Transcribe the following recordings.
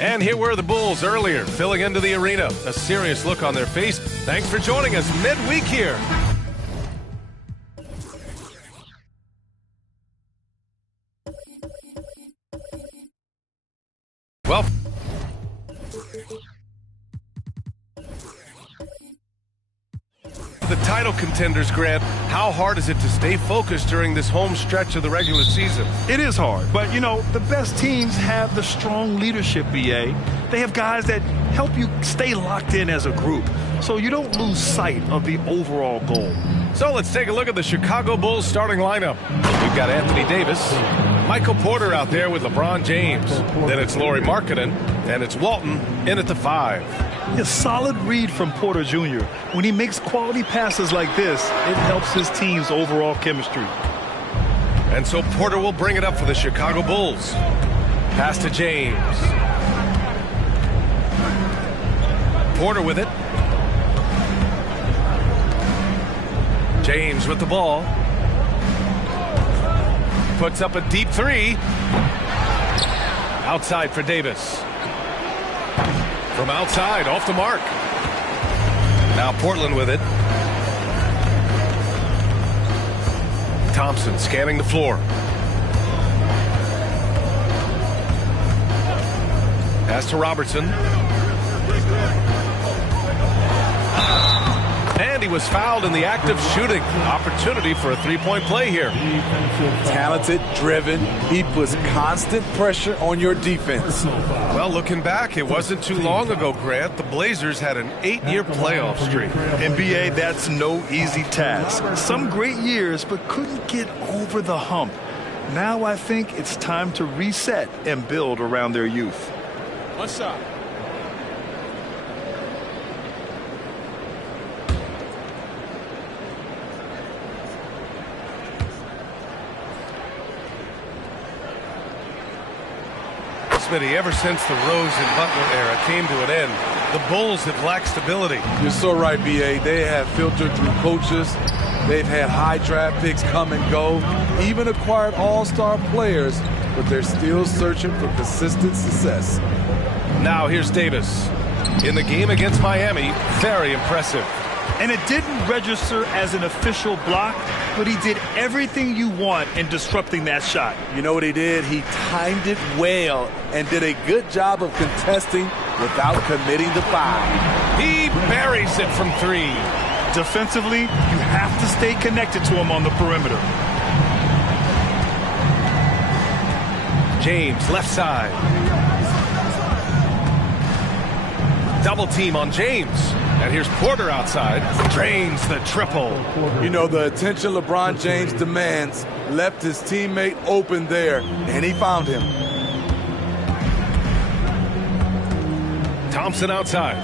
And here were the Bulls earlier, filling into the arena. A serious look on their face. Thanks for joining us midweek here. Well, the title contenders, Grant, how hard is it to stay focused during this home stretch of the regular season? It is hard, but, you know, the best teams have the strong leadership, BA. They have guys that help you stay locked in as a group, so you don't lose sight of the overall goal. So let's take a look at the Chicago Bulls starting lineup. We've got Anthony Davis, Michael Porter out there with LeBron James. Then it's Lauri Markkanen, and it's Walton in at the 5. A solid read from Porter Jr. When he makes quality passes like this, it helps his team's overall chemistry. And so Porter will bring it up for the Chicago Bulls. Pass to James. Porter with it. James with the ball. Puts up a deep 3. Outside for Davis. From outside, off the mark. Now Portland with it. Thompson scanning the floor. Pass to Robertson. And he was fouled in the act of shooting. Opportunity for a three-point play here. Talented, driven. He puts constant pressure on your defense. Well, looking back, it wasn't too long ago, Grant. The Blazers had an 8-year playoff streak. NBA, that's no easy task. Some great years, but couldn't get over the hump. Now I think it's time to reset and build around their youth. What's up? Ever since the Rose and Butler era came to an end, the Bulls have lacked stability. You're so right, B.A. They have filtered through coaches. They've had high draft picks come and go, even acquired all-star players, but they're still searching for consistent success. Now here's Davis. In the game against Miami, very impressive. And it didn't register as an official block, but he did everything you want in disrupting that shot. You know what he did? He timed it well and did a good job of contesting without committing the foul. He buries it from 3. Defensively, you have to stay connected to him on the perimeter. James, left side. Double team on James. And here's Porter outside. Drains the triple. You know, the attention LeBron James demands left his teammate open there, and he found him. Thompson outside.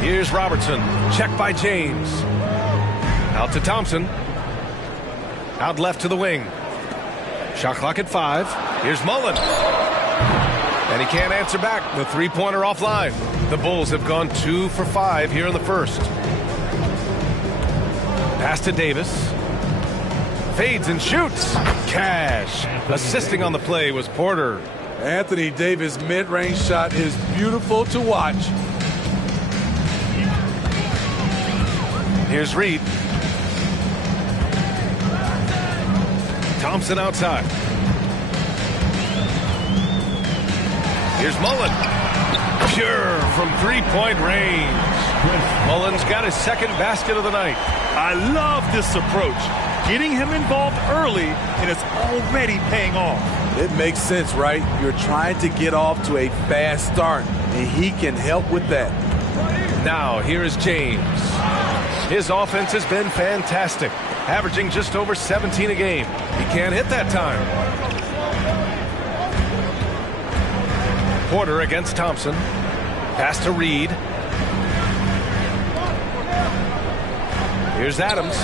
Here's Robertson. Check by James. Out to Thompson. Out left to the wing. Shot clock at 5. Here's Mullen. And he can't answer back. The three-pointer offline. The Bulls have gone 2 for 5 here in the first. Pass to Davis. Fades and shoots. Cash. Assisting on the play was Porter. Anthony Davis' mid-range shot is beautiful to watch. Here's Reed. Thompson outside. Here's Mullen. Pure from three-point range. Mullen's got his second basket of the night. I love this approach. Getting him involved early, and it's already paying off. It makes sense, right? You're trying to get off to a fast start, and he can help with that. Now, here is James. His offense has been fantastic, averaging just over 17 a game. He can't hit that time. Porter against Thompson. Pass to Reed. Here's Adams.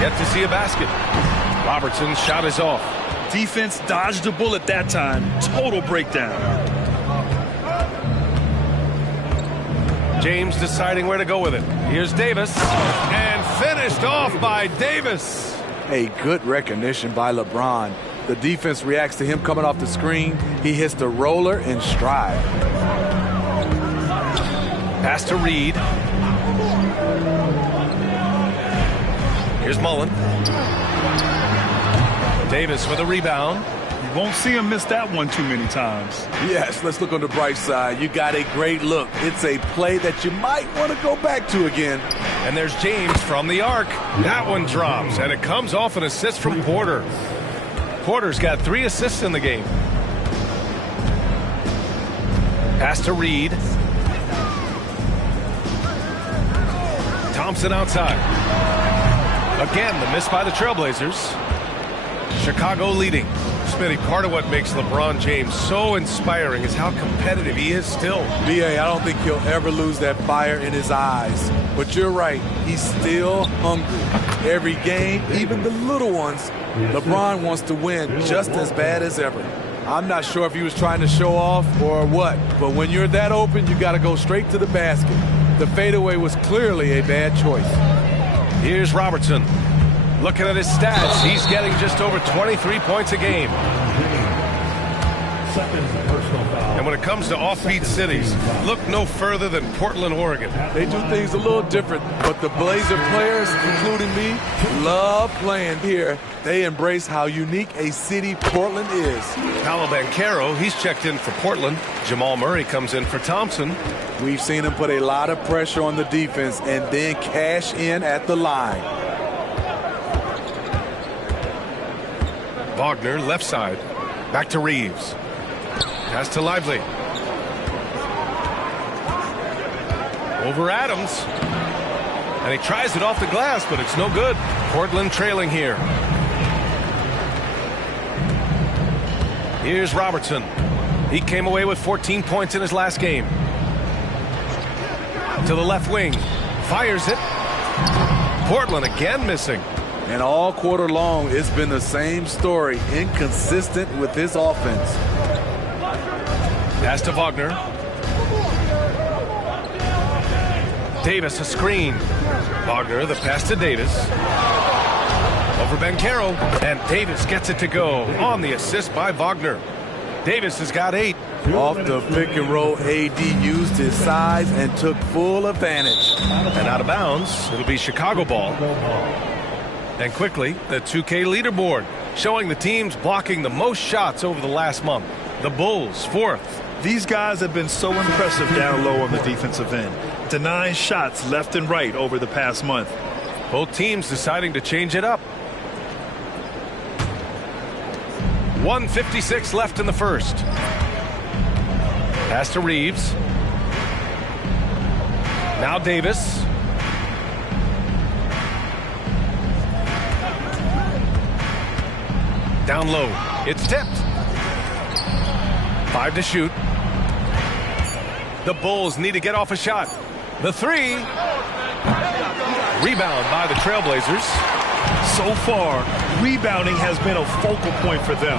Yet to see a basket. Robertson's shot is off. Defense dodged a bullet that time. Total breakdown. James deciding where to go with it. Here's Davis. And finished off by Davis. A good recognition by LeBron. The defense reacts to him coming off the screen. He hits the roller in stride. Pass to Reed. Here's Mullen. Davis with a rebound. You won't see him miss that one too many times. Yes, let's look on the bright side. You got a great look. It's a play that you might want to go back to again. And there's James from the arc. That one drops, and it comes off an assist from Porter. Porter's got 3 assists in the game. Pass to Reed. Thompson outside. Again, the miss by the Trailblazers. Chicago leading. Smitty, part of what makes LeBron James so inspiring is how competitive he is still. B.A., I don't think he'll ever lose that fire in his eyes. But you're right, he's still hungry. Every game, even the little ones, LeBron wants to win just as bad as ever. I'm not sure if he was trying to show off or what, but when you're that open, you got to go straight to the basket. The fadeaway was clearly a bad choice. Here's Robertson. Looking at his stats, he's getting just over 23 points a game. And when it comes to offbeat cities, look no further than Portland, Oregon. They do things a little different, but the Blazer players, including me, love playing here. They embrace how unique a city Portland is. Paolo Banchero, he's checked in for Portland. Jamal Murray comes in for Thompson. We've seen him put a lot of pressure on the defense and then cash in at the line. Wagner, left side. Back to Reeves. Pass to Lively. Over Adams. And he tries it off the glass, but it's no good. Portland trailing here. Here's Robertson. He came away with 14 points in his last game. To the left wing. Fires it. Portland again missing. And all quarter long, it's been the same story. Inconsistent with his offense. Pass to Wagner. Davis a screen. Wagner the pass to Davis. Over Banchero. And Davis gets it to go on the assist by Wagner. Davis has got 8. Off the pick and roll, AD used his size and took full advantage. And out of bounds, it'll be Chicago ball. And quickly, the 2K leaderboard, showing the teams blocking the most shots over the last month. The Bulls, 4th. These guys have been so impressive down low on the defensive end, denying shots left and right over the past month. Both teams deciding to change it up. 1:56 left in the first. Pass to Reeves. Now Davis. Down low. It's tipped. 5 to shoot. The Bulls need to get off a shot. The 3. Rebound by the Trailblazers. So far, rebounding has been a focal point for them.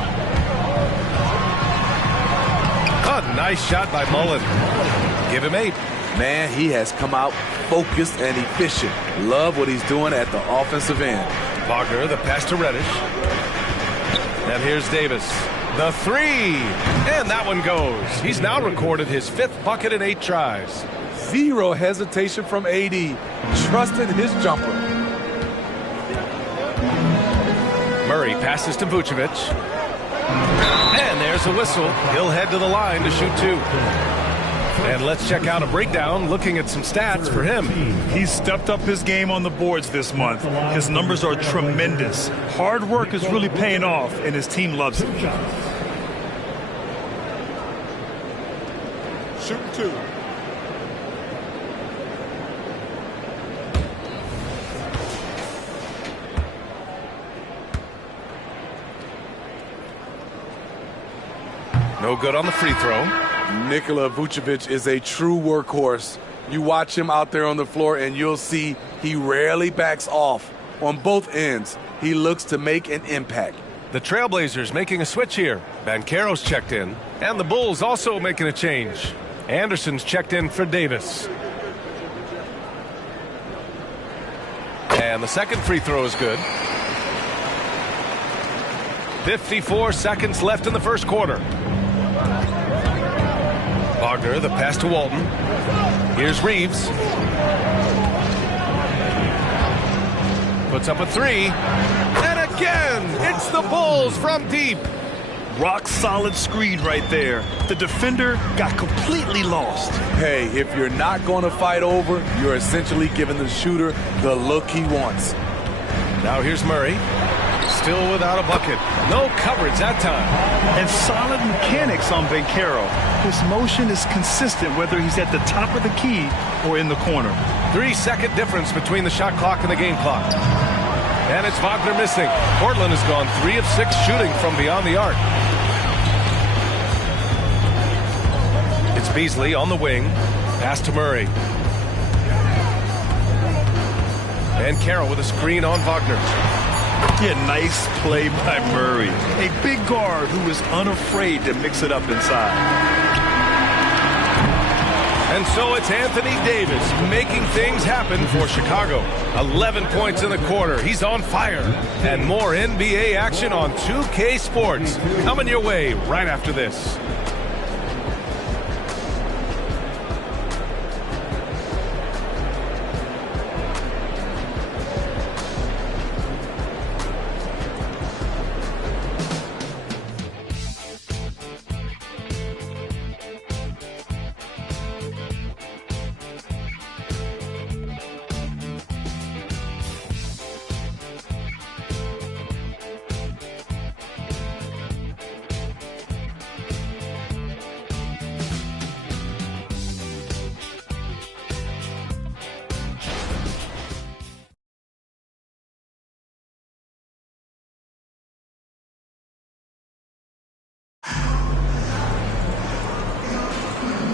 A nice shot by Mullen. Give him 8. Man, he has come out focused and efficient. Love what he's doing at the offensive end. Wagner, the pass to Reddish. And here's Davis. The three. And that one goes. He's now recorded his 5th bucket in 8 tries. Zero hesitation from AD. Trusted his jumper. Murray passes to Vucevic. And there's a whistle. He'll head to the line to shoot 2. And let's check out a breakdown looking at some stats for him. He's stepped up his game on the boards this month. His numbers are tremendous. Hard work is really paying off, and his team loves it. Shooting 2. No good on the free throw. Nikola Vucevic is a true workhorse. You watch him out there on the floor and you'll see he rarely backs off. On both ends, he looks to make an impact. The Trailblazers making a switch here. Banchero's checked in. And the Bulls also making a change. Anderson's checked in for Davis. And the second free throw is good. 54 seconds left in the first quarter. Wagner, the pass to Walton. Here's Reeves. Puts up a 3. And again, it's the Bulls from deep. Rock solid screen right there. The defender got completely lost. Hey, if you're not going to fight over, you're essentially giving the shooter the look he wants. Now here's Murray. Still without a bucket. No coverage that time. And solid mechanics on Banchero. His motion is consistent whether he's at the top of the key or in the corner. 3-second difference between the shot clock and the game clock. And it's Wagner missing. Portland has gone 3 of 6 shooting from beyond the arc. It's Beasley on the wing. Pass to Murray. And Carroll with a screen on Wagner. Yeah, nice play by Murray. A big guard who is unafraid to mix it up inside. And so it's Anthony Davis making things happen for Chicago. 11 points in the quarter. He's on fire. And more NBA action on 2K Sports coming your way right after this.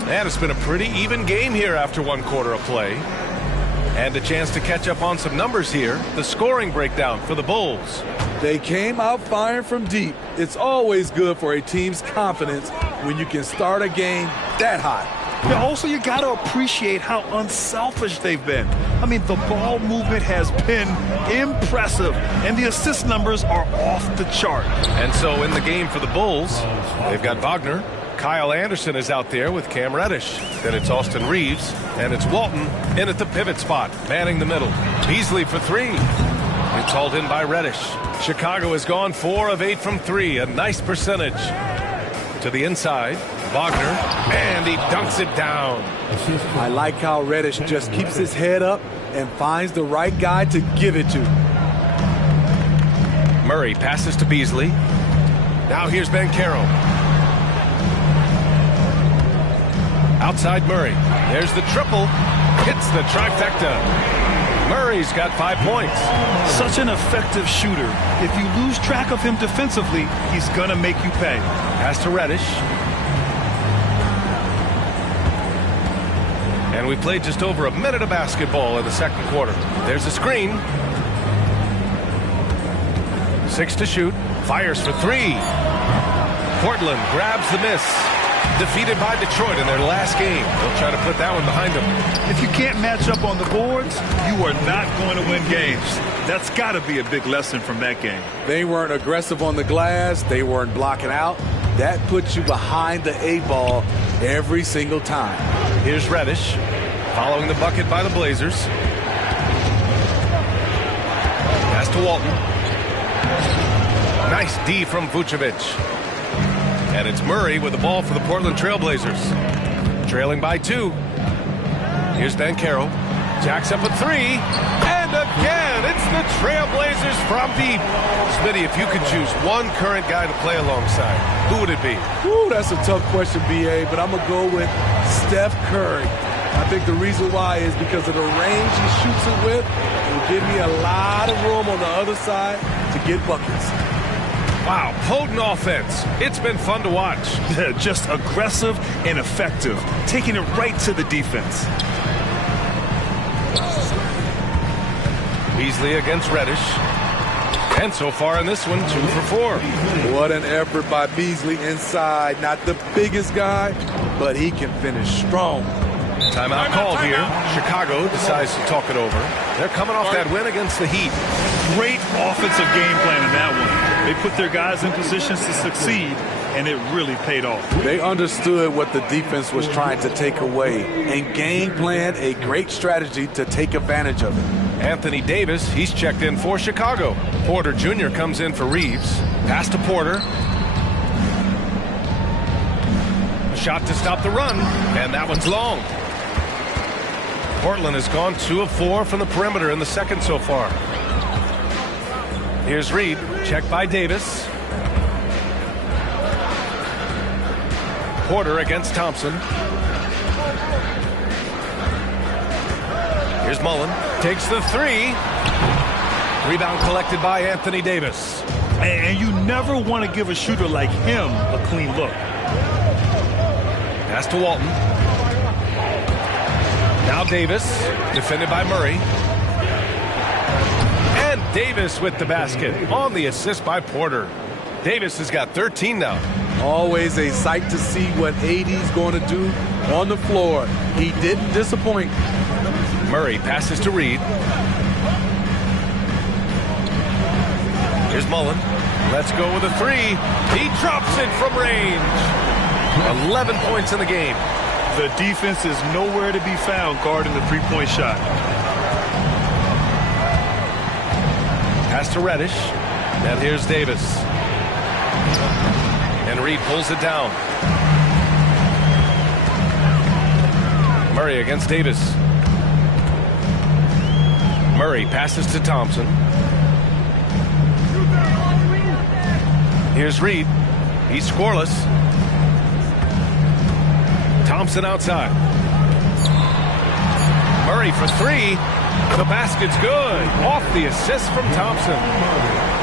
And it's been a pretty even game here after 1 quarter of play. And a chance to catch up on some numbers here. The scoring breakdown for the Bulls. They came out firing from deep. It's always good for a team's confidence when you can start a game that hot. Yeah, also, you got to appreciate how unselfish they've been. I mean, the ball movement has been impressive, and the assist numbers are off the chart. And so in the game for the Bulls, they've got Wagner. Kyle Anderson is out there with Cam Reddish. Then it's Austin Reeves, and it's Walton in at the pivot spot, manning the middle. Beasley for 3. It's hauled in by Reddish. Chicago has gone 4 of 8 from 3, a nice percentage. To the inside, Wagner, and he dunks it down. I like how Reddish just keeps his head up and finds the right guy to give it to. Murray passes to Beasley. Now here's Banchero. Outside Murray. There's the triple. Hits the trifecta. Murray's got 5 points. Such an effective shooter. If you lose track of him defensively, he's going to make you pay. Pass to Reddish. And we played just over a minute of basketball in the second quarter. There's a screen. 6 to shoot. Fires for 3. Portland grabs the miss. Defeated by Detroit in their last game. They'll try to put that one behind them. If you can't match up on the boards, you are not going to win games. That's got to be a big lesson from that game. They weren't aggressive on the glass. They weren't blocking out. That puts you behind the 8-ball every single time. Here's Reddish following the bucket by the Blazers. Pass to Walton. Nice D from Vucevic. And it's Murray with the ball for the Portland Trailblazers. Trailing by 2. Here's Banchero. Jacks up a 3. And again, it's the Trailblazers from deep. Smitty, if you could choose one current guy to play alongside, who would it be? Ooh, that's a tough question, B.A., but I'm going to go with Steph Curry. I think the reason why is because of the range he shoots it with. It will give me a lot of room on the other side to get buckets. Wow, potent offense. It's been fun to watch. Just aggressive and effective, taking it right to the defense. Beasley against Reddish. And so far in this one, 2 for 4. What an effort by Beasley inside. Not the biggest guy, but he can finish strong. Timeout called here. Chicago decides to talk it over. They're coming off that win against the Heat. Great offensive game plan in that one. They put their guys in positions to succeed, and it really paid off. They understood what the defense was trying to take away and game planned a great strategy to take advantage of it. Anthony Davis, he's checked in for Chicago. Porter Jr. comes in for Reeves. Pass to Porter. A shot to stop the run, and that one's long. Portland has gone 2 of 4 from the perimeter in the second so far. Here's Reed, checked by Davis. Porter against Thompson. Here's Mullen, takes the 3. Rebound collected by Anthony Davis. And you never want to give a shooter like him a clean look. Pass to Walton. Now Davis, defended by Murray. And Davis with the basket on the assist by Porter. Davis has got 13 now. Always a sight to see what AD's going to do on the floor. He didn't disappoint. Murray passes to Reed. Here's Mullen. Let's go with a 3. He drops it from range. 11 points in the game. The defense is nowhere to be found guarding the three-point shot. Pass to Reddish. And here's Davis. And Reed pulls it down. Murray against Davis. Murray passes to Thompson. Here's Reed. He's scoreless. Thompson outside. Murray for 3. The basket's good. Off the assist from Thompson.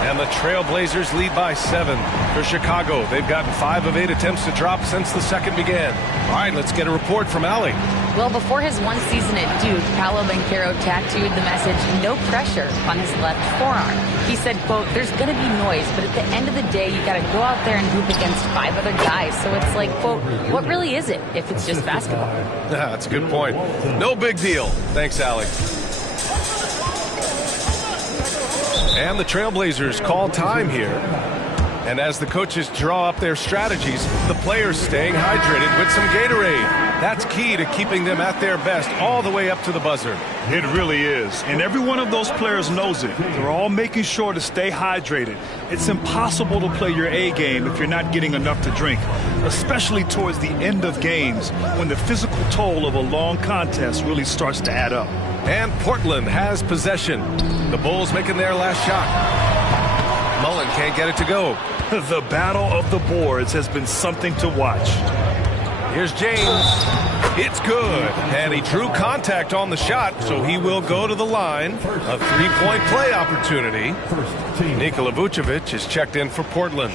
And the Trailblazers lead by 7. For Chicago, they've gotten 5 of 8 attempts to drop since the second began. All right, let's get a report from Allie. Well, before his one season at Duke, Paolo Banchero tattooed the message, "No pressure," on his left forearm. He said, quote, "There's going to be noise, but at the end of the day, you got to go out there and hoop against 5 other guys." So it's like, quote, what really is it if it's just basketball? That's a good point. No big deal. Thanks, Allie. And the Trailblazers call time here. And as the coaches draw up their strategies, the players staying hydrated with some Gatorade. That's key to keeping them at their best all the way up to the buzzer. It really is. And every one of those players knows it. They're all making sure to stay hydrated. It's impossible to play your A game if you're not getting enough to drink, especially towards the end of games when the physical toll of a long contest really starts to add up. And Portland has possession. The Bulls making their last shot. Mullen can't get it to go. The battle of the boards has been something to watch. Here's James. It's good. And he drew contact on the shot, so he will go to the line. A 3-point play opportunity. Nikola Vucevic is checked in for Portland.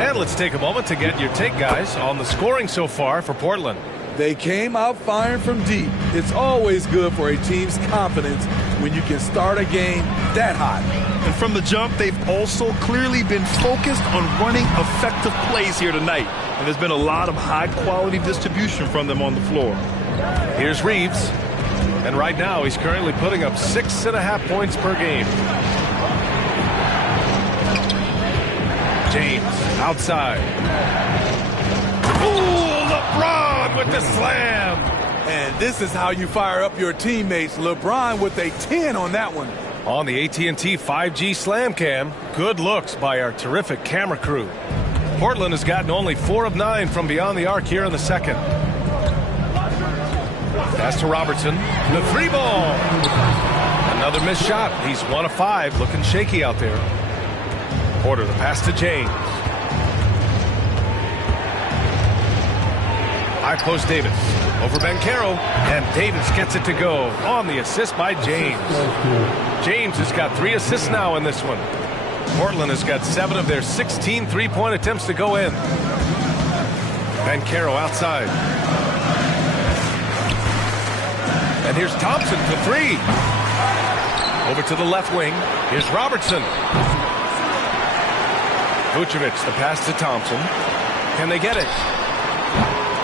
And let's take a moment to get your take, guys, on the scoring so far for Portland. They came out firing from deep. It's always good for a team's confidence when you can start a game that hot. And from the jump, they've also clearly been focused on running effective plays here tonight. And there's been a lot of high-quality distribution from them on the floor. Here's Reeves. And right now, he's currently putting up 6.5 points per game. James outside. Ooh, LeBron with the slam. And this is how you fire up your teammates. LeBron with a 10 on that one. On the AT&T 5G Slam Cam, good looks by our terrific camera crew. Portland has gotten only 4 of 9 from beyond the arc here in the second. Pass to Robertson. The 3-ball. Another missed shot. He's 1 of 5, looking shaky out there. Porter, the pass to James. High post Davis. Over Banchero. And Davis gets it to go on the assist by James. James has got 3 assists now in this one. Portland has got 7 of their 16 3-point attempts to go in. Banchero outside. And here's Thompson for 3. Over to the left wing. Here's Robertson. Vucevic, the pass to Thompson. Can they get it?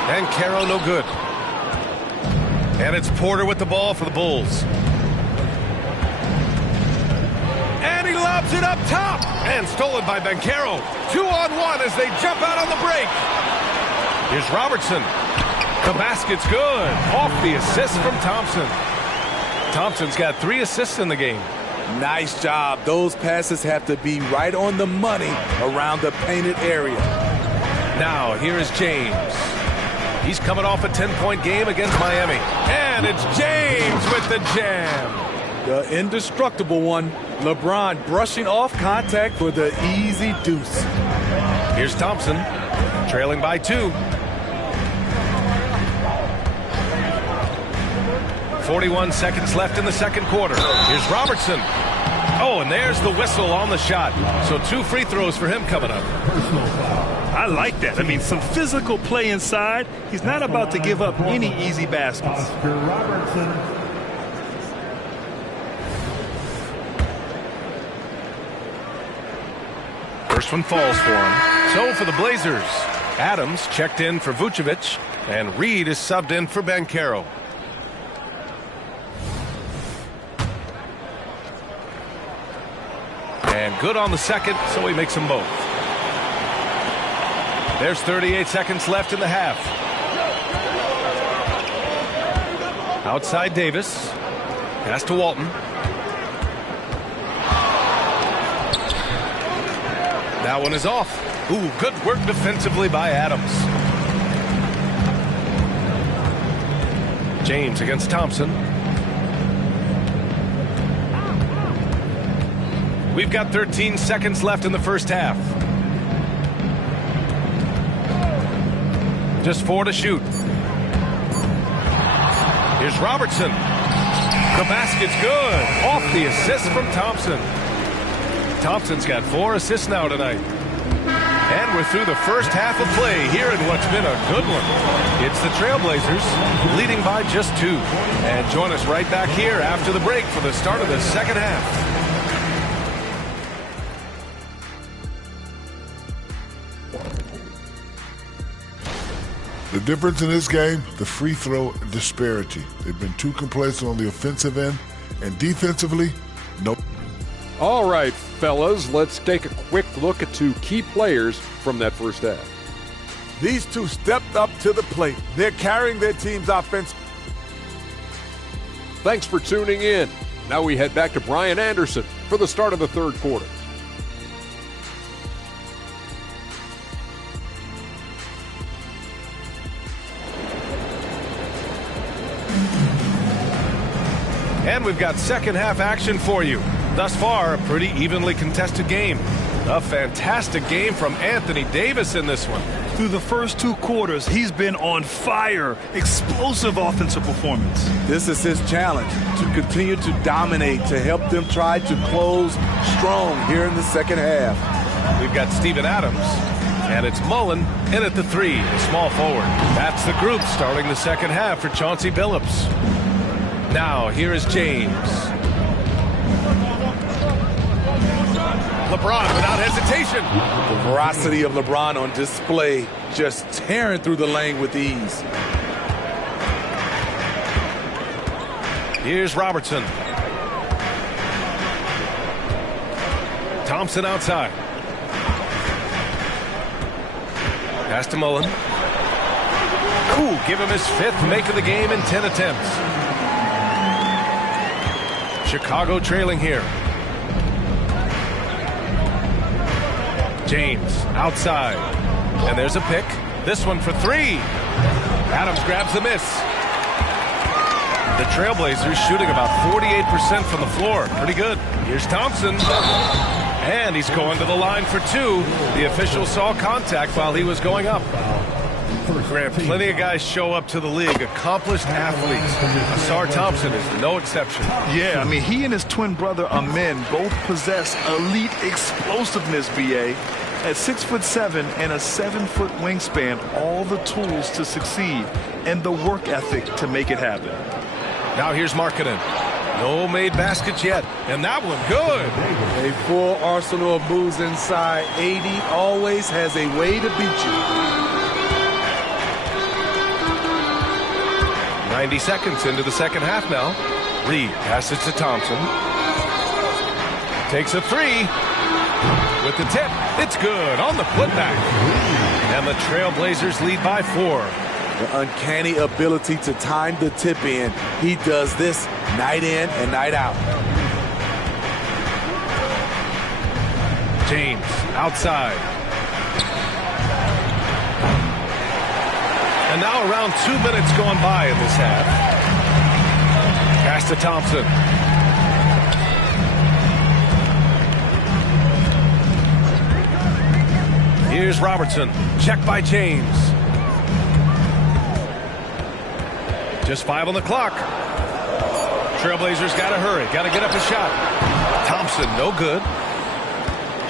Banchero, no good. And it's Porter with the ball for the Bulls. And he lobs it up top. And stolen by Banchero. 2-on-1 as they jump out on the break. Here's Robertson. The basket's good. Off the assist from Thompson. Thompson's got 3 assists in the game. Nice job. Those passes have to be right on the money around the painted area. Now, here is James. He's coming off a 10-point game against Miami. And it's James with the jam. The indestructible one. LeBron brushing off contact for the easy deuce. Here's Thompson, trailing by 2. 41 seconds left in the second quarter. Here's Robertson. Oh, and there's the whistle on the shot. So 2 free throws for him coming up. I like that. I mean, some physical play inside. He's not about to give up any easy baskets. First one falls for him. So for the Blazers, Adams checked in for Vucevic, and Reed is subbed in for Banchero. And good on the second, so he makes them both. There's 38 seconds left in the half. Outside Davis. Pass to Walton. That one is off. Ooh, good work defensively by Adams. James against Thompson. We've got 13 seconds left in the first half. Just 4 to shoot. Here's Robertson. The basket's good. Off the assist from Thompson. Thompson's got 4 assists now tonight. And we're through the first half of play here in what's been a good one. It's the Trailblazers leading by just 2. And join us right back here after the break for the start of the second half. The difference in this game, the free throw disparity. They've been too complacent on the offensive end, and defensively, nope. All right, fellas, let's take a quick look at 2 key players from that first half. These 2 stepped up to the plate. They're carrying their team's offense. Thanks for tuning in. Now we head back to Brian Anderson for the start of the third quarter. And we've got second half action for you. Thus far, a pretty evenly contested game. A fantastic game from Anthony Davis in this one. Through the first 2 quarters, he's been on fire. Explosive offensive performance. This is his challenge, to continue to dominate, to help them try to close strong here in the second half. We've got Steven Adams, and it's Mullen in at the 3, the small forward. That's the group starting the second half for Chauncey Billups. Now, here is James. LeBron without hesitation. The ferocity of LeBron on display, just tearing through the lane with ease. Here's Robertson. Thompson outside. Pass to Mullen. Ooh, give him his 5th make of the game in 10 attempts. Chicago trailing here. James outside. And there's a pick. This one for 3. Adams grabs the miss. The Trailblazers shooting about 48% from the floor. Pretty good. Here's Thompson. And he's going to the line for 2. The official saw contact while he was going up. Grant, plenty of guys show up to the league, accomplished athletes. Ausar Thompson is no exception. Yeah, I mean, he and his twin brother Amin both possess elite explosiveness, BA. At 6'7" and a 7-foot wingspan, all the tools to succeed and the work ethic to make it happen. Now here's Markkanen. No made baskets yet, and that one good. A full arsenal of moves inside. AD always has a way to beat you. 90 seconds into the second half now. Reed passes to Thompson. Takes a 3. With the tip, it's good on the putback. And the Trailblazers lead by 4. The uncanny ability to time the tip in. He does this night in and night out. James outside. And now around 2 minutes going by in this half. Pass to Thompson. Here's Robertson. Check by James. Just 5 on the clock. Trailblazers got to hurry. Got to get up a shot. Thompson, no good.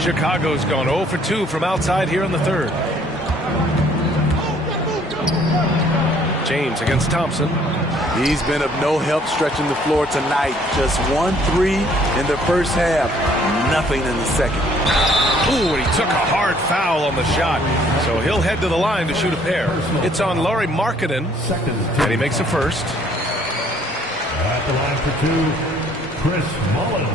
Chicago's gone 0 for 2 from outside here in the third. James against Thompson. He's been of no help stretching the floor tonight. Just 1 3 in the first half. Nothing in the second. Ooh, and he took a hard foul on the shot. So he'll head to the line to shoot a pair. It's on Lauri Markkanen, and he makes the first. At the line for 2, Chris Mullen.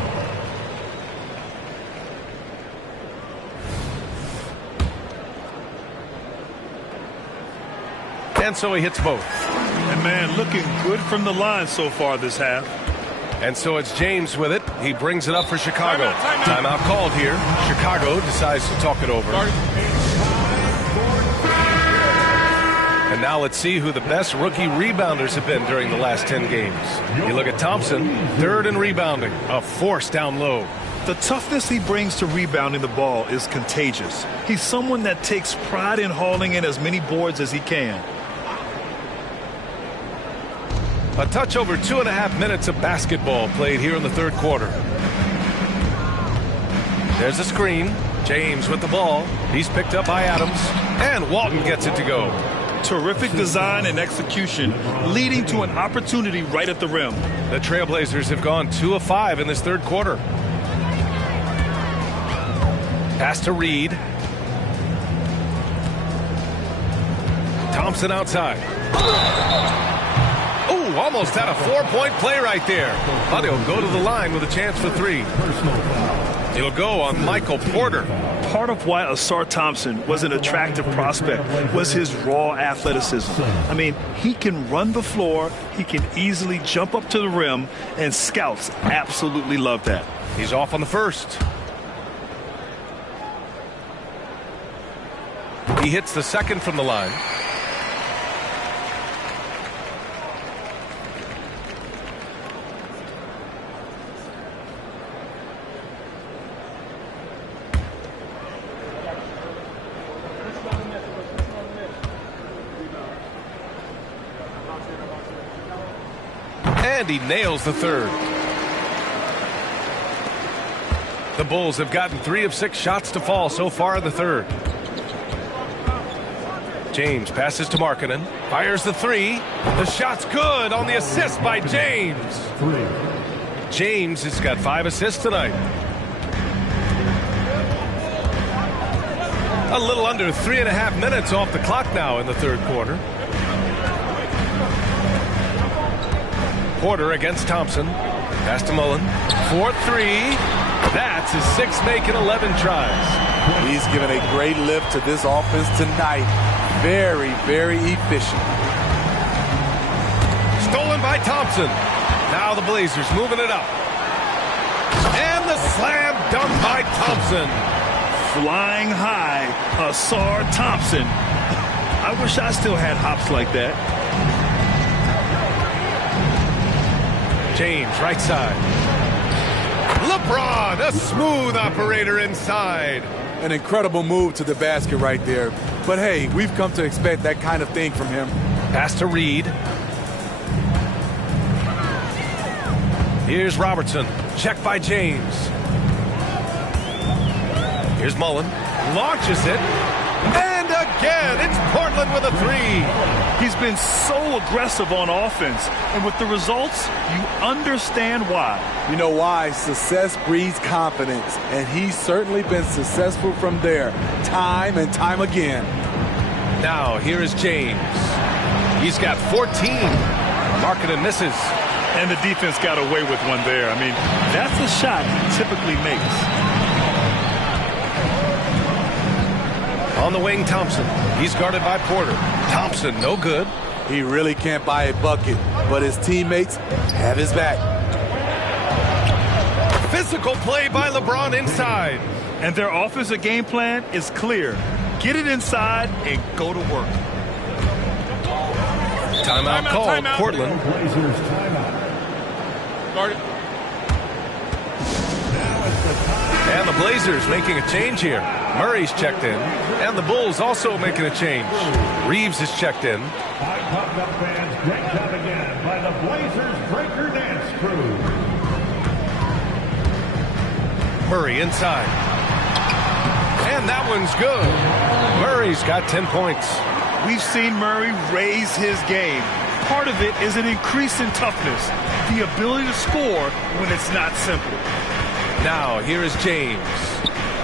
And so he hits both. And man, looking good from the line so far this half. And so it's James with it. He brings it up for Chicago. Timeout called here. Chicago decides to talk it over. And now let's see who the best rookie rebounders have been during the last 10 games. You look at Thompson, 3rd in rebounding, a force down low. The toughness he brings to rebounding the ball is contagious. He's someone that takes pride in hauling in as many boards as he can. A touch over 2.5 minutes of basketball played here in the third quarter. There's a screen. James with the ball. He's picked up by Adams. And Walton gets it to go. Terrific design and execution, leading to an opportunity right at the rim. The Trailblazers have gone 2 of 5 in this third quarter. Pass to Reed. Thompson outside. Ooh, almost had a 4-point play right there. But he'll go to the line with a chance for 3. He'll go on Michael Porter. Part of why Ausar Thompson was an attractive prospect was his raw athleticism. I mean, he can run the floor, he can easily jump up to the rim, and scouts absolutely love that. He's off on the first. He hits the second from the line. And he nails the third. The Bulls have gotten 3 of 6 shots to fall so far in the third. James passes to Markkanen. Fires the 3. The shot's good on the assist by James. James has got 5 assists tonight. A little under 3.5 minutes off the clock now in the third quarter. Porter against Thompson. Pass to Mullen. 4-3. That's his 6th make in 11 tries. He's given a great lift to this offense tonight. Very, very efficient. Stolen by Thompson. Now the Blazers moving it up. And the slam dunk by Thompson. Flying high, Asar Thompson. I wish I still had hops like that. James, right side. LeBron, a smooth operator inside. An incredible move to the basket right there. But hey, we've come to expect that kind of thing from him. Pass to Reed. Here's Robertson. Check by James. Here's Mullen. Launches it. And again, it's Portland with a 3. He's been so aggressive on offense. And with the results, you understand why. You know why? Success breeds confidence. And he's certainly been successful from there, time and time again. Now, here is James. He's got 14. Markkanen misses. And the defense got away with one there. I mean, that's a shot he typically makes. On the wing, Thompson. He's guarded by Porter. Thompson, no good. He really can't buy a bucket, but his teammates have his back. Physical play by LeBron inside. And their offensive game plan is clear. Get it inside and go to work. Timeout called. Timeout. Portland. Blazers timeout. Guard it. And the Blazers making a change here. Murray's checked in. And the Bulls also making a change. Reeves is checked in. Hi, Pop Up fans. Great job again by the Blazers Breaker Dance Crew. Murray inside. And that one's good. Murray's got 10 points. We've seen Murray raise his game. Part of it is an increase in toughness, the ability to score when it's not simple. Now, here is James.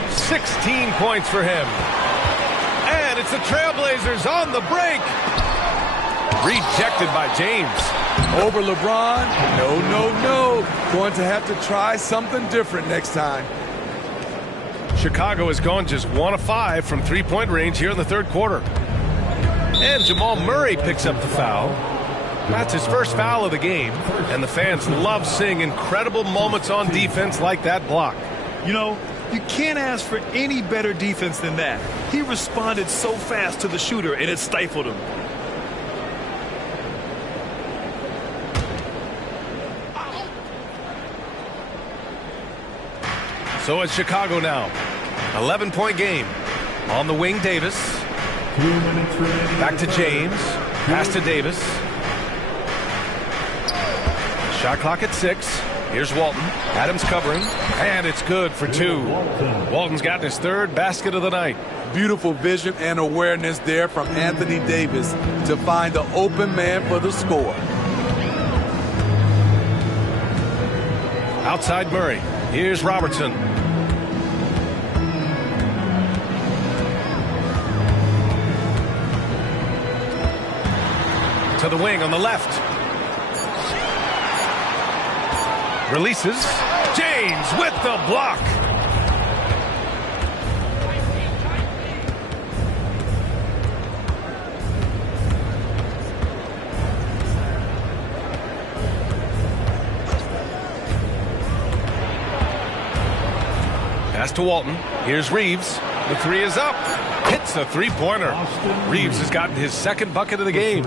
16 points for him. And it's the Trailblazers on the break. Rejected by James. Over LeBron? No, no, no. Going to have to try something different next time. Chicago has gone just 1 of 5 from three-point range here in the third quarter. And Jamal Murray picks up the foul. That's his first foul of the game. And the fans love seeing incredible moments on defense like that block. You know, you can't ask for any better defense than that. He responded so fast to the shooter, and it stifled him. So it's Chicago now. 11-point game. On the wing, Davis. 2 minutes remaining. Back to James. Pass to Davis. Shot clock at 6. Here's Walton. Adams covering. And it's good for 2. Walton's gotten his 3rd basket of the night. Beautiful vision and awareness there from Anthony Davis to find the open man for the score. Outside Murray. Here's Robertson. To the wing on the left. Releases. James with the block. Pass to Walton. Here's Reeves. The 3 is up. Hits a three-pointer. Reeves has gotten his 2nd bucket of the game.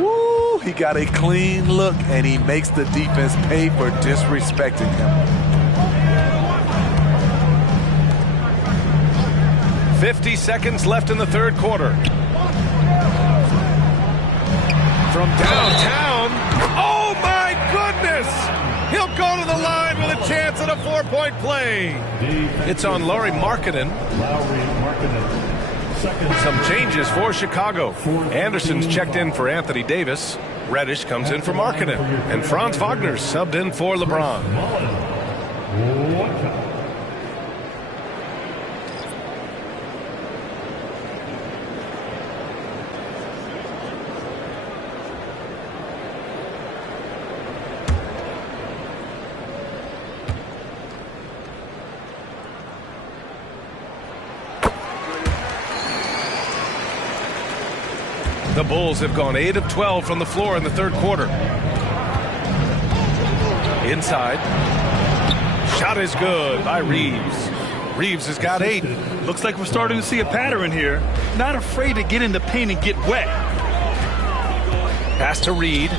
Woo! He got a clean look, and he makes the defense pay for disrespecting him. 50 seconds left in the third quarter. From downtown. Oh, my goodness! He'll go to the line with a chance at a 4-point play. It's on Lauri Markkanen. Some changes for Chicago. Anderson's checked in for Anthony Davis. Reddish comes in for Markkanen. And Franz Wagner's subbed in for LeBron. The Bulls have gone 8 of 12 from the floor in the third quarter. Inside. Shot is good by Reeves. Reeves has got 8. Looks like we're starting to see a pattern here. Not afraid to get in the paint and get wet. Pass to Reed.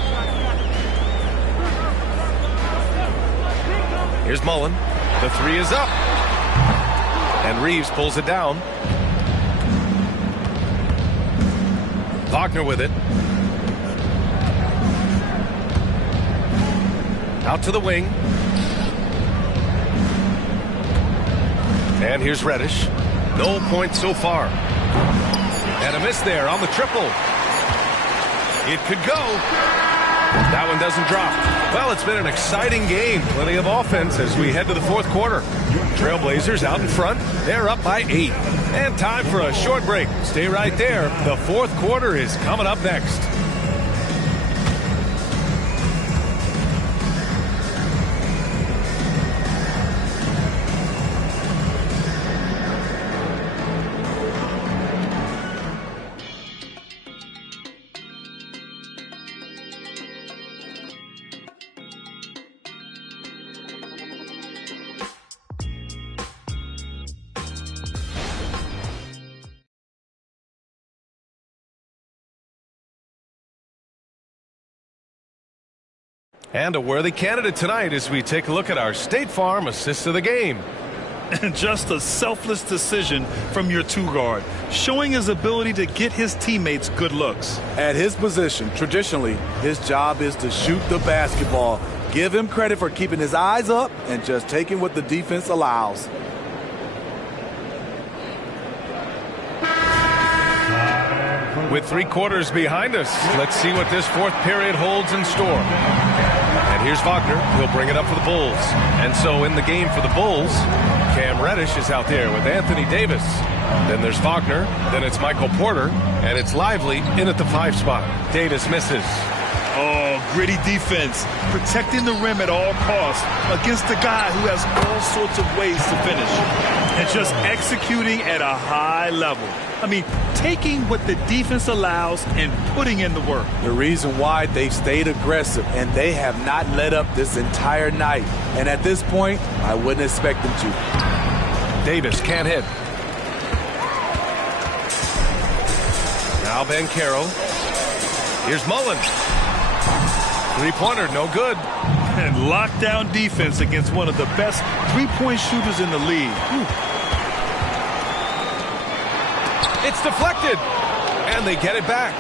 Here's Mullen. The 3 is up. And Reeves pulls it down. Wagner with it. Out to the wing. And here's Reddish. No points so far. And a miss there on the triple. It could go. That one doesn't drop. Well, it's been an exciting game. Plenty of offense as we head to the fourth quarter. Trailblazers out in front. They're up by 8. And time for a short break. Stay right there. The fourth quarter is coming up next. And a worthy candidate tonight as we take a look at our State Farm assist of the game. And just a selfless decision from your 2-guard, showing his ability to get his teammates good looks. At his position, traditionally, his job is to shoot the basketball. Give him credit for keeping his eyes up and just taking what the defense allows. With 3 quarters behind us, let's see what this fourth period holds in store. And here's Wagner. He'll bring it up for the Bulls. And so in the game for the Bulls, Cam Reddish is out there with Anthony Davis. Then there's Wagner. Then it's Michael Porter. And it's Lively in at the 5 spot. Davis misses. Oh, gritty defense. Protecting the rim at all costs against a guy who has all sorts of ways to finish. And just executing at a high level. I mean, taking what the defense allows and putting in the work. The reason why they've stayed aggressive and they have not let up this entire night. And at this point, I wouldn't expect them to. Davis can't hit. Now Banchero. Here's Mullen. 3-pointer, no good. And lockdown defense against one of the best 3-point shooters in the league. It's deflected, and they get it back.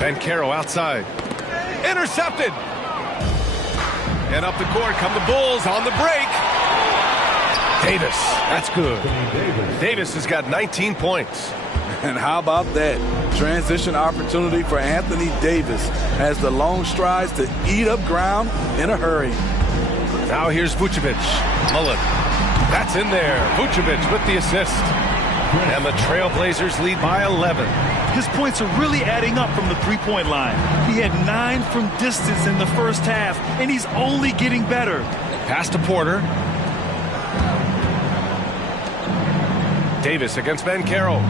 Banchero outside. Intercepted. And up the court come the Bulls on the break. Davis, that's good. Davis has got 19 points. And how about that? Transition opportunity for Anthony Davis has the long strides to eat up ground in a hurry. Now here's Vucevic. Mullen. That's in there. Vucevic with the assist. And the Trailblazers lead by 11. His points are really adding up from the 3-point line. He had 9 from distance in the first half, and he's only getting better. Pass to Porter. Davis against Banchero.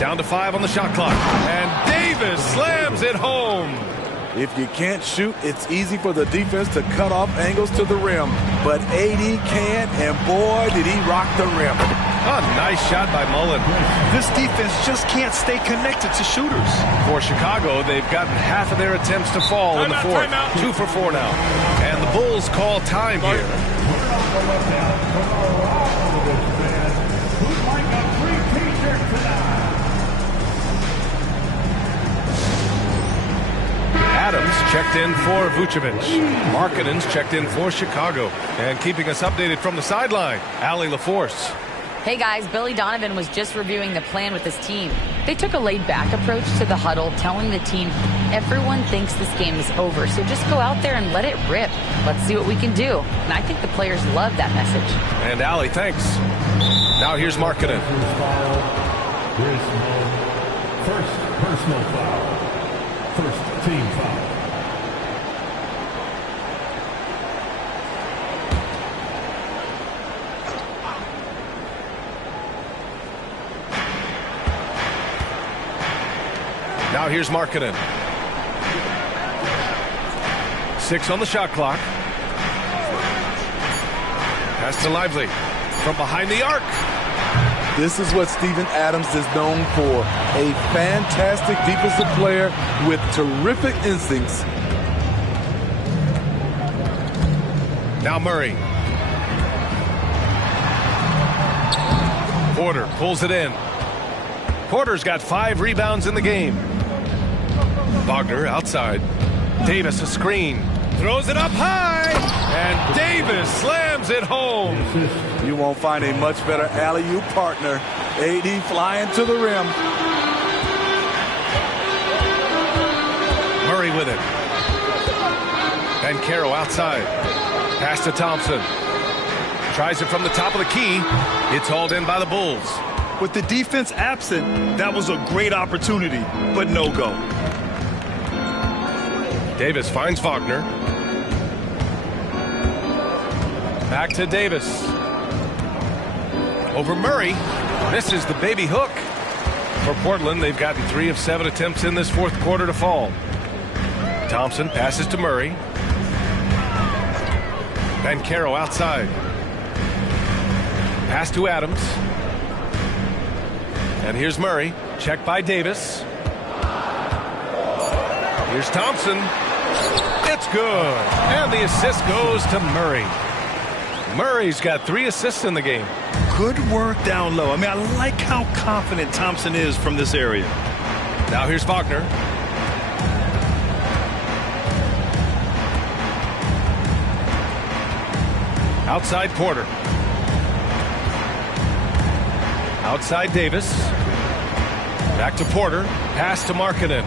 Down to 5 on the shot clock. And Davis slams it home. If you can't shoot, it's easy for the defense to cut off angles to the rim. But AD can, and boy, did he rock the rim. A nice shot by Mullen. This defense just can't stay connected to shooters. For Chicago, they've gotten half of their attempts to fall in the fourth. 2 for 4 now. And the Bulls call time here. Adams checked in for Vucevic. Markkanen's checked in for Chicago. And keeping us updated from the sideline, Allie LaForce. Hey guys, Billy Donovan was just reviewing the plan with his team. They took a laid-back approach to the huddle, telling the team, everyone thinks this game is over, so just go out there and let it rip. Let's see what we can do. And I think the players love that message. And Allie, thanks. Now here's Markkanen. First personal foul. First team foul. Now here's Markkanen. 6 on the shot clock. Pass to Lively from behind the arc. This is what Steven Adams is known for. A fantastic defensive player with terrific instincts. Now Murray. Porter pulls it in. Porter's got 5 rebounds in the game. Wagner outside. Davis a screen. Throws it up high. And Davis slams it home. You won't find a much better alley-oop partner. AD flying to the rim. Murray with it. Banchero outside. Pass to Thompson. Tries it from the top of the key. It's hauled in by the Bulls. With the defense absent, that was a great opportunity, but no go. Davis finds Wagner. Back to Davis. Over Murray. Misses the baby hook. For Portland, they've gotten 3 of 7 attempts in this fourth quarter to fall. Thompson passes to Murray. Banchero outside. Pass to Adams. And here's Murray. Checked by Davis. Here's Thompson. It's good. And the assist goes to Murray. Murray's got 3 assists in the game. Good work down low. I mean, I like how confident Thompson is from this area. Now here's Wagner. Outside Porter. Outside Davis. Back to Porter. Pass to Markkanen.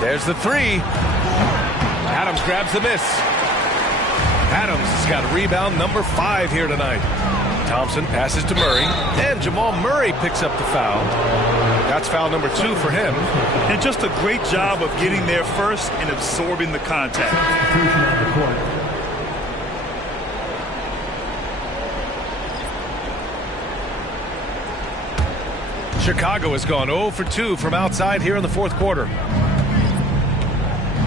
There's the 3. Adams grabs the miss. Adams has got rebound number 5 here tonight. Thompson passes to Murray. And Jamal Murray picks up the foul. That's foul number 2 for him. And just a great job of getting there first and absorbing the contact. Chicago has gone 0 for 2 from outside here in the fourth quarter.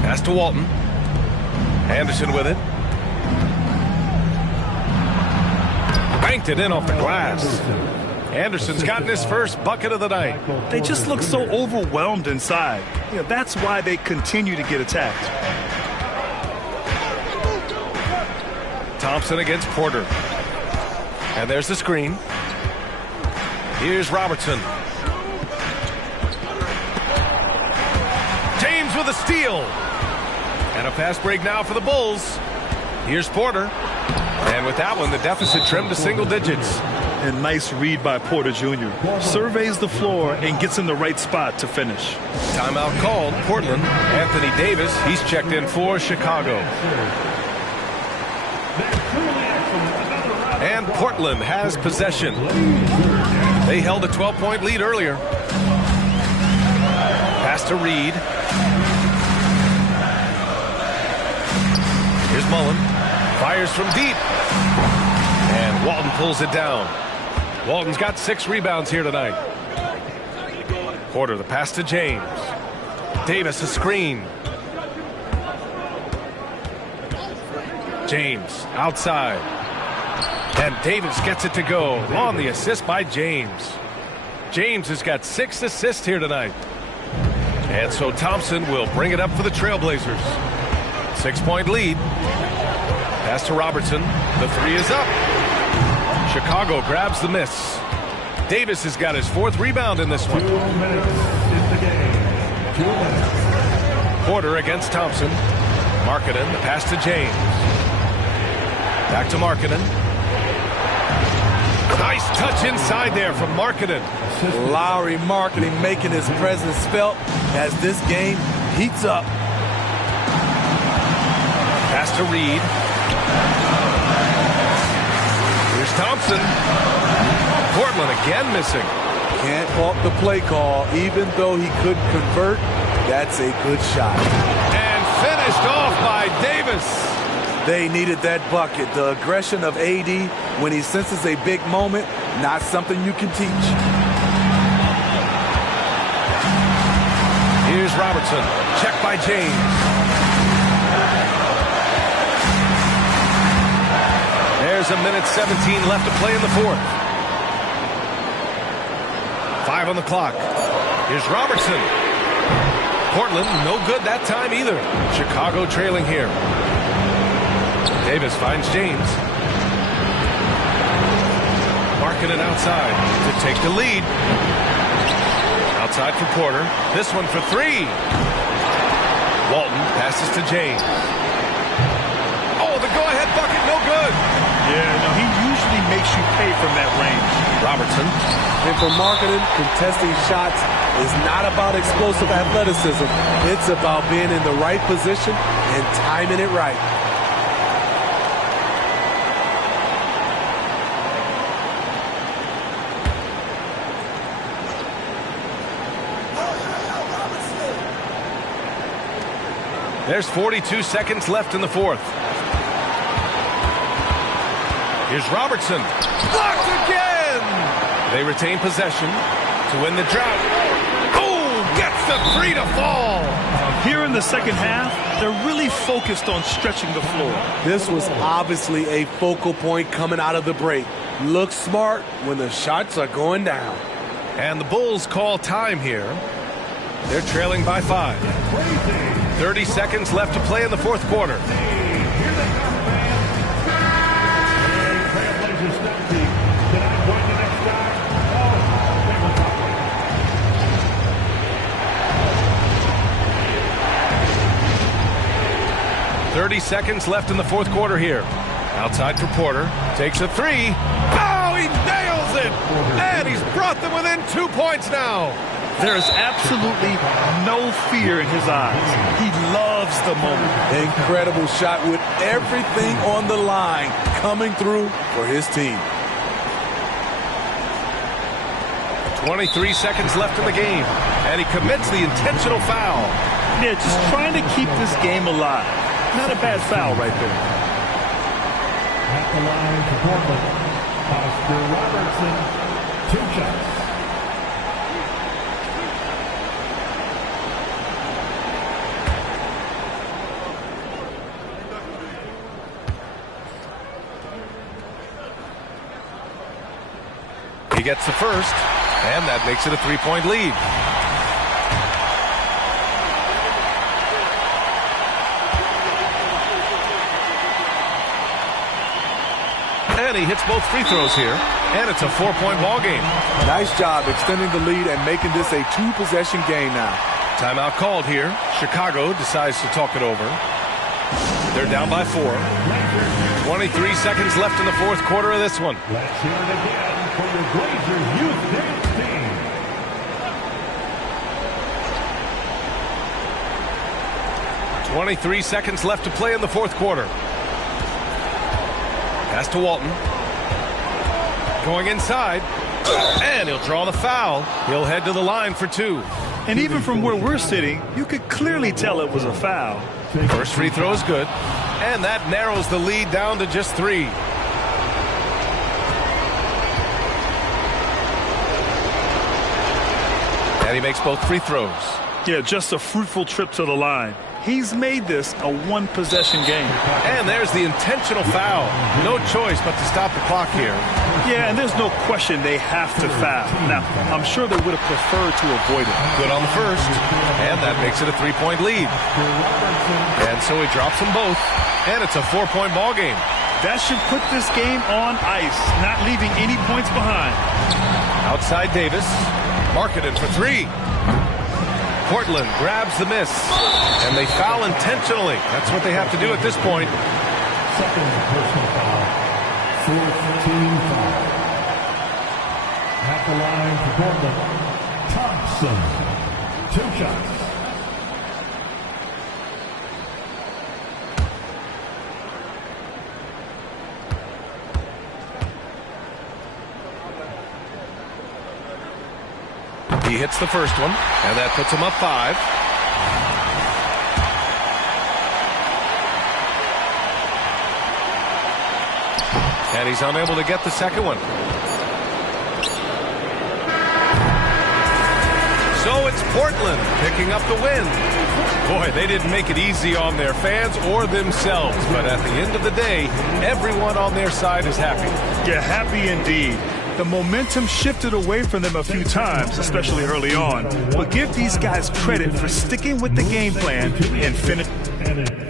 Pass to Walton. Anderson with it. Banked it in off the glass. Anderson's gotten his first bucket of the night. They just look so overwhelmed inside. You know, that's why they continue to get attacked. Thompson against Porter. And there's the screen. Here's Robertson. James with a steal. And a fast break now for the Bulls. Here's Porter. And with that one, the deficit trimmed to single digits. And nice read by Porter Jr. Surveys the floor and gets in the right spot to finish. Timeout called. Portland. Anthony Davis. He's checked in for Chicago. And Portland has possession. They held a 12-point lead earlier. Pass to Reed. Here's Mullen. Fires from deep. And Walton pulls it down. Walton's got 6 rebounds here tonight. Porter, the pass to James. Davis, a screen. James, outside. And Davis gets it to go on the assist by James. James has got 6 assists here tonight. And so Thompson will bring it up for the Trailblazers. 6-point lead. Pass to Robertson. The 3 is up. Chicago grabs the miss. Davis has got his 4th rebound in this one. 2 minutes in the game. 2 minutes. Porter against Thompson. Markkanen, the pass to James. Back to Markkanen. Nice touch inside there from Markkanen. Lowry Markkanen making his presence felt as this game heats up. Pass to Reed. Here's Thompson. Portland again missing. Can't fault the play call. Even though he couldn't convert, that's a good shot. And finished off by Davis. They needed that bucket. The aggression of AD when he senses a big moment, not something you can teach. Here's Robertson. Check by James. There's a minute 17 left to play in the fourth. 5 on the clock. Here's Robertson. Portland, no good that time either. Chicago trailing here. Davis finds James. Marking it outside to take the lead. Outside for Porter. This one for 3. Walton passes to James. Oh, the go-ahead bucket, no good. Yeah, no, he usually makes you pay from that range. Robertson. And for marketing, contesting shots is not about explosive athleticism. It's about being in the right position and timing it right. There's 42 seconds left in the fourth. Here's Robertson. Blocked again! They retain possession to win the drought. Oh, gets the 3 to fall. Here in the second half, they're really focused on stretching the floor. This was obviously a focal point coming out of the break. Look smart when the shots are going down. And the Bulls call time here. They're trailing by 5. 30 seconds left to play in the fourth quarter. 30 seconds left in the fourth quarter here. Outside for Porter. Takes a 3. Oh, he nails it! And he's brought them within 2 points now. There is absolutely no fear in his eyes. He loves the moment. Incredible shot with everything on the line coming through for his team. 23 seconds left in the game. And he commits the intentional foul. Yeah, just trying to keep this game alive. Not a bad foul right there. At the line for Portland, Oscar Robertson, 2 shots. He gets the first, and that makes it a 3-point lead. And he hits both free throws here, and it's a 4-point ball game. Nice job extending the lead and making this a 2-possession game now. Timeout called here. Chicago decides to talk it over. They're down by 4. 23 seconds left in the fourth quarter of this one. Let's hear it again for the Blazers youth dance team. – 23 seconds left to play in the fourth quarter. Pass to Walton. Going inside. And he'll draw the foul. He'll head to the line for 2. And even from where we're sitting, you could clearly tell it was a foul. First free throw is good. And that narrows the lead down to just 3. And he makes both free throws. Yeah, just a fruitful trip to the line. He's made this a 1-possession game. And there's the intentional foul. No choice but to stop the clock here. Yeah, and there's no question they have to foul. Now, I'm sure they would have preferred to avoid it. Good on the first. And that makes it a 3-point lead. And so he drops them both. And it's a 4-point ball game. That should put this game on ice, not leaving any points behind. Outside Davis. Marketed for 3. Portland grabs the miss, and they foul intentionally. That's what they have to do at this point. Second personal foul. 4th team foul. At the line for Portland, Thompson, 2 shots. He hits the first one, and that puts him up 5. And he's unable to get the second one. So it's Portland picking up the win. Boy, they didn't make it easy on their fans or themselves, but at the end of the day, everyone on their side is happy. Yeah, happy indeed. The momentum shifted away from them a few times, especially early on. But give these guys credit for sticking with the game plan and finishing.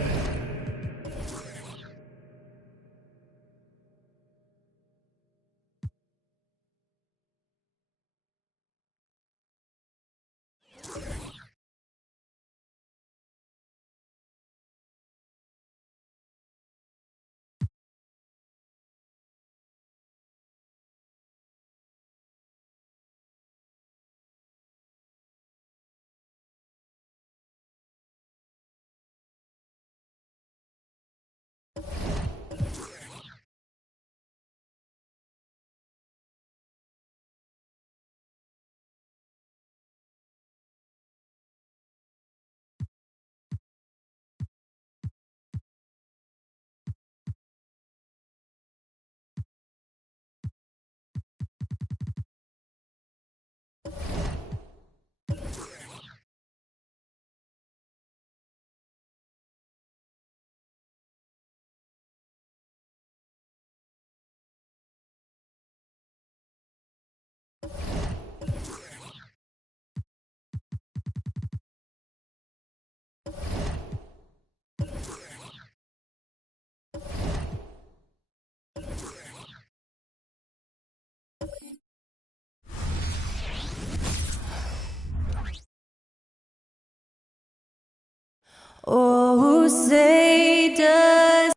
Oh, say does.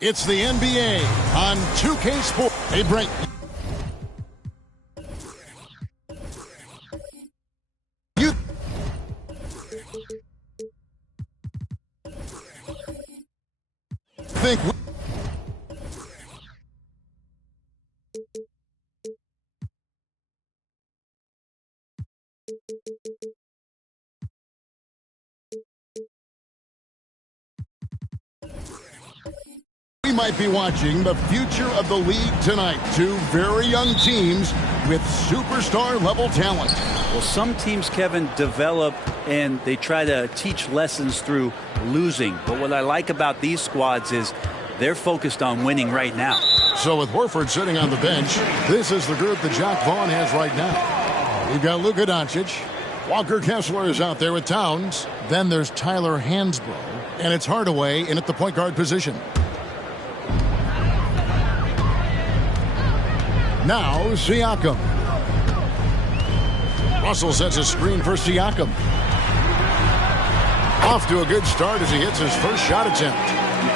It's the NBA on 2K Sports. Hey, Brent. You think we might be watching the future of the league tonight? Two very young teams with superstar-level talent. Well, some teams, Kevin, develop and they try to teach lessons through losing. But what I like about these squads is they're focused on winning right now. So with Horford sitting on the bench, this is the group that Jacque Vaughn has right now. We've got Luka Doncic. Walker Kessler is out there with Towns. Then there's Tyler Hansbrough. And it's Hardaway in at the point guard position. Now Siakam. Russell sets a screen for Siakam. Off to a good start as he hits his first shot attempt.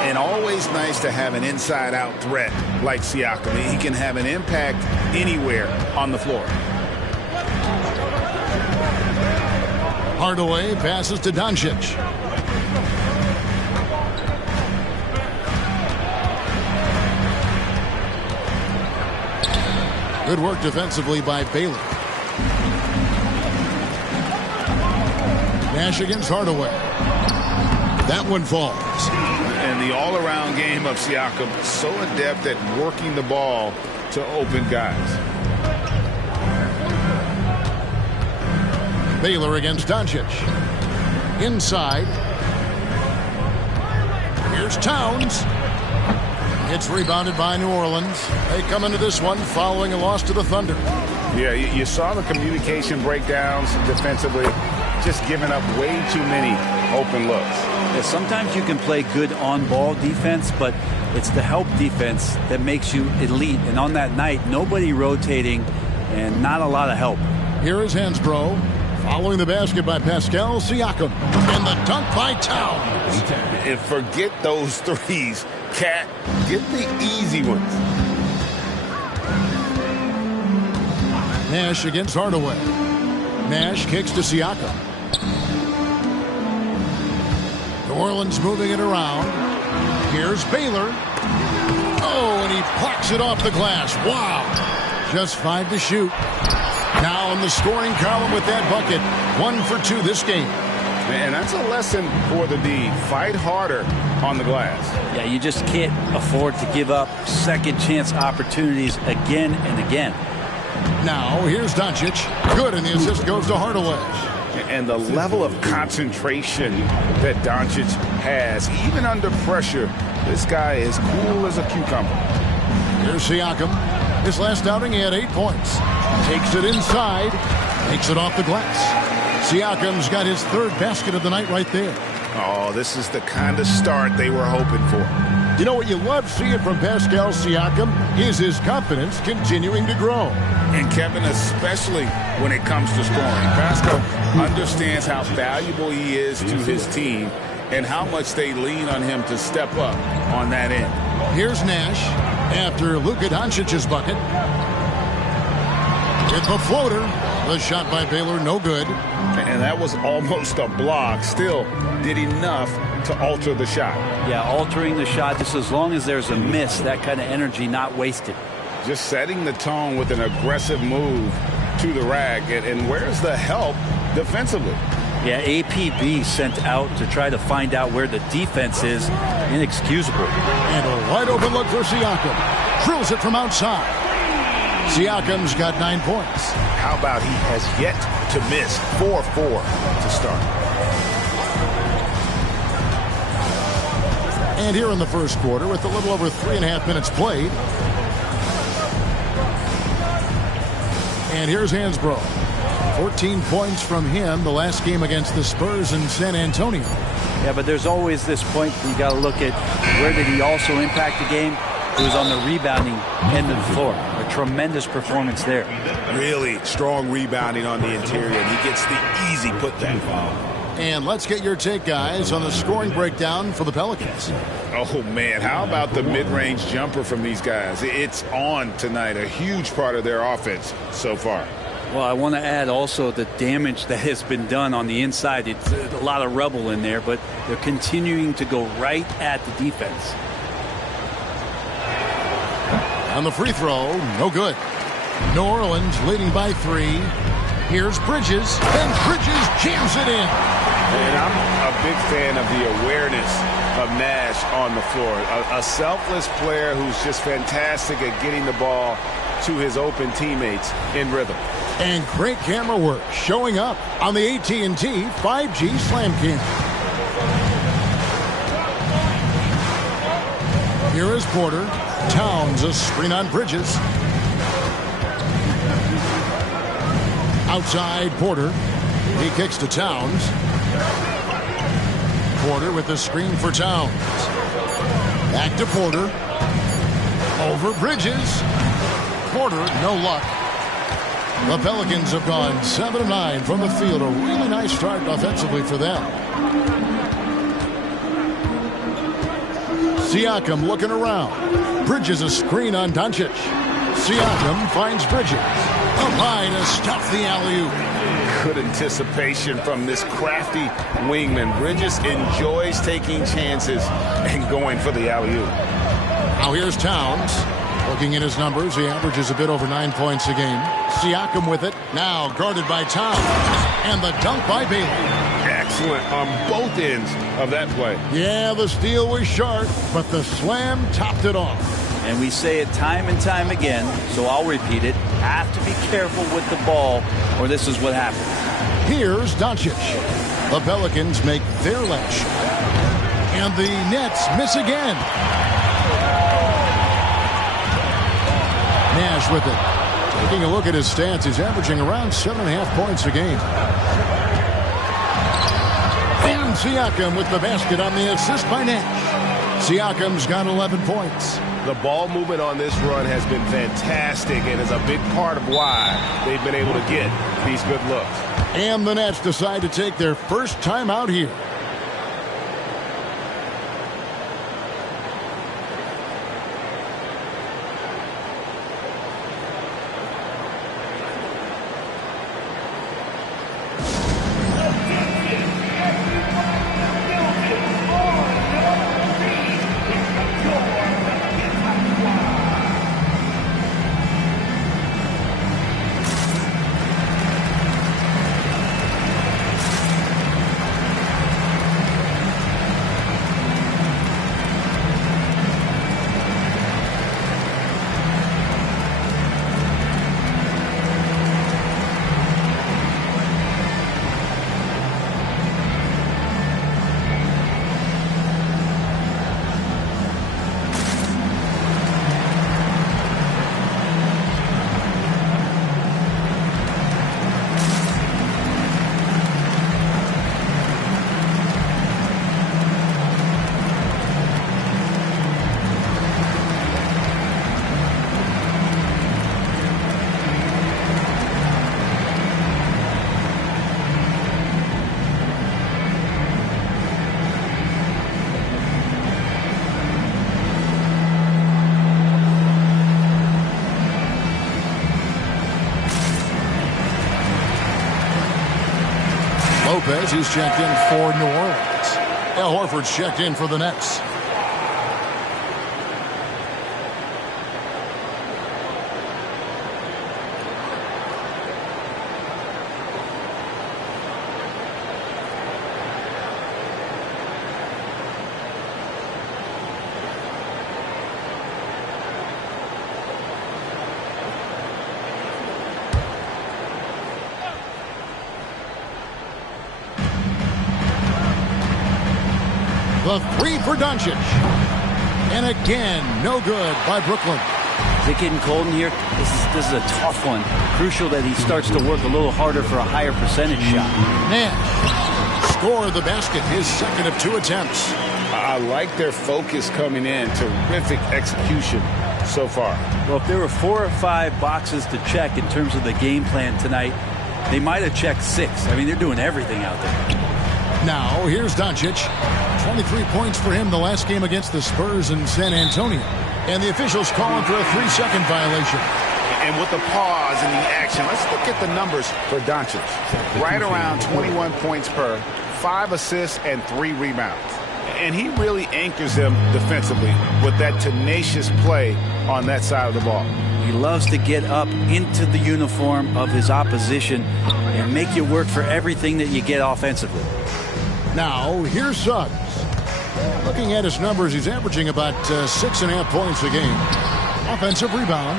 And always nice to have an inside-out threat like Siakam. He can have an impact anywhere on the floor. Hardaway passes to Doncic. Good work defensively by Baylor. Nash against Hardaway. That one falls. And the all-around game of Siakam, so adept at working the ball to open guys. Baylor against Doncic. Inside. Here's Towns. It's rebounded by New Orleans. They come into this one following a loss to the Thunder. Yeah, you saw the communication breakdowns defensively, just giving up way too many open looks. Yeah, sometimes you can play good on-ball defense, but it's the help defense that makes you elite. And on that night, nobody rotating and not a lot of help. Here is Hansbrough. Following the basket by Pascal Siakam. And the dunk by Towns. And forget those threes. Cat, get the easy ones. Nash against Hardaway. Nash kicks to Siakam. New Orleans moving it around. Here's Baylor. Oh, and he plucks it off the glass. Wow. Just 5 to shoot. Now in the scoring column with that bucket. 1 for 2 this game. And that's a lesson for the D. Fight harder. on the glass. Yeah, you just can't afford to give up second chance opportunities again and again. Now, here's Doncic. Good, and the assist goes to Hardaway. And the level of concentration that Doncic has, even under pressure, this guy is cool as a cucumber. Here's Siakam. His last outing, he had 8 points. Takes it inside. Takes it off the glass. Siakam's got his 3rd basket of the night right there. Oh, this is the kind of start they were hoping for. You know what you love seeing from Pascal Siakam is his confidence continuing to grow. And Kevin, especially when it comes to scoring. Pascal understands how valuable he is to his team and how much they lean on him to step up on that end. Here's Nash after Luka Doncic's bucket. With the floater. The shot by Baylor, no good. And that was almost a block. Still did enough to alter the shot. Yeah, altering the shot just as long as there's a miss, that kind of energy not wasted. Just setting the tone with an aggressive move to the rack. And where's the help defensively? Yeah, APB sent out to try to find out where the defense is. Inexcusable. And a wide open look for Siakam. Drills it from outside. Siakam's got 9 points. How about he has yet to miss 4-4 to start. And here in the first quarter with a little over 3.5 minutes played. And here's Hansbrough. 14 points from him the last game against the Spurs in San Antonio. Yeah, but there's always this point you got to look at where did he also impact the game. It was on the rebounding end of the floor. A tremendous performance there. Really strong rebounding on the interior, and he gets the easy putback. And let's get your take, guys, on the scoring breakdown for the Pelicans. Oh, man, how about the mid-range jumper from these guys? It's on tonight, a huge part of their offense so far. Well, I want to add also the damage that has been done on the inside. It's a lot of rubble in there, but they're continuing to go right at the defense. On the free throw, no good. New Orleans leading by 3. Here's Bridges, and Bridges jams it in. And I'm a big fan of the awareness of Nash on the floor. A selfless player who's just fantastic at getting the ball to his open teammates in rhythm. And great camera work showing up on the AT&T 5G Slam Cam. Here is Porter. Towns, a screen on Bridges. Outside Porter. He kicks to Towns. Porter with the screen for Towns. Back to Porter. Over Bridges. Porter, no luck. The Pelicans have gone 7 of 9 from the field. A really nice start offensively for them. Siakam looking around. Bridges a screen on Doncic. Siakam finds Bridges. Up high to stuff the alley-oop. Good anticipation from this crafty wingman. Bridges enjoys taking chances and going for the alley-oop. Now here's Towns. Looking at his numbers, he averages a bit over 9 points a game. Siakam with it. Now guarded by Towns. And the dunk by Baylor. Excellent on both ends of that play. Yeah, the steal was sharp, but the slam topped it off. And we say it time and time again, so I'll repeat it. Have to be careful with the ball, or this is what happens. Here's Doncic. The Pelicans make their last shot. And the Nets miss again. Nash with it. Taking a look at his stats, he's averaging around 7.5 points a game. And Siakam with the basket on the assist by Nash. Siakam's got 11 points. The ball movement on this run has been fantastic and is a big part of why they've been able to get these good looks. And the Nets decide to take their first time out here. Lopez, he's checked in for New Orleans. Al Horford's checked in for the Nets. The three for Doncic. And again, no good by Brooklyn. Is it getting cold in here? This is a tough one. Crucial that he starts to work a little harder for a higher percentage shot. Nash scored the basket, his second of 2 attempts. I like their focus coming in. Terrific execution so far. Well, if there were 4 or 5 boxes to check in terms of the game plan tonight, they might have checked 6. I mean, they're doing everything out there. Now, here's Doncic. 23 points for him the last game against the Spurs in San Antonio. And the officials calling for a 3-second violation. And with the pause and the action, let's look at the numbers for Doncic. Right around 21 points per, 5 assists, and 3 rebounds. And he really anchors them defensively with that tenacious play on that side of the ball. He loves to get up into the uniform of his opposition and make you work for everything that you get offensively. Now, here's Suggs. Looking at his numbers, he's averaging about 6.5 points a game. Offensive rebound.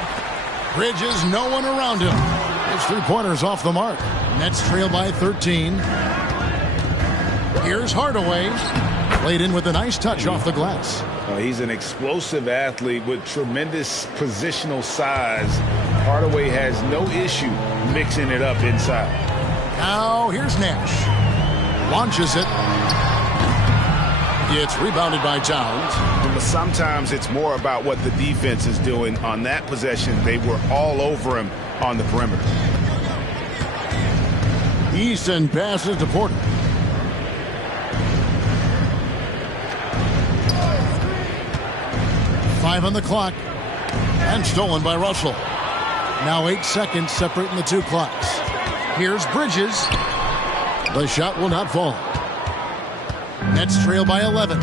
Bridges, no one around him. His 3-pointers off the mark. Nets trail by 13. Here's Hardaway. Played in with a nice touch off the glass. He's an explosive athlete with tremendous positional size. Hardaway has no issue mixing it up inside. Now, here's Nash. Launches it. It's rebounded by Towns. But sometimes it's more about what the defense is doing. On that possession, they were all over him on the perimeter. Easton passes to Porter. Five on the clock. And stolen by Russell. Now 8 seconds separating the 2 clocks. Here's Bridges. The shot will not fall. Nets trail by 11.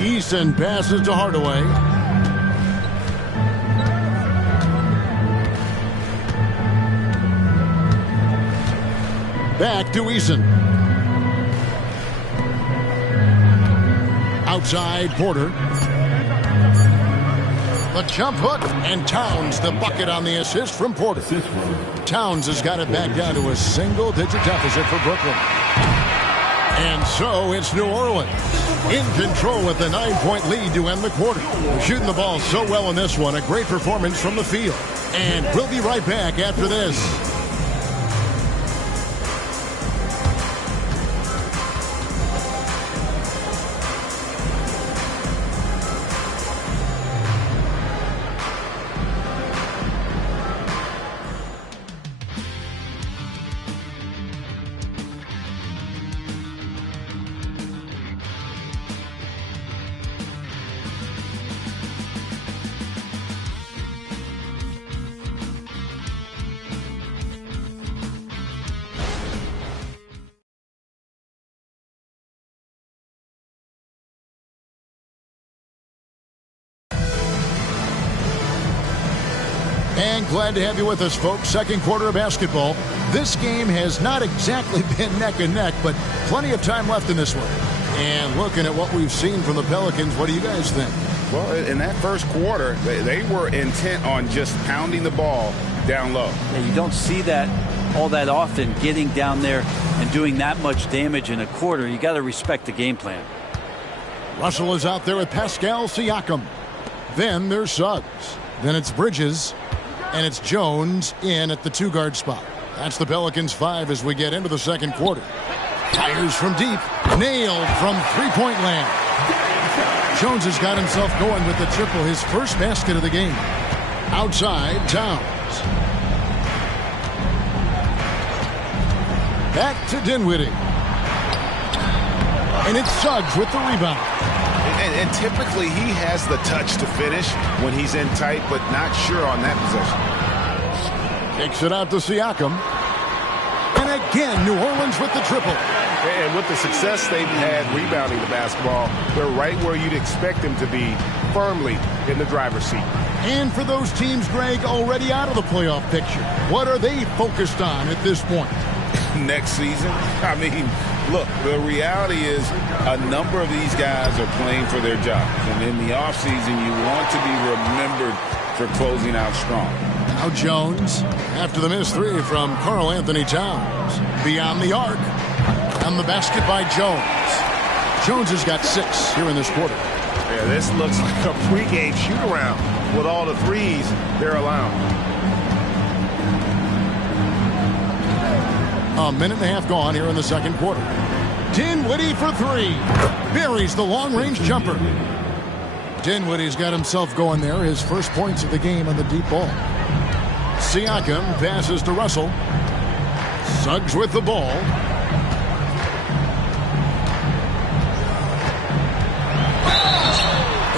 Easton passes to Hardaway. Back to Easton. Outside Porter. The jump hook, and Towns the bucket on the assist from Porter. Towns has got it back down to a single-digit deficit for Brooklyn. And so it's New Orleans in control with the 9-point lead to end the quarter. They're shooting the ball so well in this one. A great performance from the field. And we'll be right back after this. And glad to have you with us, folks. Second quarter of basketball. This game has not exactly been neck and neck, but plenty of time left in this one. And looking at what we've seen from the Pelicans, what do you guys think? Well, in that first quarter, they were intent on just pounding the ball down low. Yeah, you don't see that all that often, getting down there and doing that much damage in a quarter. You got to respect the game plan. Russell is out there with Pascal Siakam. Then there's Suggs. Then it's Bridges. And it's Jones in at the 2-guard spot. That's the Pelicans 5 as we get into the second quarter. Fires from deep. Nailed from 3-point land. Jones has got himself going with the triple, his first basket of the game. Outside, Towns. Back to Dinwiddie. And it's Suggs with the rebound. And typically he has the touch to finish when he's in tight, but not sure on that possession. Kicks it out to Siakam. And Again, New Orleans with the triple. And with the success they've had rebounding the basketball, they're right where you'd expect them to be, firmly in the driver's seat. And for those teams, Greg, already out of the playoff picture, what are they focused on at this point? Next season? I mean, look, the reality is a number of these guys are playing for their jobs. And in the offseason, you want to be remembered for closing out strong. Now Jones, after the missed three from Karl Anthony Towns. Beyond the arc. And the basket by Jones. Jones has got 6 here in this quarter. Yeah, this looks like a pregame shoot-around with all the threes they're allowing. A minute and a half gone here in the second quarter. Dinwiddie for 3. Buries the long-range jumper. Dinwiddie's got himself going there. His first points of the game on the deep ball. Siakam passes to Russell. Suggs with the ball.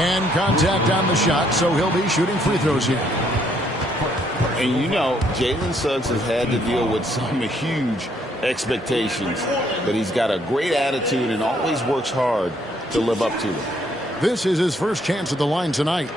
And contact on the shot, so he'll be shooting free throws here. And you know, Jalen Suggs has had to deal with some huge expectations, but he's got a great attitude and always works hard to live up to them. This is his first chance at the line tonight.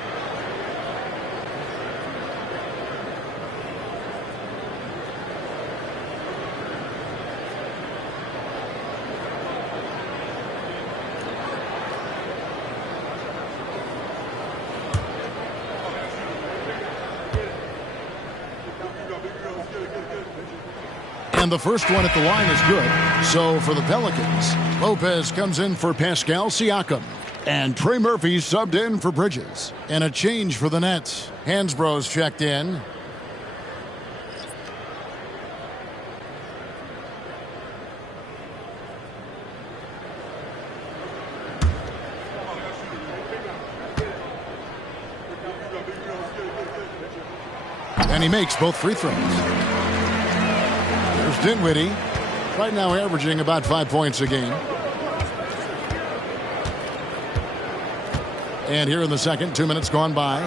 And the first one at the line is good. So for the Pelicans, Lopez comes in for Pascal Siakam. And Trey Murphy subbed in for Bridges. And a change for the Nets. Hansbrough's checked in. And he makes both free throws. Dinwiddie, right now averaging about 5 points a game. And here in the second, 2 minutes gone by.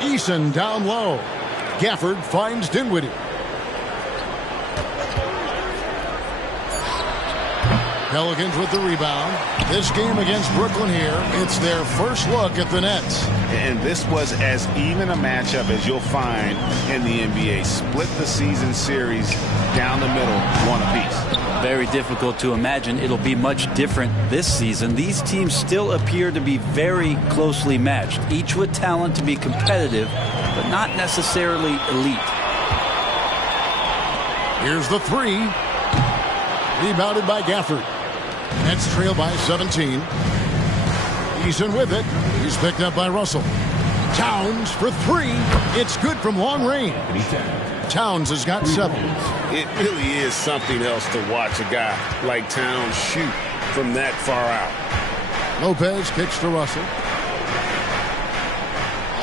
Eason down low. Gafford finds Dinwiddie. Pelicans with the rebound. This game against Brooklyn here, it's their first look at the Nets. And this was as even a matchup as you'll find in the NBA. Split the season series down the middle, one apiece. Very difficult to imagine it'll be much different this season. These teams still appear to be very closely matched, each with talent to be competitive, but not necessarily elite. Here's the 3. Rebounded by Gafford. Nets trail by 17. Eason with it. He's picked up by Russell. Towns for 3. It's good from long range. Towns has got 7. It really is something else to watch a guy like Towns shoot from that far out. Lopez kicks to Russell.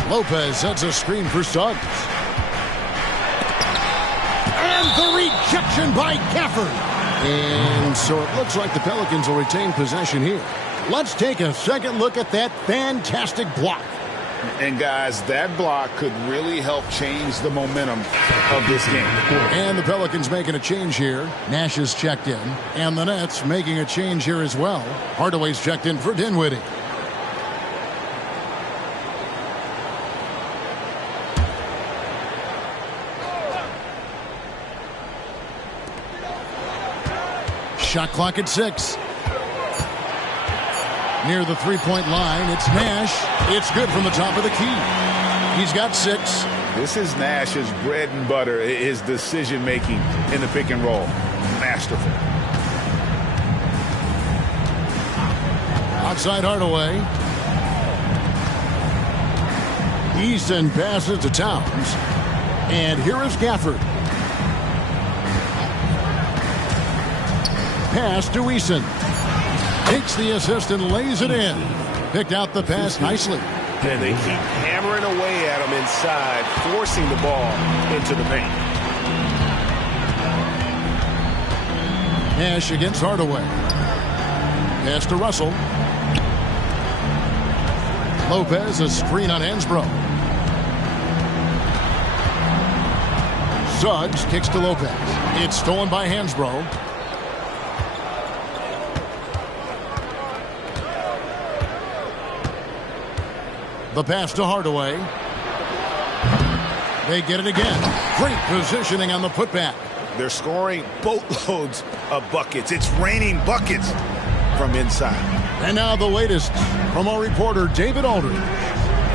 Lopez sets a screen for Suggs. And the rejection by Gafford. And so it looks like the Pelicans will retain possession here. Let's take a second look at that fantastic block. And guys, that block could really help change the momentum of this game. And the Pelicans making a change here. Nash is checked in. And the Nets making a change here as well. Hardaway's checked in for Dinwiddie. Shot clock at 6. Near the three-point line, it's Nash. It's good from the top of the key. He's got 6. This is Nash's bread and butter, his decision-making in the pick and roll. Masterful. Outside Hardaway. Eason passes to Towns. And here is Gafford. Pass to Eason. Takes the assist and lays it in. Picked out the pass nicely. And they keep hammering away at him inside, forcing the ball into the paint. Nash against Hardaway. Pass to Russell. Lopez, a screen on Hansbrough. Suggs kicks to Lopez. It's stolen by Hansbrough. The pass to Hardaway. They get it again. Great positioning on the putback. They're scoring boatloads of buckets. It's raining buckets from inside. And now the latest from our reporter, David Aldridge.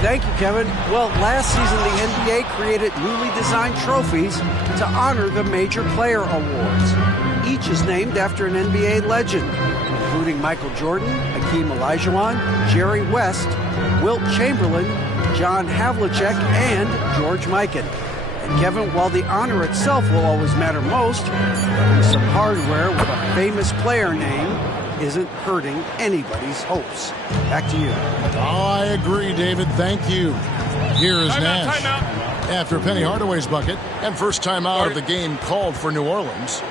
Thank you, Kevin. Well, last season the NBA created newly designed trophies to honor the major player awards. Each is named after an NBA legend, including Michael Jordan, Hakeem Olajuwon, Jerry West, Wilt Chamberlain, John Havlicek, and George Mikan. And Kevin, while the honor itself will always matter most, having some hardware with a famous player name isn't hurting anybody's hopes. Back to you. I agree, David. Thank you. Here is Nash. After Penny Hardaway's bucket and first time out of the game called for New Orleans.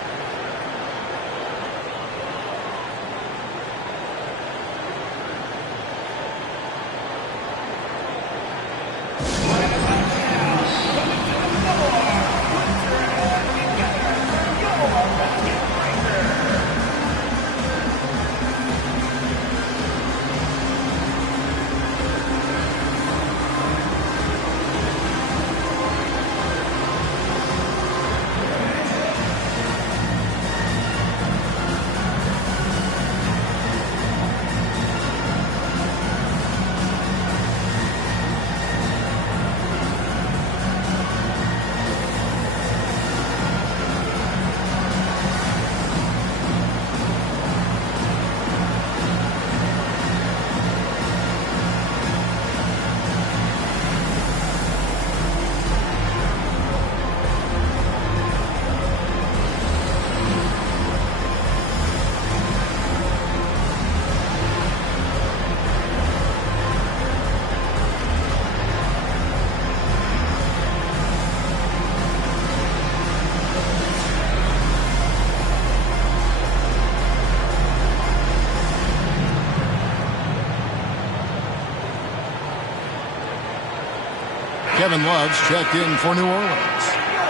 Kevin Love's checked in for New Orleans.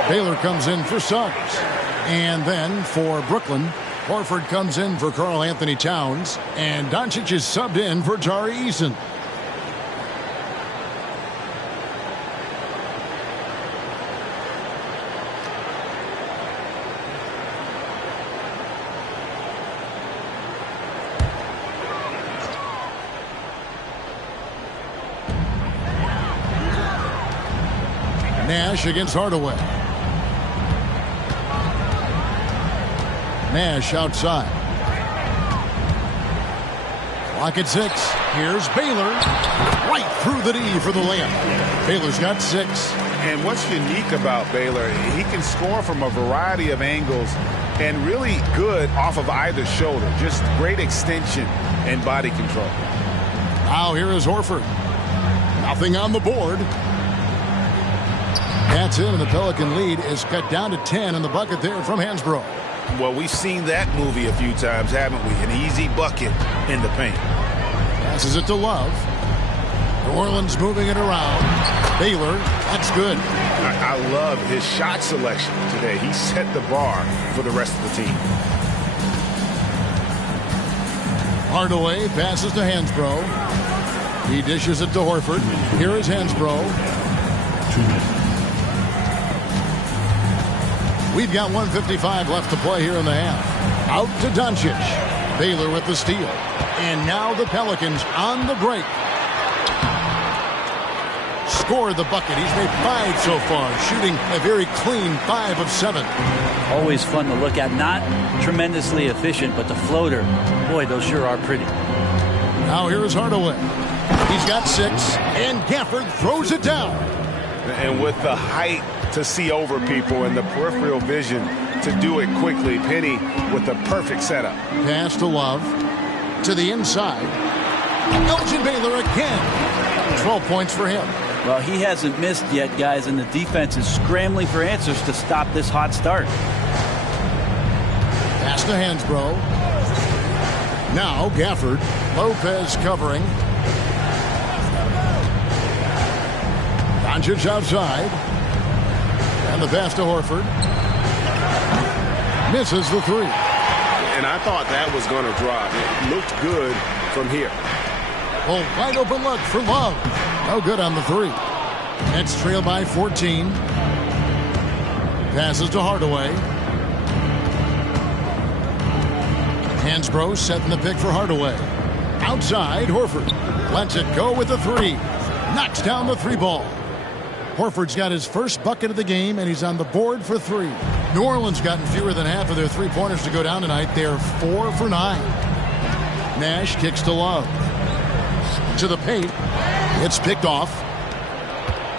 Baylor comes in for Suggs. And then for Brooklyn, Horford comes in for Karl Anthony Towns. And Doncic is subbed in for Tari Eason. Nash against Hardaway. Nash outside. Clock at 6. Here's Baylor. Right through the D for the layup. Baylor's got 6. And what's unique about Baylor, he can score from a variety of angles and really good off of either shoulder. Just great extension and body control. Now here is Horford. Nothing on the board. That's in, and the Pelican lead is cut down to 10 in the bucket there from Hansbrough. Well, we've seen that movie a few times, haven't we? An easy bucket in the paint. Passes it to Love. New Orleans moving it around. Baylor, that's good. I love his shot selection today. He set the bar for the rest of the team. Hardaway passes to Hansbrough. He dishes it to Horford. Here is Hansbrough. 2 minutes. We've got 1:55 left to play here in the half. Out to Doncic. Baylor with the steal. And now the Pelicans on the break. Scored the bucket. He's made 5 so far, shooting a very clean 5 of 7. Always fun to look at. Not tremendously efficient, but the floater, boy, those sure are pretty. Now here's Hardaway. He's got 6, and Gafford throws it down. And with the height to see over people and the peripheral vision to do it quickly, Penny with the perfect setup. Pass to Love. To the inside. Elgin Baylor again. 12 points for him. Well, he hasn't missed yet, guys, and the defense is scrambling for answers to stop this hot start. Pass to Hansbrough. Now Gafford. Lopez covering. Doncic outside. And the pass to Horford. Misses the three. And I thought that was going to drop. It looked good from here. Oh, wide open look for Love. No good on the three. Nets trail by 14. Passes to Hardaway. Hansbrough setting the pick for Hardaway. Outside, Horford lets it go with the three. Knocks down the three ball. Horford's got his first bucket of the game, and he's on the board for three. New Orleans gotten fewer than half of their three-pointers to go down tonight. They're 4 for 9. Nash kicks to Love. To the paint. It's picked off.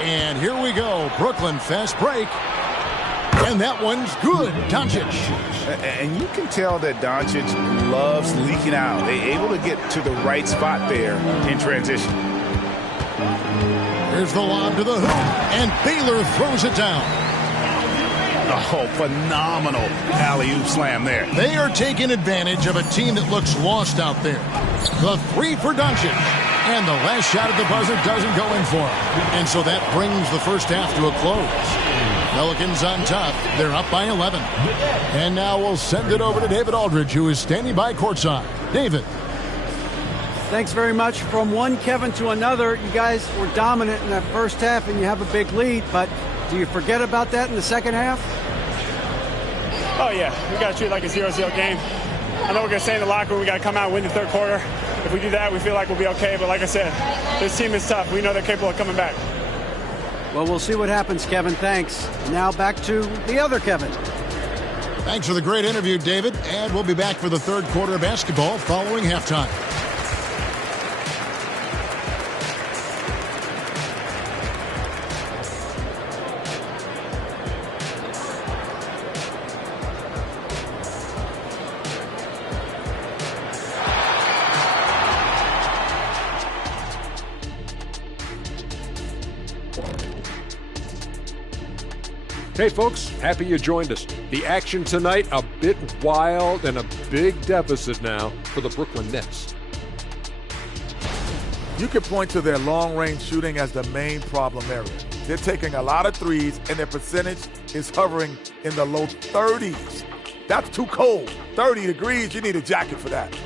And here we go. Brooklyn fast break. And that one's good. Doncic. And you can tell that Doncic loves leaking out. They're able to get to the right spot there in transition. Here's the lob to the hoop. And Baylor throws it down. Oh, phenomenal alley-oop slam there. They are taking advantage of a team that looks lost out there. The three for Doncic. And the last shot at the buzzer doesn't go in for him. And so that brings the first half to a close. Pelicans on top. They're up by 11. And now we'll send it over to David Aldridge, who is standing by courtside. David. Thanks very much. From one Kevin to another, you guys were dominant in that first half and you have a big lead, but do you forget about that in the second half? Oh, yeah. We got to treat it like a 0-0 game. I know we're going to stay in the locker room. We got to come out and win the third quarter. If we do that, we feel like we'll be okay. But like I said, this team is tough. We know they're capable of coming back. Well, we'll see what happens, Kevin. Thanks. Now back to the other Kevin. Thanks for the great interview, David. And we'll be back for the third quarter of basketball following halftime. Hey folks, happy you joined us. The action tonight, a bit wild and a big deficit now for the Brooklyn Nets. You can point to their long-range shooting as the main problem area. They're taking a lot of threes, and their percentage is hovering in the low 30s. That's too cold. 30 degrees, you need a jacket for that.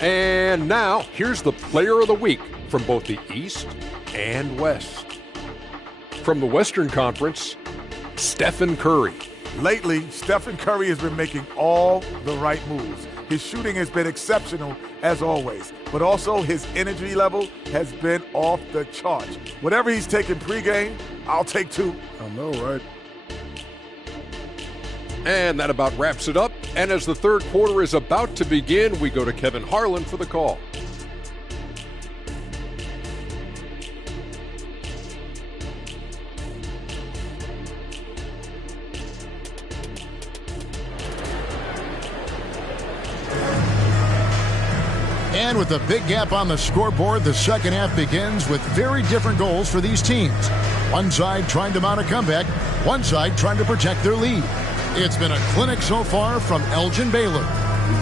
And now, here's the player of the week from both the East and West. From the Western Conference, Stephen Curry. Lately, Stephen Curry has been making all the right moves. His shooting has been exceptional, as always, but also his energy level has been off the charts. Whatever he's taking pregame, I'll take two. I know, right? And that about wraps it up. And as the third quarter is about to begin, we go to Kevin Harlan for the call. And with a big gap on the scoreboard, the second half begins with very different goals for these teams. One side trying to mount a comeback, one side trying to protect their lead. It's been a clinic so far from Elgin Baylor.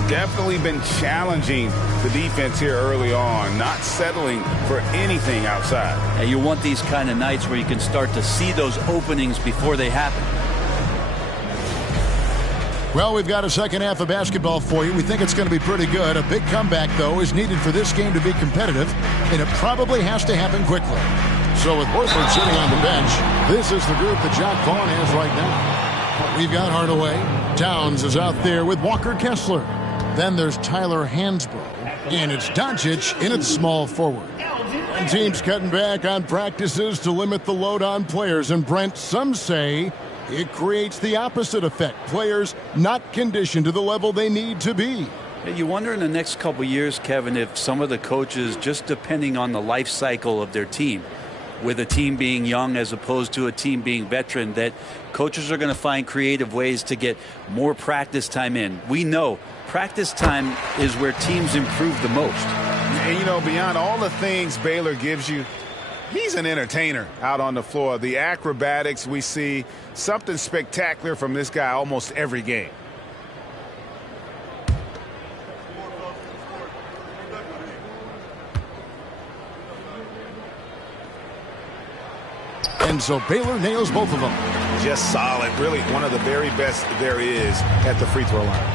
Definitely been challenging the defense here early on, not settling for anything outside. And you want these kind of nights where you can start to see those openings before they happen. Well, we've got a second half of basketball for you. We think it's going to be pretty good. A big comeback, though, is needed for this game to be competitive, and it probably has to happen quickly. So with Horford sitting on the bench, this is the group that Jack Vaughn has right now. We've got Hardaway. Towns is out there with Walker Kessler. Then there's Tyler Hansbrough, and it's Doncic in its small forward. And teams cutting back on practices to limit the load on players. And Brent, some say it creates the opposite effect. Players not conditioned to the level they need to be. You wonder in the next couple years, Kevin, if some of the coaches, just depending on the life cycle of their team, with a team being young as opposed to a team being veteran, that coaches are going to find creative ways to get more practice time in. We know practice time is where teams improve the most. And, you know, beyond all the things Baylor gives you, he's an entertainer out on the floor. The acrobatics we see, something spectacular from this guy almost every game. And so Baylor nails both of them. Just solid. Really one of the very best there is at the free throw line.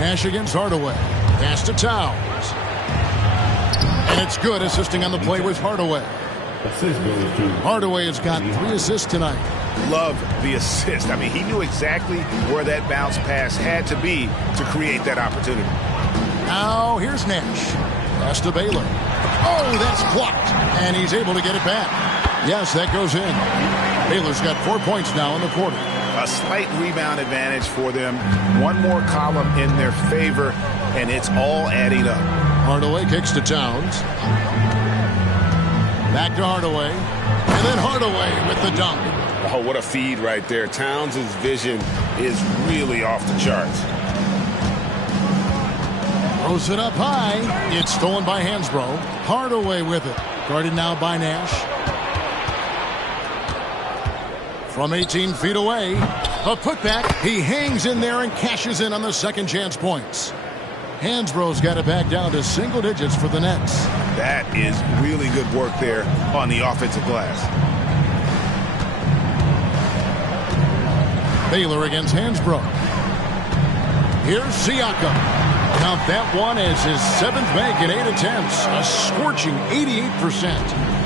Nash against Hardaway. Pass to Towns. And it's good. Assisting on the play was Hardaway. Hardaway has got 3 assists tonight. Love the assist. I mean, he knew exactly where that bounce pass had to be to create that opportunity. Now here's Nash. Pass to Baylor. Oh, that's blocked. And he's able to get it back. Yes, that goes in. Baylor's got 4 points now in the quarter. A slight rebound advantage for them. One more column in their favor, and it's all adding up. Hardaway kicks to Towns. Back to Hardaway. And then Hardaway with the dunk. Oh, what a feed right there. Towns' vision is really off the charts. Throws it up high. It's stolen by Hansbrough. Hardaway with it. Guarded now by Nash. From 18 feet away. A putback. He hangs in there and cashes in on the second chance points. Hansbrough's got it back down to single digits for the Nets. That is really good work there on the offensive glass. Baylor against Hansbrough. Here's Siakam. Count that one as his 7th bank in 8 attempts. A scorching 88%.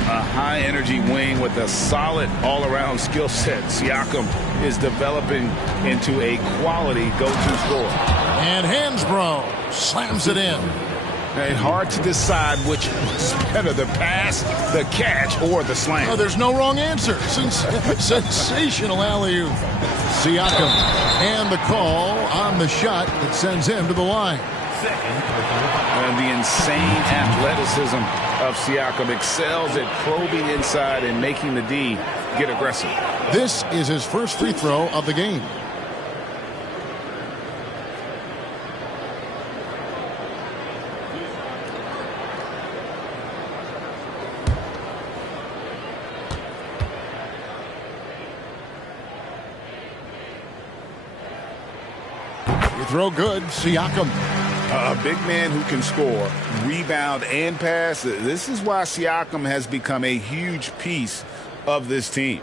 A high-energy wing with a solid all-around skill set. Siakam is developing into a quality go-to scorer. And Hansbrough slams it in. And hard to decide which was better, the pass, the catch, or the slam. Oh, there's no wrong answer. Sensational alley-oop. Siakam and the call on the shot that sends him to the line. And the insane athleticism of Siakam excels at probing inside and making the D get aggressive. This is his first free throw of the game. Throw good. Siakam. A big man who can score, rebound, and pass. This is why Siakam has become a huge piece of this team.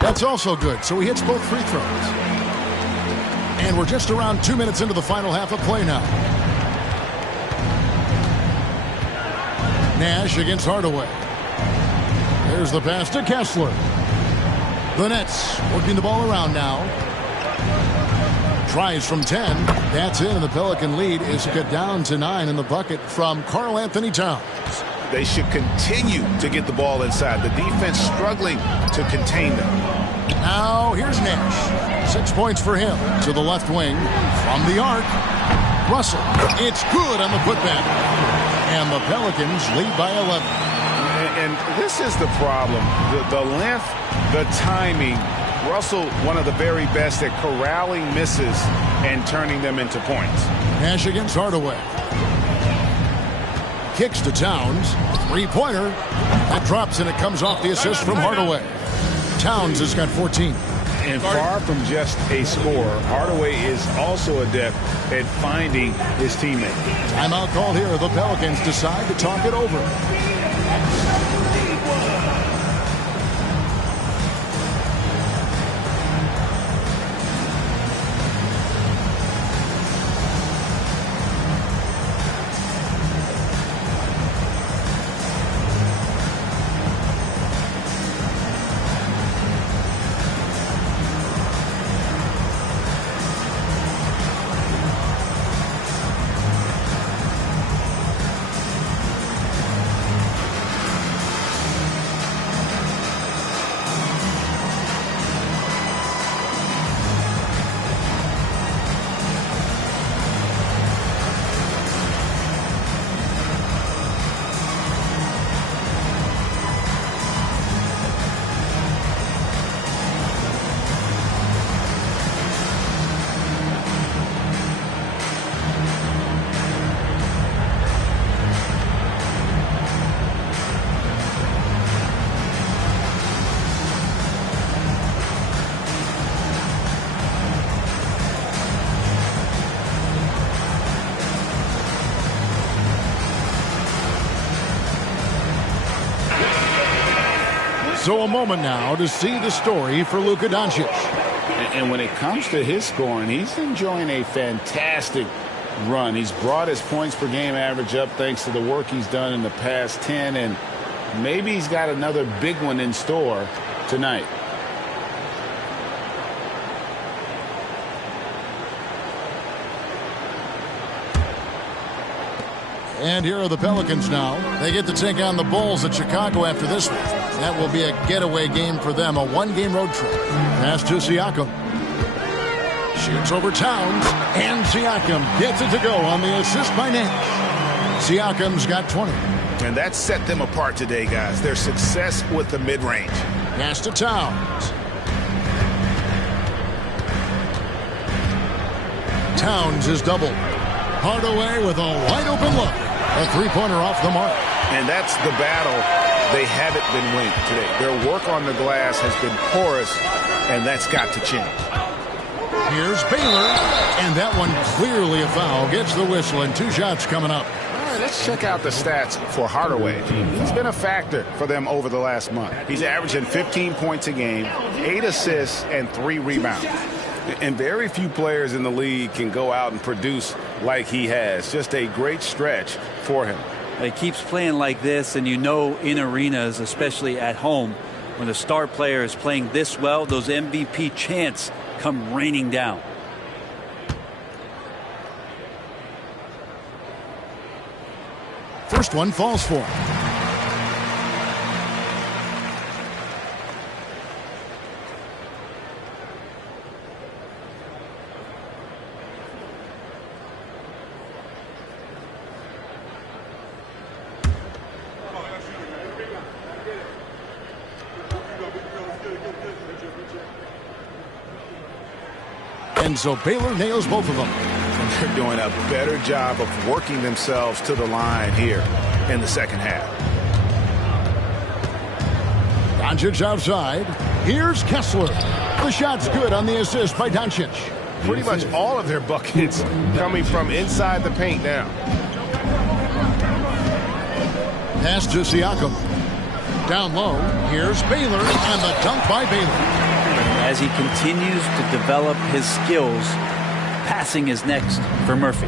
That's also good. So he hits both free throws. And we're just around 2 minutes into the final half of play now. Nash against Hardaway. There's the pass to Kessler. The Nets working the ball around now. Tries from 10. That's in, and the Pelican lead is cut down to 9 in the bucket from Karl Anthony Towns. They should continue to get the ball inside. The defense struggling to contain them. Now here's Nash. 6 points for him. To the left wing. From the arc. Russell. It's good on the putback. And the Pelicans lead by 11. And this is the problem. The length, the timing. Russell, one of the very best at corralling misses and turning them into points. Nash against Hardaway. Kicks to Towns. 3-pointer. That drops and it comes off the assist from Hardaway. Towns has got 14. And far from just a scorer, Hardaway is also adept at finding his teammate. Timeout called here. The Pelicans decide to talk it over. So a moment now to see the story for Luka Doncic. And when it comes to his scoring, he's enjoying a fantastic run. He's brought his points per game average up thanks to the work he's done in the past 10, and maybe he's got another big one in store tonight. And here are the Pelicans now. They get to take on the Bulls at Chicago after this one. That will be a getaway game for them, a one-game road trip. Pass to Siakam. Shoots over Towns, and Siakam gets it to go on the assist by Nash. Siakam's got 20. And that set them apart today, guys. Their success with the mid-range. Pass to Towns. Towns is doubled. Hardaway with a wide-open look. A three-pointer off the mark. And that's the battle they haven't been winning today. Their work on the glass has been porous, and that's got to change. Here's Baylor, and that one clearly a foul. Gets the whistle, and 2 shots coming up. All right, let's check out the stats for Hardaway. He's been a factor for them over the last month. He's averaging 15 points a game, 8 assists, and 3 rebounds. And very few players in the league can go out and produce like he has. Just a great stretch for him. He keeps playing like this, and you know in arenas, especially at home, when the star player is playing this well, those MVP chants come raining down. First one falls for him. And so Baylor nails both of them. And they're doing a better job of working themselves to the line here in the second half. Doncic outside. Here's Kessler. The shot's good on the assist by Doncic. Pretty much all of their buckets coming from inside the paint now. Pass to Siakam. Down low. Here's Baylor, and the dunk by Baylor. As he continues to develop his skills, passing is next for Murphy.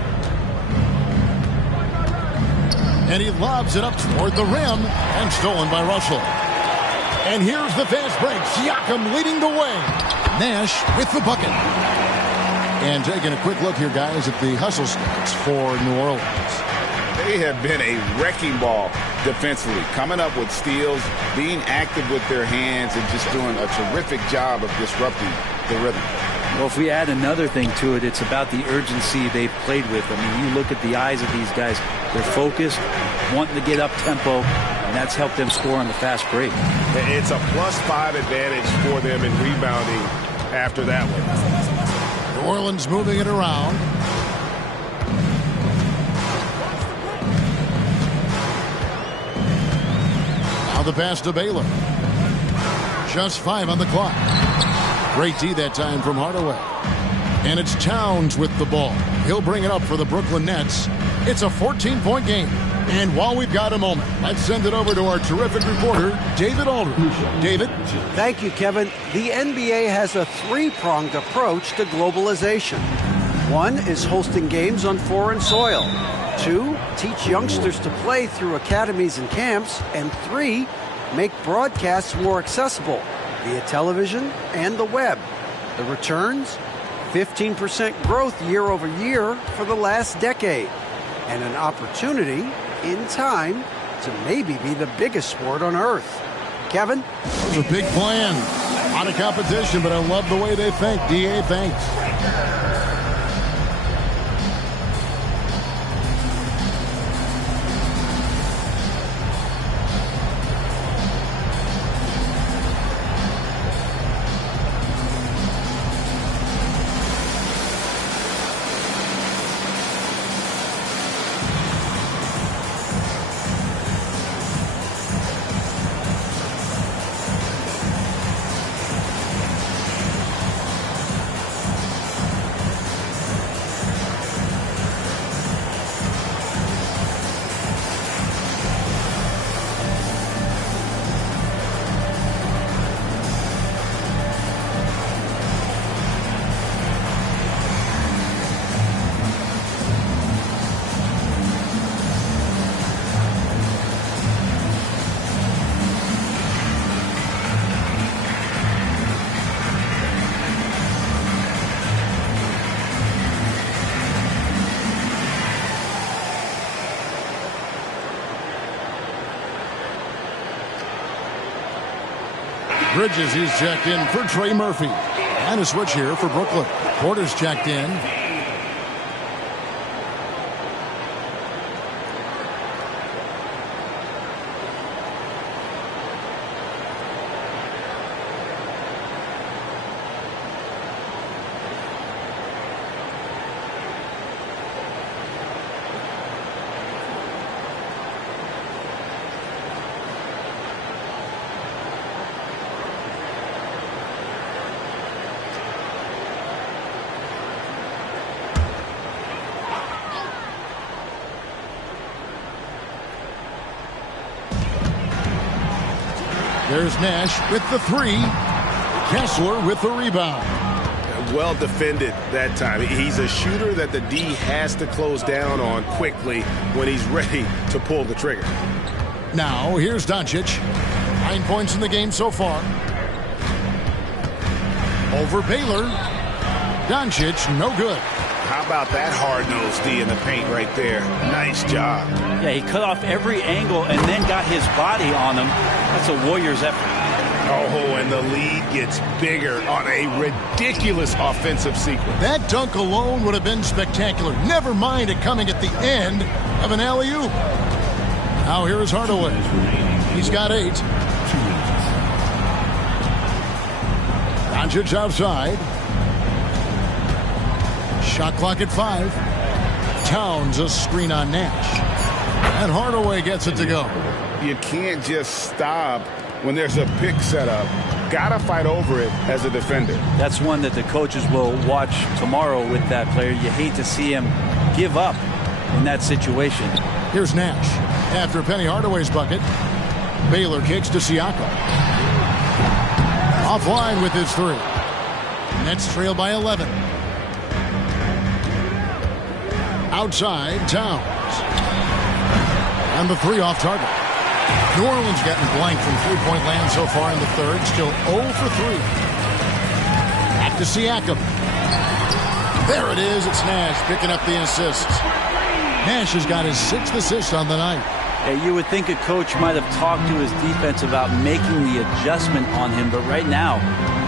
And he lobs it up toward the rim, and stolen by Russell. And here's the fast break. Siakam leading the way. Nash with the bucket. And taking a quick look here, guys, at the hustle stats for New Orleans. They have been a wrecking ball defensively, coming up with steals, being active with their hands, and just doing a terrific job of disrupting the rhythm. Well, if we add another thing to it, it's about the urgency they've played with. I mean, you look at the eyes of these guys. They're focused, wanting to get up tempo, and that's helped them score on the fast break. It's a +5 advantage for them in rebounding after that one. New Orleans moving it around. Now the pass to Baylor. Just 5 on the clock. Great D that time from Hardaway. And it's Towns with the ball. He'll bring it up for the Brooklyn Nets. It's a 14-point game. And while we've got a moment, let's send it over to our terrific reporter, David Aldridge. David? Thank you, Kevin. The NBA has a 3-pronged approach to globalization. 1 is hosting games on foreign soil. 2, teach youngsters to play through academies and camps. And 3, make broadcasts more accessible via television and the web. The returns? 15% growth year over year for the last decade. And an opportunity in time to maybe be the biggest sport on earth. Kevin? It was a big plan. A lot of competition, but I love the way they think. DA, thanks. Bridges, he's checked in for Trey Murphy. And a switch here for Brooklyn. Porter's checked in. There's Nash with the three. Kessler with the rebound. Well defended that time. He's a shooter that the D has to close down on quickly when he's ready to pull the trigger. Now, here's Doncic. 9 points in the game so far. Over Baylor. Doncic, no good. How about that hard-nosed D in the paint right there? Nice job. Yeah, he cut off every angle and then got his body on him. That's a Warriors effort. Oh, and the lead gets bigger on a ridiculous offensive sequence. That dunk alone would have been spectacular. Never mind it coming at the end of an alley-oop. Now here is Hardaway. He's got 8. Doncic outside. Shot clock at 5. Towns a screen on Nash. And Hardaway gets it to go. You can't just stop when there's a pick set up. Gotta fight over it as a defender. That's one that the coaches will watch tomorrow with that player. You hate to see him give up in that situation. Here's Nash. After Penny Hardaway's bucket, Baylor kicks to Siakam. Offline with his 3. Nets trail by 11. Outside, Towns. And the 3 off target. New Orleans getting blank from three-point land so far in the third. Still 0 for 3. Back to Siakam. There it is. It's Nash picking up the assist. Nash has got his 6th assist on the night. Yeah, you would think a coach might have talked to his defense about making the adjustment on him, but right now,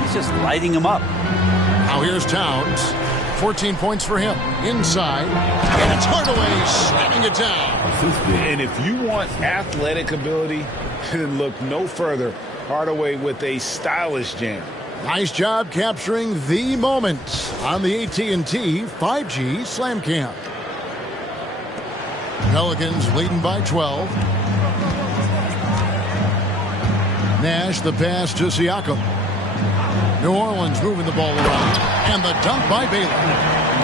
he's just lighting him up. Now here's Towns. 14 points for him. Inside. And it's Hardaway slamming it down. And if you want athletic ability, then look no further. Hardaway with a stylish jam. Nice job capturing the moment on the AT&T 5G Slam Cam. Pelicans leading by 12. Nash the pass to Siakam. New Orleans moving the ball around. And the dunk by Baylor.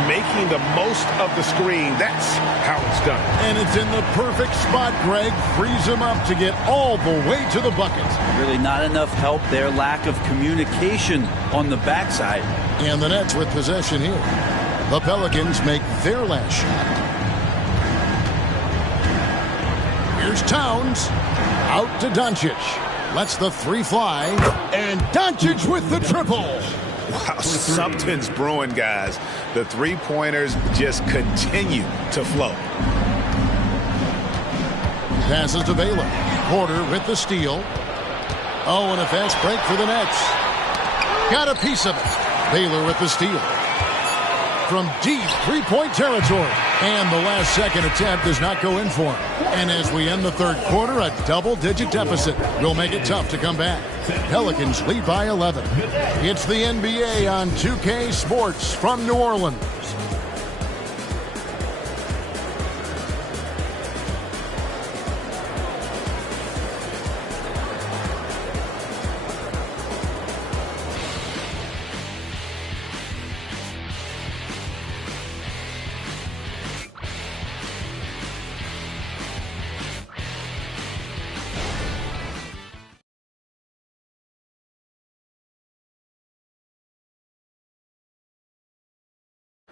Making the most of the screen. That's how it's done. And it's in the perfect spot, Greg. Frees him up to get all the way to the bucket. Really not enough help there. Lack of communication on the backside. And the Nets with possession here. The Pelicans make their last shot. Here's Towns. Out to Doncic. Lets the 3 fly. And Doncic with the triple. Wow, something's brewing, guys. The 3-pointers just continue to flow. Passes to Baylor. Porter with the steal. Oh, and a fast break for the Nets. Got a piece of it. Baylor with the steal. From deep 3-point territory. And the last second attempt does not go in for him. And as we end the third quarter, a double-digit deficit will make it tough to come back. Pelicans lead by 11. It's the NBA on 2K Sports from New Orleans.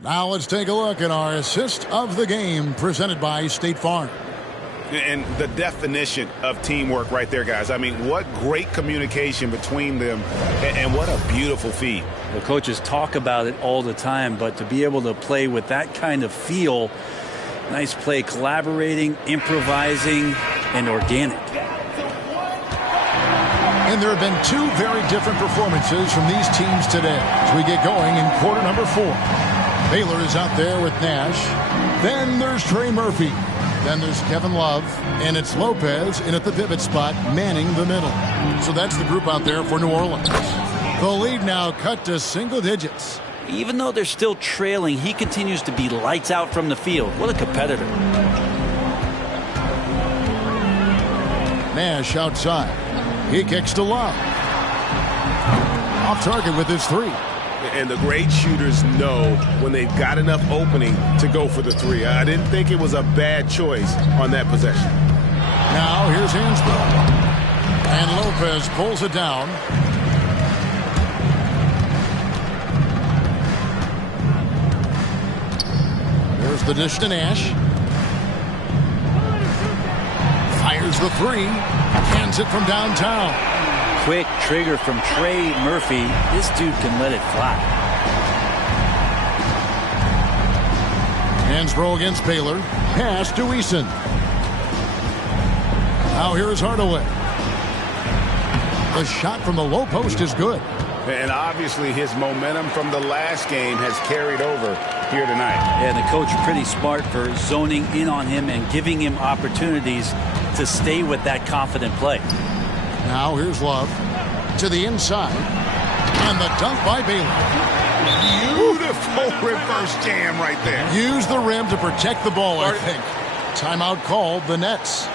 Now let's take a look at our assist of the game presented by State Farm. And the definition of teamwork right there, guys. I mean, what great communication between them, and what a beautiful feed. The coaches talk about it all the time, but to be able to play with that kind of feel, nice play, collaborating, improvising, and organic. And there have been two very different performances from these teams today as we get going in quarter number 4. Baylor is out there with Nash. Then there's Trey Murphy. Then there's Kevin Love. And it's Lopez in at the pivot spot, manning the middle. So that's the group out there for New Orleans. The lead now cut to single digits. Even though they're still trailing, he continues to be lights out from the field. What a competitor. Nash outside. He kicks to Love. Off target with his 3. And the great shooters know when they've got enough opening to go for the 3. I didn't think it was a bad choice on that possession. Now here's Hansbrough. And Lopez pulls it down. There's the dish to Nash. Fires the 3. Hands it from downtown. Quick trigger from Trey Murphy. This dude can let it fly. Hansbrough against Baylor. Pass to Eason. Now here's Hardaway. The shot from the low post is good. And obviously his momentum from the last game has carried over here tonight. Yeah, the coach pretty smart for zoning in on him and giving him opportunities to stay with that confident play. Now here's Love to the inside. And the dunk by Baylor. Beautiful reverse jam right there. Use the rim to protect the ball, I think. Timeout called, the Nets.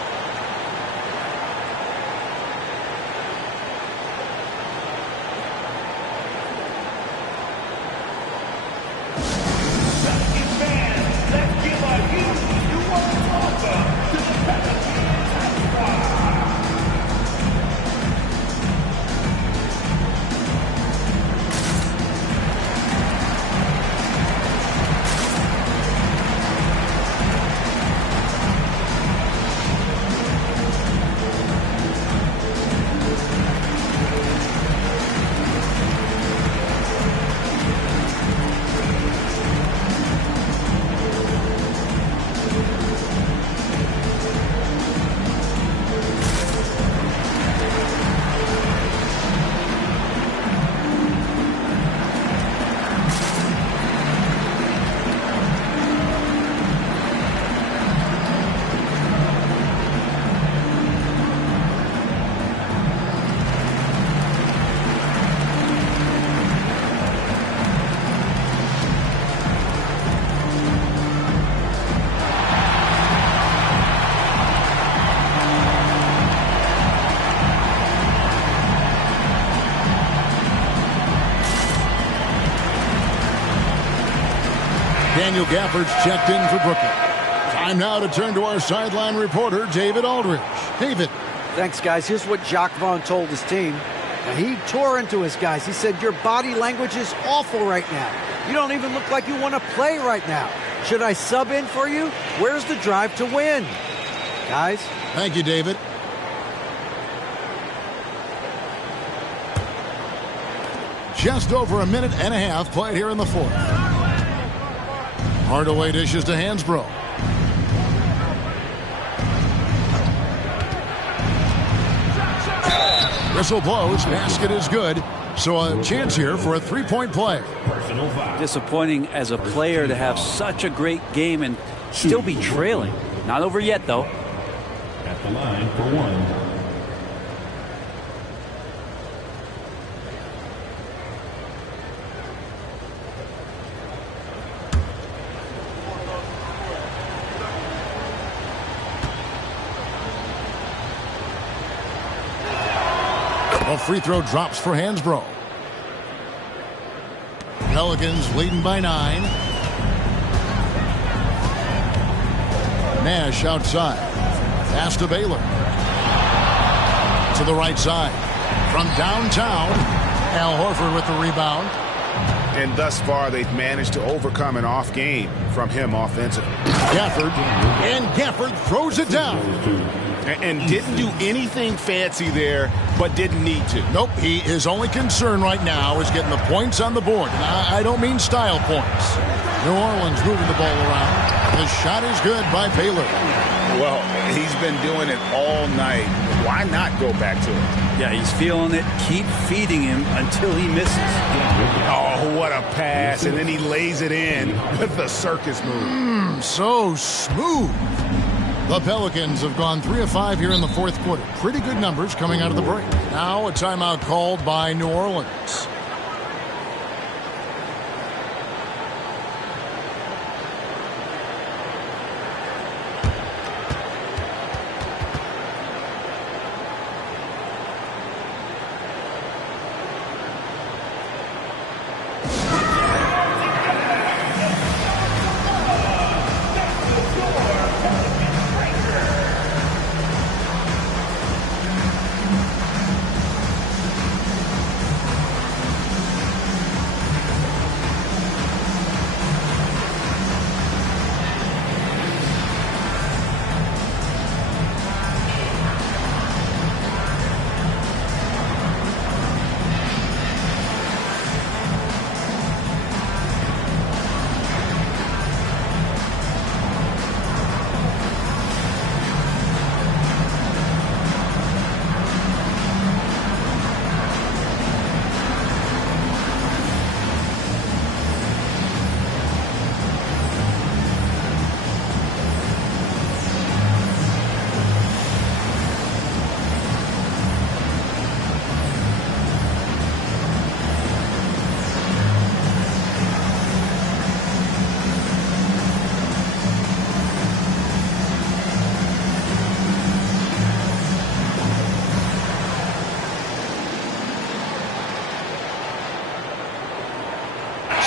Daniel Gafford's checked in for Brooklyn. Time now to turn to our sideline reporter, David Aldridge. David. Thanks, guys. Here's what Jacques Vaughn told his team. Now, he tore into his guys. He said, your body language is awful right now. You don't even look like you want to play right now. Should I sub in for you? Where's the drive to win? Guys? Thank you, David. Just over a minute and a half played here in the 4th. Hardaway dishes to Hansbrough. Whistle blows. Basket is good. So a chance here for a 3-point play. Disappointing as a player to have such a great game and still be trailing. Not over yet, though. At the line for 1. A free throw drops for Hansbrough. Pelicans leading by 9. Nash outside. Pass to Baylor. To the right side. From downtown, Al Horford with the rebound. And thus far, they've managed to overcome an off game from him offensively. Gafford. And Gafford throws it down. And didn't do anything fancy there, but didn't need to. Nope, his only concern right now is getting the points on the board. And I don't mean style points. New Orleans moving the ball around. The shot is good by Baylor. Well, he's been doing it all night. Why not go back to it? Yeah, he's feeling it. Keep feeding him until he misses. Oh, what a pass. And then he lays it in with the circus move. So smooth. The Pelicans have gone 3 of 5 here in the fourth quarter. Pretty good numbers coming out of the break. Now a timeout called by New Orleans.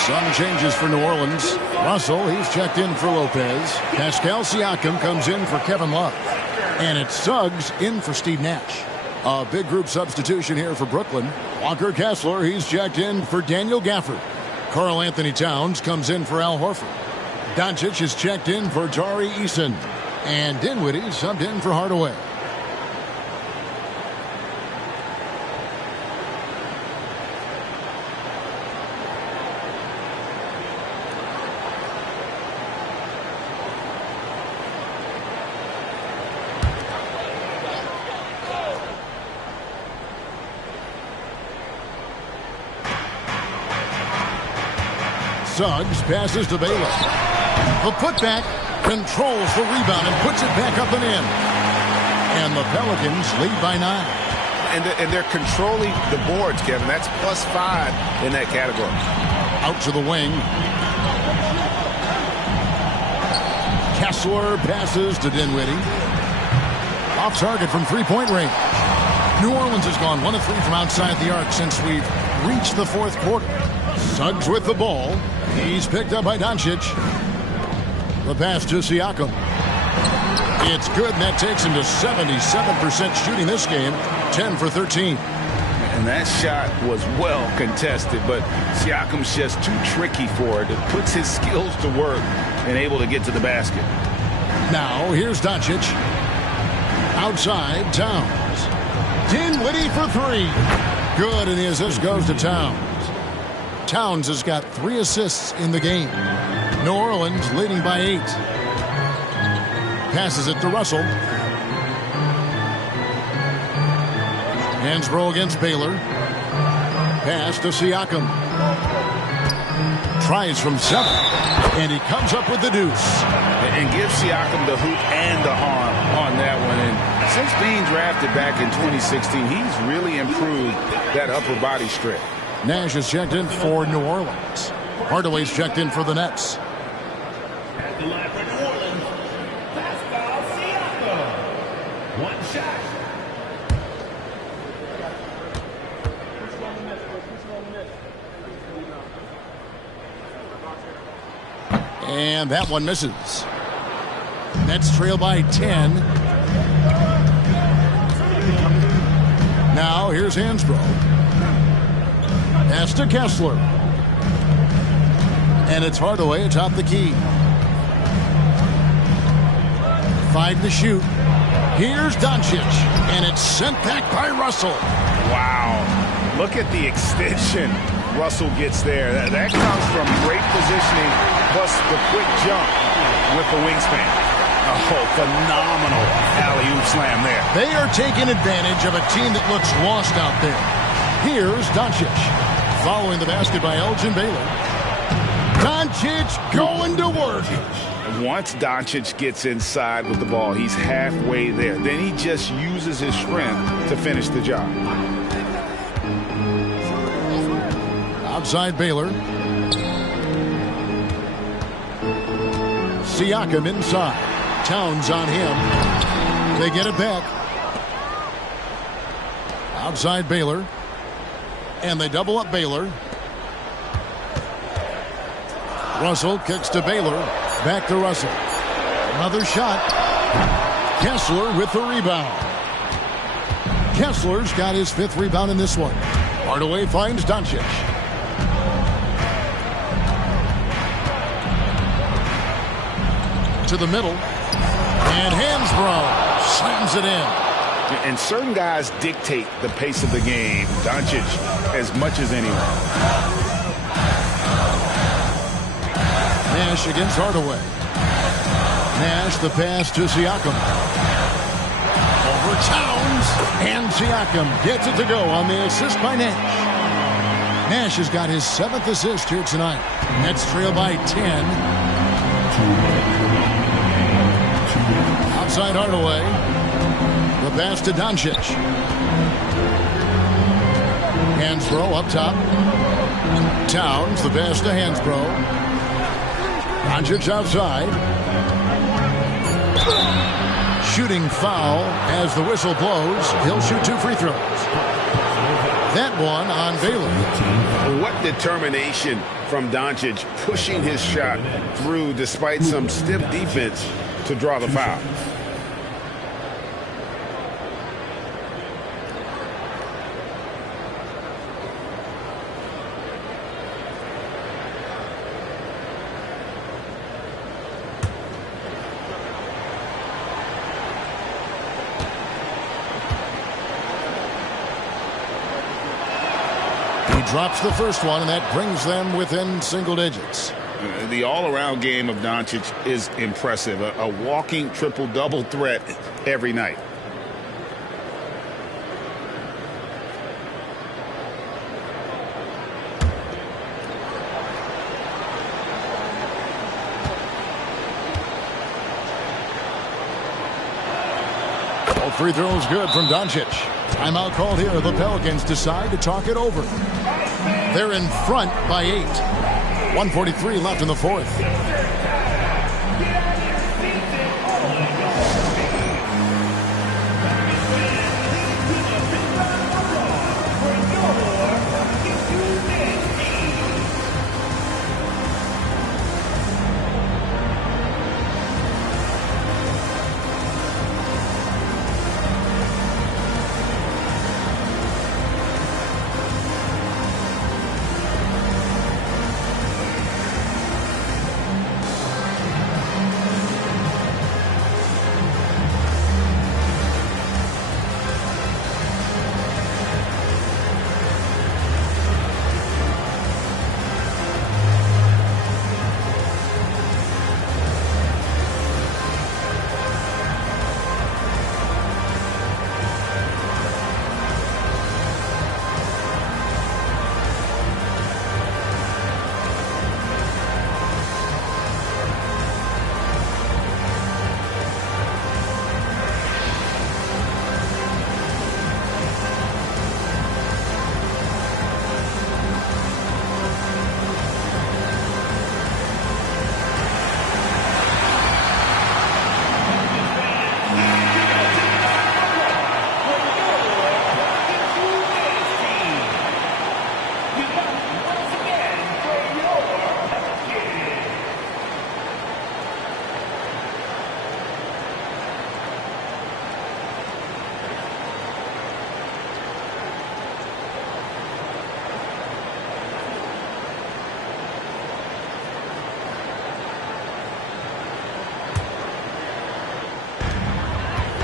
Some changes for New Orleans. Russell, he's checked in for Lopez. Pascal Siakam comes in for Kevin Love. And it's Suggs in for Steve Nash. A big group substitution here for Brooklyn. Walker Kessler, he's checked in for Daniel Gafford. Karl Anthony Towns comes in for Al Horford. Doncic is checked in for Tari Eason. And Dinwiddie subbed in for Hardaway. Suggs passes to Baylor. The putback controls the rebound and puts it back up and in. And the Pelicans lead by 9. And they're controlling the boards, Kevin. That's +5 in that category. Out to the wing. Kessler passes to Dinwiddie. Off target from three-point range. New Orleans has gone 1 of 3 from outside the arc since we've reached the fourth quarter. Suggs with the ball. He's picked up by Doncic. The pass to Siakam. It's good, and that takes him to 77% shooting this game. 10 for 13. And that shot was well contested, but Siakam's just too tricky for it. It puts his skills to work and able to get to the basket. Now, here's Doncic. Outside, Towns. Dinwiddie for 3. Good, and the assist goes to Towns. Towns has got 3 assists in the game. New Orleans leading by 8. Passes it to Russell. Hansbrough against Baylor. Pass to Siakam. Tries from 7. And he comes up with the deuce. And gives Siakam the hoop and the harm on that one. And since being drafted back in 2016, he's really improved that upper body strength. Nash is checked in for New Orleans. Hardaway's checked in for the Nets. At the line for New Orleans, Pascal Siakam. 1 shot. And that one misses. Nets trail by 10. Now here's Hansbrough. Pass to Kessler. And it's Hardaway atop the key. 5 to shoot. Here's Doncic. And it's sent back by Russell. Wow. Look at the extension Russell gets there. That comes from great positioning plus the quick jump. with the wingspan. Oh, phenomenal alley-oop slam there. They are taking advantage of a team that looks lost out there. Here's Doncic. Following the basket by Elgin Baylor. Doncic going to work. Once Doncic gets inside with the ball, he's halfway there. Then he just uses his strength to finish the job. Outside Baylor. Siakam inside. Towns on him. They get it back. Outside Baylor. And they double up Baylor. Russell kicks to Baylor. Back to Russell. Another shot. Kessler with the rebound. Kessler's got his 5th rebound in this one. Hardaway finds Doncic. To the middle. And Hansbrough slams it in. And certain guys dictate the pace of the game. Doncic as much as anyone. Nash against Hardaway. Nash the pass to Siakam. Over Towns. And Siakam gets it to go on the assist by Nash. Nash has got his 7th assist here tonight. Nets trail by 10. Outside Hardaway. The pass to Doncic. Hansbrough up top. Towns, the pass to Hansbrough. Doncic outside. Shooting foul as the whistle blows. He'll shoot 2 free throws. That one on Baylor. What determination from Doncic pushing his shot through despite some stiff defense to draw the foul. Drops the first one, and that brings them within single digits. The all-around game of Doncic is impressive. A walking triple-double threat every night. All free throws good from Doncic. Timeout called here. The Pelicans decide to talk it over. They're in front by 8. 1:43 left in the 4th.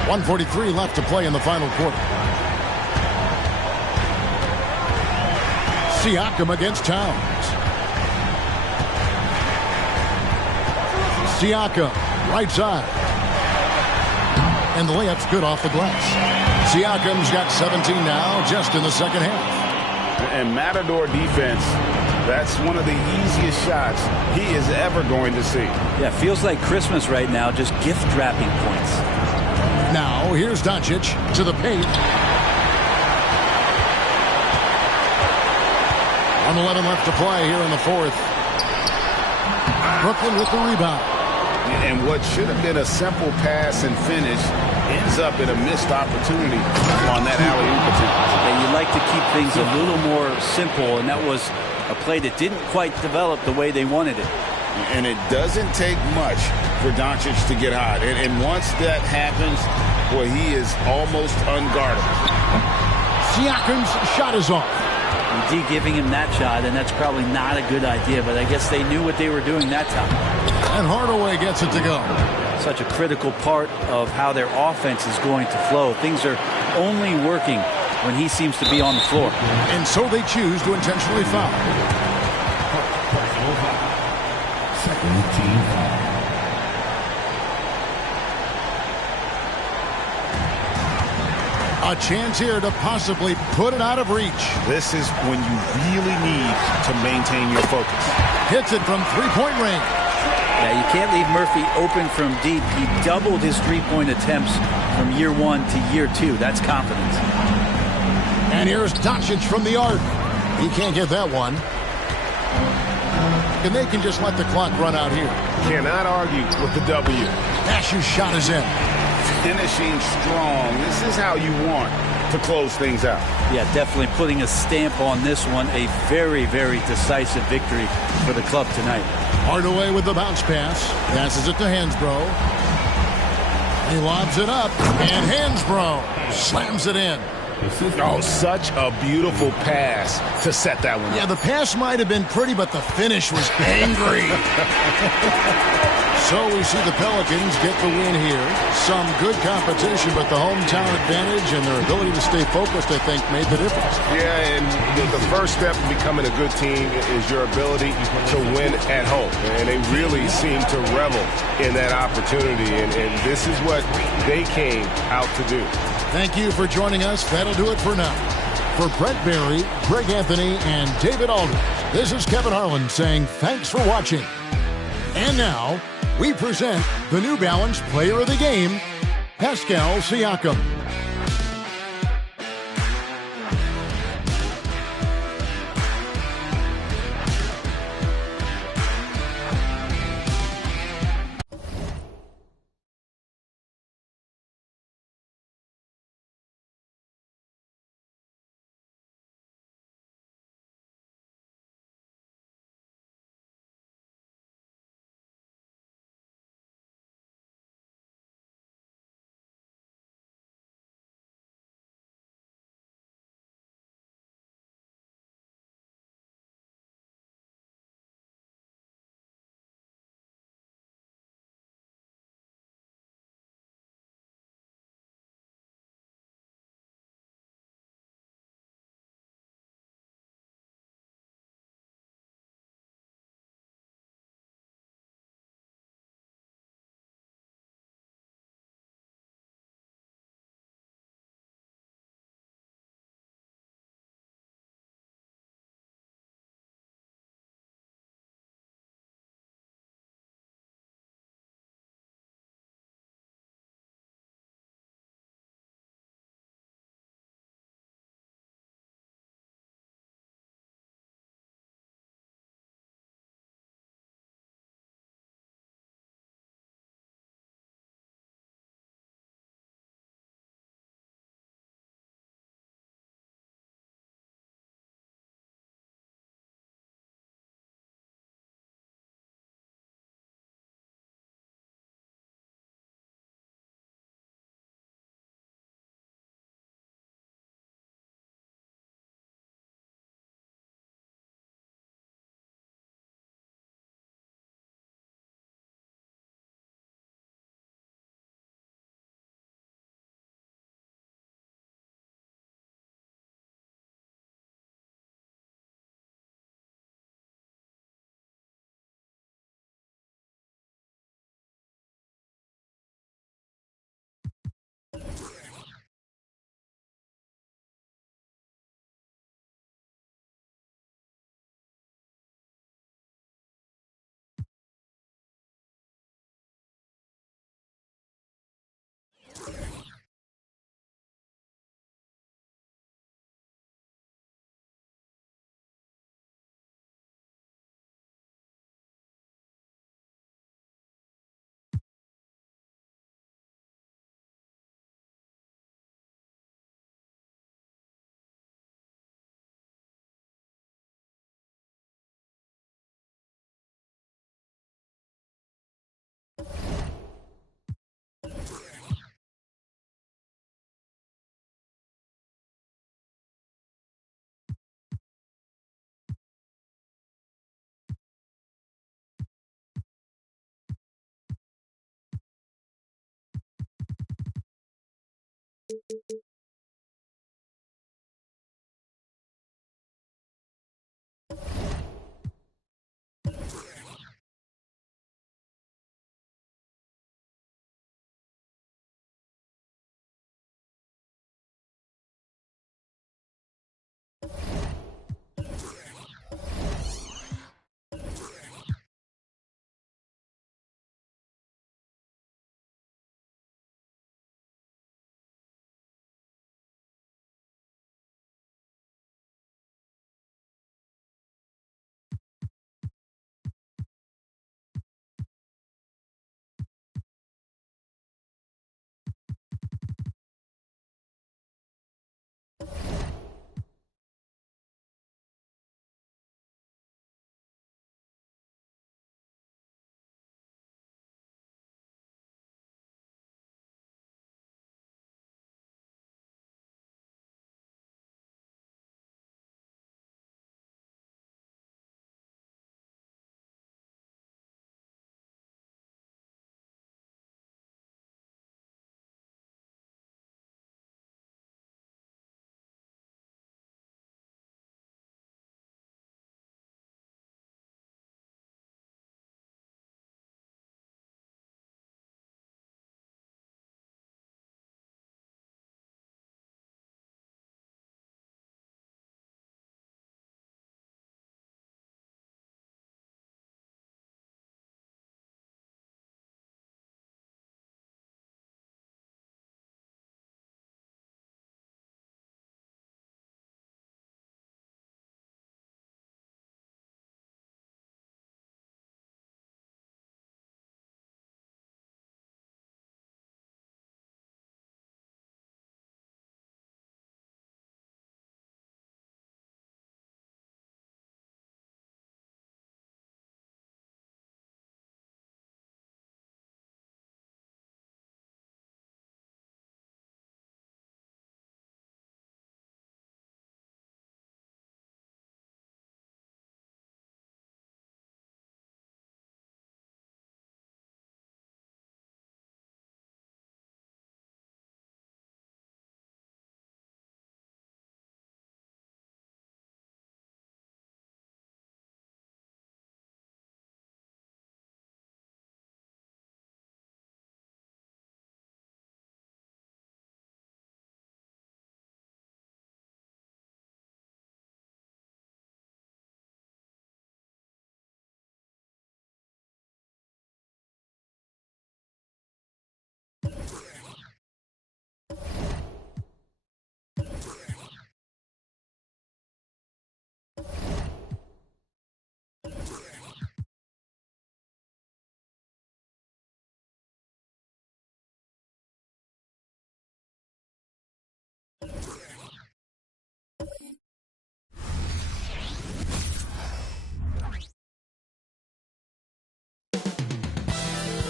.143 left to play in the final quarter. Siakam against Towns. Siakam, right side. And the layup's good off the glass. Siakam's got 17 now, just in the second half. And Matador defense, that's one of the easiest shots he is ever going to see. Yeah, feels like Christmas right now, just gift wrapping points. Now, here's Doncic to the paint. 1:11 left to play here in the fourth. Brooklyn with the rebound. And what should have been a simple pass and finish ends up in a missed opportunity on that alley-oop attempt. And you like to keep things a little more simple, and that was a play that didn't quite develop the way they wanted it. And it doesn't take much for Doncic to get hot. And once that happens, boy, he is almost unguardable. Siakam's shot is off. D giving him that shot, and that's probably not a good idea, but I guess they knew what they were doing that time. And Hardaway gets it to go. Such a critical part of how their offense is going to flow. Things are only working when he seems to be on the floor. And so they choose to intentionally foul. Second team foul. A chance here to possibly put it out of reach. This is when you really need to maintain your focus. Hits it from three-point range. Yeah, you can't leave Murphy open from deep. He doubled his three-point attempts from year one to year two. That's confidence. And here's Doncic from the arc. He can't get that one. And they can just let the clock run out here. Cannot argue with the W. Nash's shot is in. Finishing strong. This is how you want to close things out. Yeah, definitely putting a stamp on this one. A very, very decisive victory for the club tonight. Hardaway with the bounce pass. Passes it to Hansbrough. He lobs it up. And Hansbrough slams it in. Oh, such a beautiful pass to set that one up. Yeah, the pass might have been pretty, but the finish was angry. So we see the Pelicans get the win here. Some good competition, but the hometown advantage and their ability to stay focused, I think, made the difference. Yeah, and the first step in becoming a good team is your ability to win at home. And they really seem to revel in that opportunity, and this is what they came out to do. Thank you for joining us. That'll do it for now. For Brett Barry, Greg Anthony, and David Aldridge, this is Kevin Harlan saying thanks for watching. And now, we present the New Balance Player of the Game, Pascal Siakam.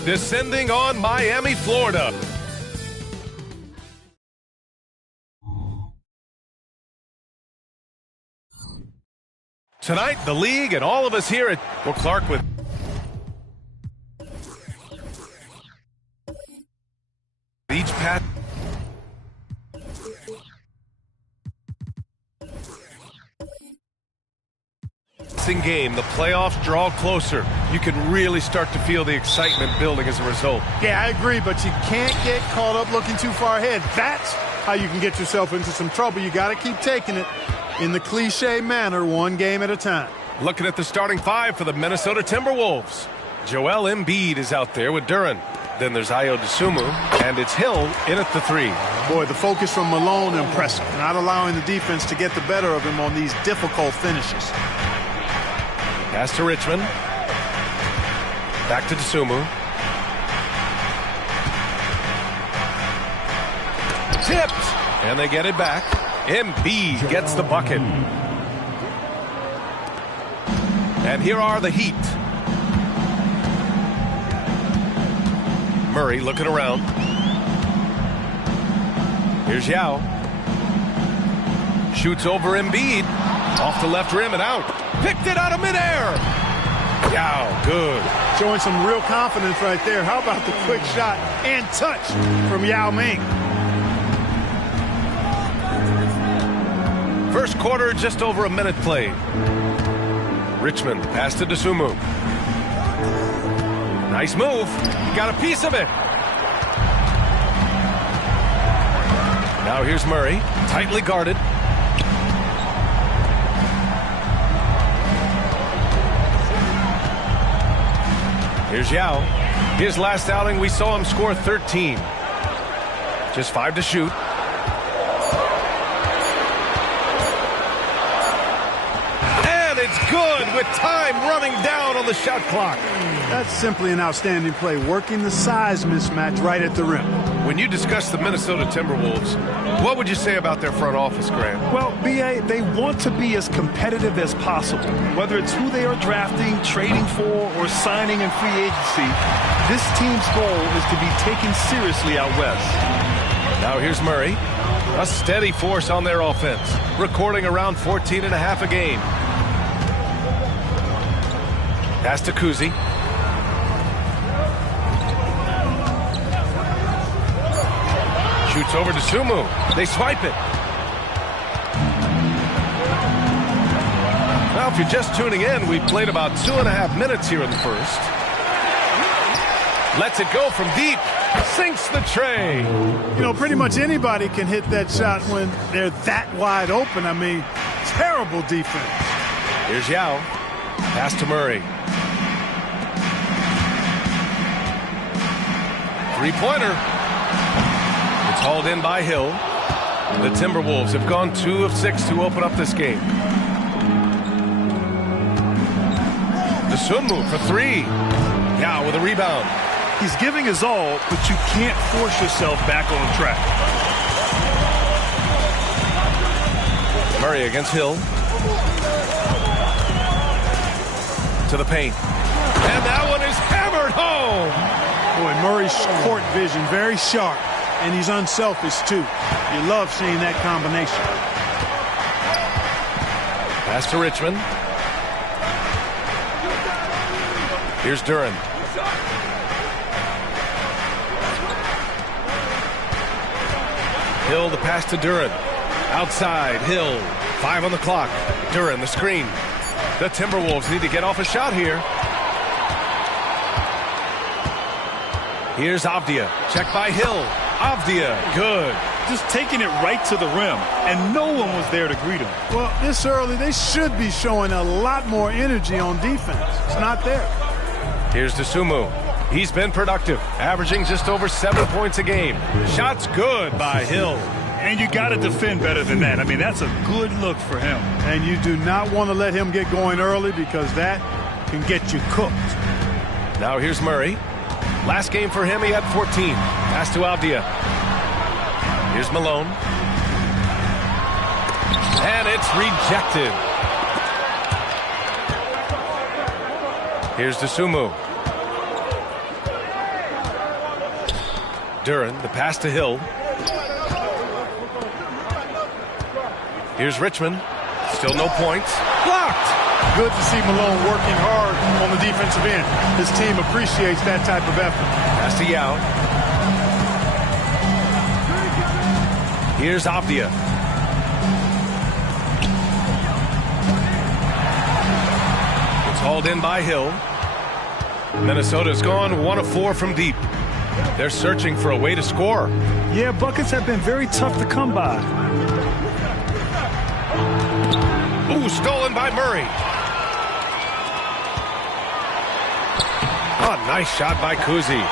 Descending on Miami, Florida. Tonight, the league and all of us here at Clark with each pass. Game, the playoffs draw closer. You can really start to feel the excitement building as a result. Yeah, I agree, but you can't get caught up looking too far ahead. That's how you can get yourself into some trouble. You got to keep taking it in the cliche manner, one game at a time. Looking at the starting five for the Minnesota Timberwolves. Joel Embiid is out there with Duran. Then there's Ayo Dosunmu, and it's Hill in at the three. Boy, the focus from Malone impressive. Not allowing the defense to get the better of him on these difficult finishes. Pass to Richmond. Back to Dosunmu. Tipped. And they get it back. Embiid gets the bucket. And here are the Heat. Murray looking around. Here's Yao. Shoots over Embiid. Off the left rim and out. Picked it out of midair. Yao, good. Showing some real confidence right there. How about the quick shot and touch from Yao Ming? First quarter, just over a minute played. Richmond pass to Dosunmu. Nice move. Got a piece of it. Now here's Murray, tightly guarded. Here's Yao. His last outing, we saw him score 13. Just 5 to shoot. And it's good with time running down on the shot clock. That's simply an outstanding play, working the size mismatch right at the rim. When you discuss the Minnesota Timberwolves, what would you say about their front office, Grant? Well, B.A., they want to be as competitive as possible. Whether it's who they are drafting, trading for, or signing in free agency, this team's goal is to be taken seriously out west. Now here's Murray, a steady force on their offense, recording around 14 and a half a game. Pass to Kuzi. Shoots over to Sumu. They swipe it. Now, if you're just tuning in, we played about 2.5 minutes here in the first. Lets it go from deep. Sinks the tray. You know, pretty much anybody can hit that shot when they're that wide open. I mean, terrible defense. Here's Yao. Pass to Murray. Three-pointer. It's hauled in by Hill. The Timberwolves have gone 2 of 6 to open up this game. The Dosunmu for 3. Yao with a rebound. He's giving his all, but you can't force yourself back on track. Murray against Hill. To the paint. And that one is hammered home. Boy, Murray's court vision, very sharp. And he's unselfish, too. You love seeing that combination. Pass to Richmond. Here's Duren. Hill, the pass to Duren. Outside, Hill. 5 on the clock. Duren, the screen. The Timberwolves need to get off a shot here. Here's Avdia. Check by Hill. Avdia, good. Just taking it right to the rim, and no one was there to greet him. Well, this early, they should be showing a lot more energy on defense. It's not there. Here's Dosunmu. He's been productive, averaging just over 7 points a game. Shots good by Hill. And you got to defend better than that. I mean, that's a good look for him. And you do not want to let him get going early because that can get you cooked. Now here's Murray. Last game for him, he had 14. Pass to Avdia. Here's Malone. And it's rejected. Here's Dosunmu. Duren, the pass to Hill. Here's Richmond. Still no points. Blocked! Good to see Malone working hard on the defensive end. His team appreciates that type of effort. Pass to Yao. Here's Avdia. It's hauled in by Hill. Minnesota's gone 1 of 4 from deep. They're searching for a way to score. Yeah, buckets have been very tough to come by. Ooh, stolen by Murray. Oh, nice shot by Kuzi.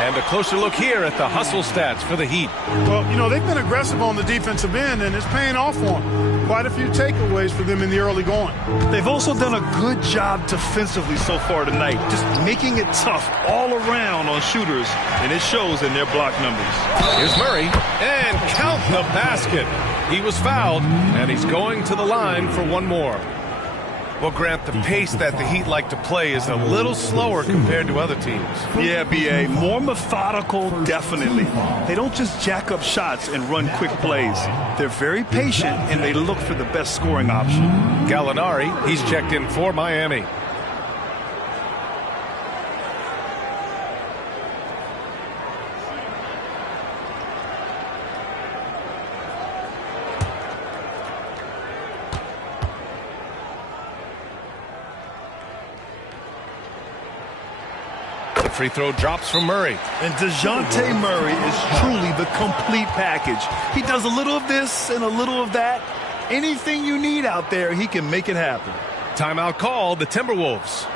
And a closer look here at the hustle stats for the Heat. Well, you know, they've been aggressive on the defensive end, and it's paying off for them. Quite a few takeaways for them in the early going. They've also done a good job defensively so far tonight, just making it tough all around on shooters, and it shows in their block numbers. Here's Murray, and count the basket. He was fouled, and he's going to the line for one more. Well, Grant, the pace that the Heat like to play is a little slower compared to other teams. Yeah, B.A., more methodical, definitely. They don't just jack up shots and run quick plays. They're very patient, and they look for the best scoring option. Gallinari, he's checked in for Miami. free throw drops from Murray. And DeJounte Murray is truly the complete package. He does a little of this and a little of that. Anything you need out there, he can make it happen. Timeout called, the Timberwolves.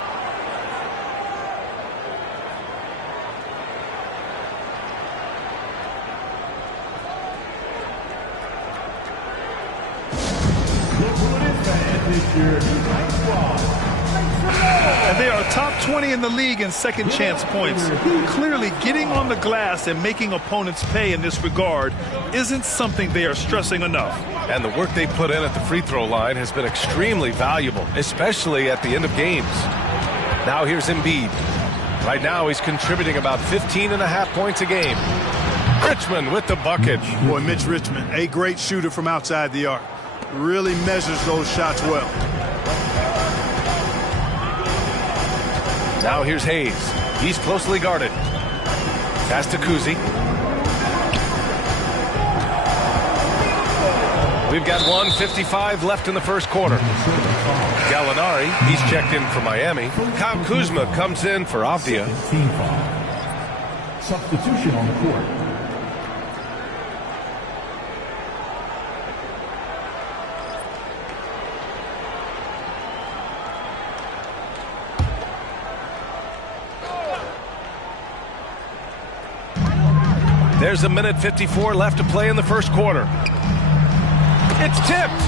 And they are top 20 in the league in second chance points. Clearly, getting on the glass and making opponents pay in this regard isn't something they are stressing enough. And the work they put in at the free throw line has been extremely valuable, especially at the end of games. Now here's Embiid. Right now he's contributing about 15.5 points a game. Richmond with the bucket. Boy, Mitch Richmond, a great shooter from outside the arc. Really measures those shots well. Now here's Hayes. He's closely guarded. Pass to Kuzi. We've got 1:55 left in the first quarter. Gallinari, he's checked in for Miami. Kyle Kuzma comes in for Avdia. Substitution on the court. There's 1:54 left to play in the first quarter. It's tipped.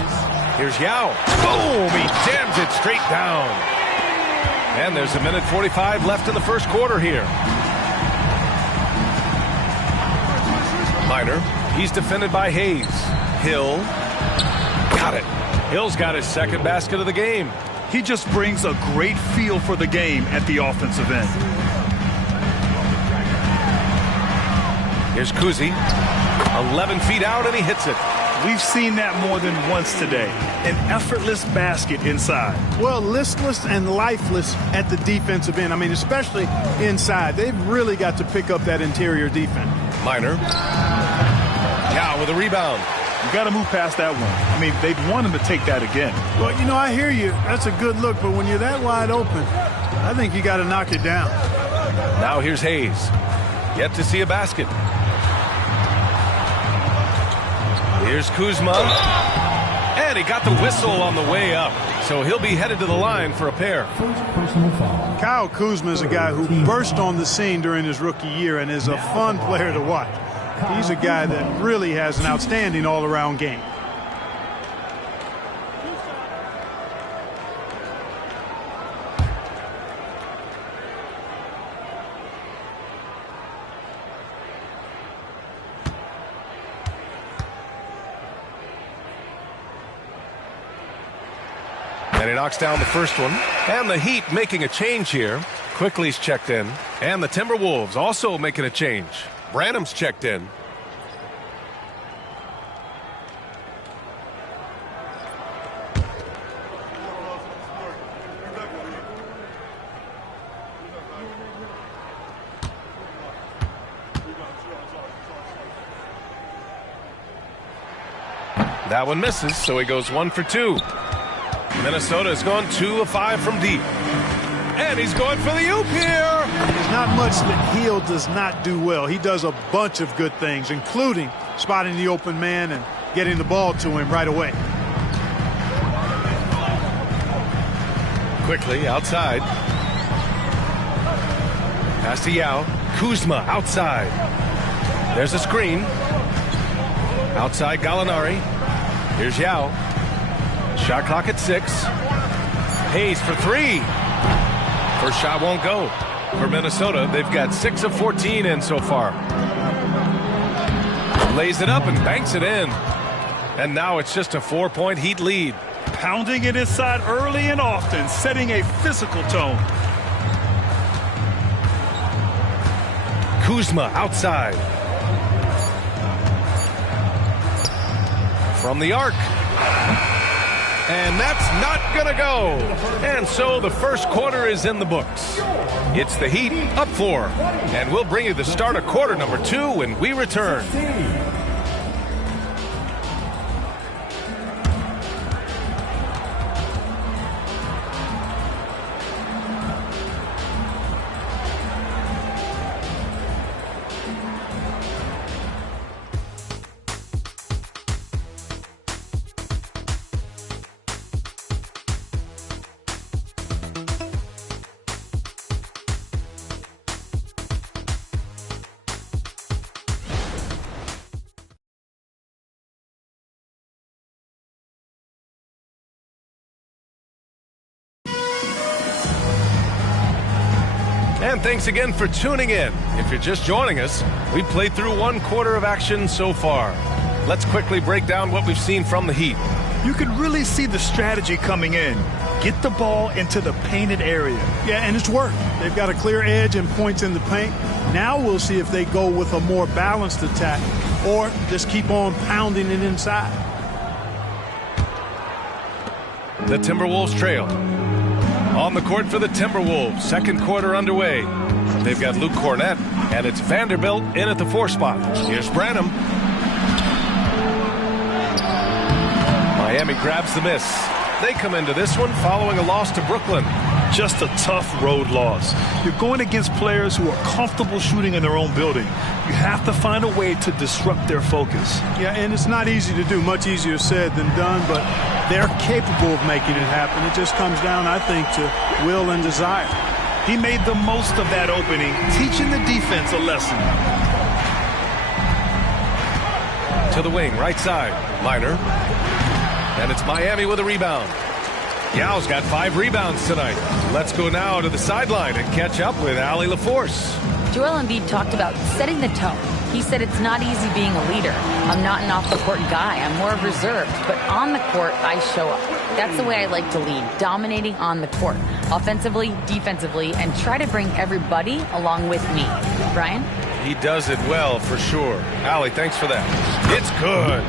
Here's Yao. Boom! He jams it straight down. And there's 1:45 left in the first quarter here. Minor. He's defended by Hayes. Hill. Got it. Hill's got his second basket of the game. He just brings a great feel for the game at the offensive end. Here's Kuzi. 11 feet out, and he hits it. We've seen that more than once today. An effortless basket inside. Well, listless and lifeless at the defensive end. I mean, especially inside. They've really got to pick up that interior defense. Minor. Yao with a rebound. You got to move past that one. I mean, they'd want him to take that again. Well, you know, I hear you. That's a good look, but when you're that wide open, I think you got to knock it down. Now here's Hayes. Yet to see a basket. Here's Kuzma. And he got the whistle on the way up. So he'll be headed to the line for a pair. Kyle Kuzma is a guy who burst on the scene during his rookie year and is a fun player to watch. He's a guy that really has an outstanding all-around game. And he knocks down the first one. And the Heat making a change here. Quickly's checked in. And the Timberwolves also making a change. Branham's checked in. That one misses, so he goes 1 for 2. Minnesota has gone 2 of 5 from deep. And he's going for the oop here. There's not much that Hill does not do well. He does a bunch of good things, including spotting the open man and getting the ball to him right away. Quickly outside. Pass to Yao. Kuzma outside. There's a screen. Outside Gallinari. Here's Yao. Shot clock at 6. Hayes for 3. First shot won't go. For Minnesota, they've got 6 of 14 in so far. Lays it up and banks it in. And now it's just a 4-point Heat lead. Pounding it inside early and often, setting a physical tone. Kuzma outside. From the arc. And that's not going to go. And so the first quarter is in the books. It's the Heat up 4. And we'll bring you the start of quarter number 2 when we return. And thanks again for tuning in. If you're just joining us, we've played through 1 quarter of action so far. Let's quickly break down what we've seen from the Heat. You can really see the strategy coming in. Get the ball into the painted area. Yeah, and it's worked. They've got a clear edge and points in the paint. Now we'll see if they go with a more balanced attack or just keep on pounding it inside. The Timberwolves trail. On the court for the Timberwolves. Second quarter underway. They've got Luke Cornett, and it's Vanderbilt in at the 4 spot. Here's Branham. Miami grabs the miss. They come into this one following a loss to Brooklyn. Just a tough road loss. You're going against players who are comfortable shooting in their own building. You have to find a way to disrupt their focus. Yeah, and it's not easy to do. Much easier said than done, but they're capable of making it happen. It just comes down, I think, to will and desire. He made the most of that opening, teaching the defense a lesson. To the wing, right side. Minor. And it's Miami with a rebound. Yao's got 5 rebounds tonight. Let's go now to the sideline and catch up with Allie LaForce. Joel Embiid talked about setting the tone. He said it's not easy being a leader. I'm not an off-the-court guy. I'm more reserved. But on the court, I show up. That's the way I like to lead, dominating on the court, offensively, defensively, and try to bring everybody along with me. Brian? He does it well, for sure. Allie, thanks for that. It's good.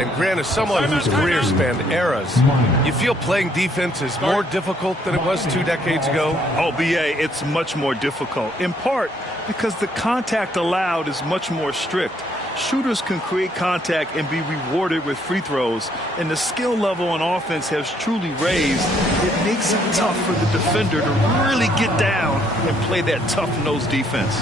And Grant, as someone whose career spanned eras, you feel playing defense is more difficult than it was 2 decades ago? Oh, BA, it's much more difficult, in part because the contact allowed is much more strict. Shooters can create contact and be rewarded with free throws, and the skill level on offense has truly raised. It makes it tough for the defender to really get down and play that tough-nosed defense.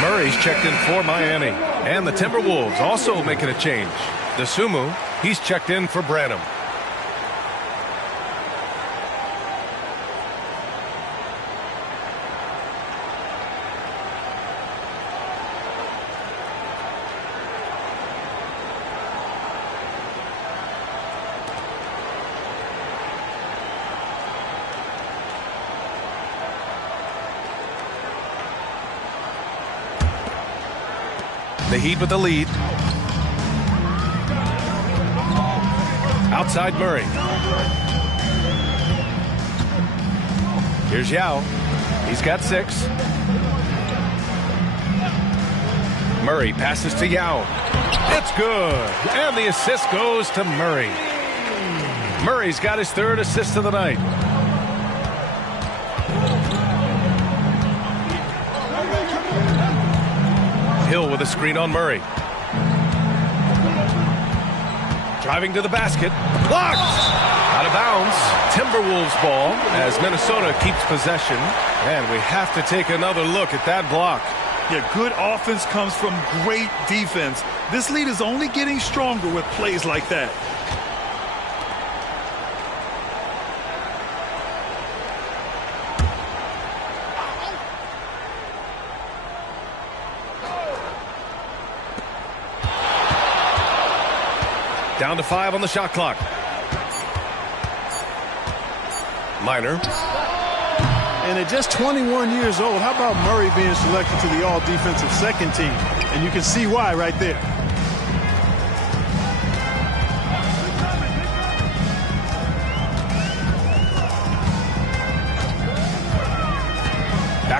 Murray's checked in for Miami. And the Timberwolves also making a change. Dosunmu, he's checked in for Branham. The Heat with the lead. Outside Murray. Here's Yao. He's got 6. Murray passes to Yao. It's good. And the assist goes to Murray. Murray's got his 3rd assist of the night. Hill with a screen on Murray. Driving to the basket. Blocked! Out of bounds. Timberwolves ball as Minnesota keeps possession. And we have to take another look at that block. Yeah, good offense comes from great defense. This lead is only getting stronger with plays like that. Down to 5 on the shot clock. Minor. And at just 21 years old, how about Murray being selected to the all-defensive second team? And you can see why right there.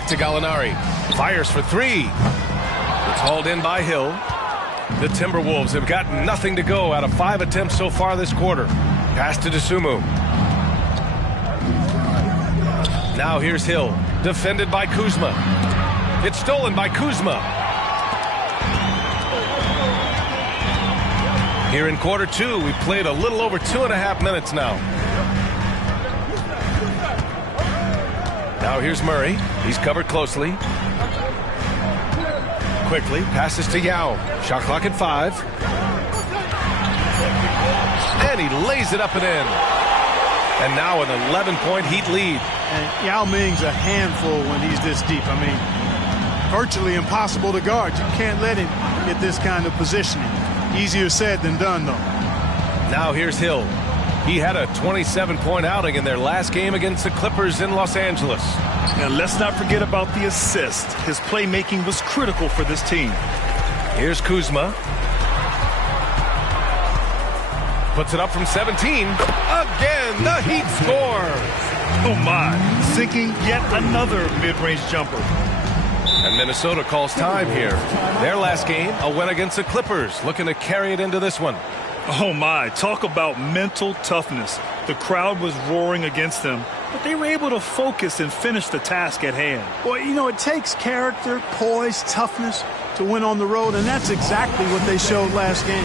Back to Gallinari. Fires for three. It's hauled in by Hill. The Timberwolves have got nothing to go out of 5 attempts so far this quarter. Pass to Dosunmu. Now here's Hill. Defended by Kuzma. It's stolen by Kuzma. Here in quarter 2, we've played a little over 2.5 minutes now. Now here's Murray. He's covered closely. Quickly passes to Yao. Shot clock at 5. And he lays it up and in. And now an 11-point Heat lead. And Yao Ming's a handful when he's this deep. I mean, virtually impossible to guard. You can't let him get this kind of positioning. Easier said than done, though. Now here's Hill. He had a 27-point outing in their last game against the Clippers in Los Angeles. And let's not forget about the assist. His playmaking was critical for this team. Here's Kuzma. Puts it up from 17. Again, the Heat scores. Oh, my. Sinking yet another mid-range jumper. And Minnesota calls time here. Their last game, a win against the Clippers, looking to carry it into this one. Oh, my. Talk about mental toughness. The crowd was roaring against them, but they were able to focus and finish the task at hand. Well, you know, it takes character, poise, toughness to win on the road, and that's exactly what they showed last game.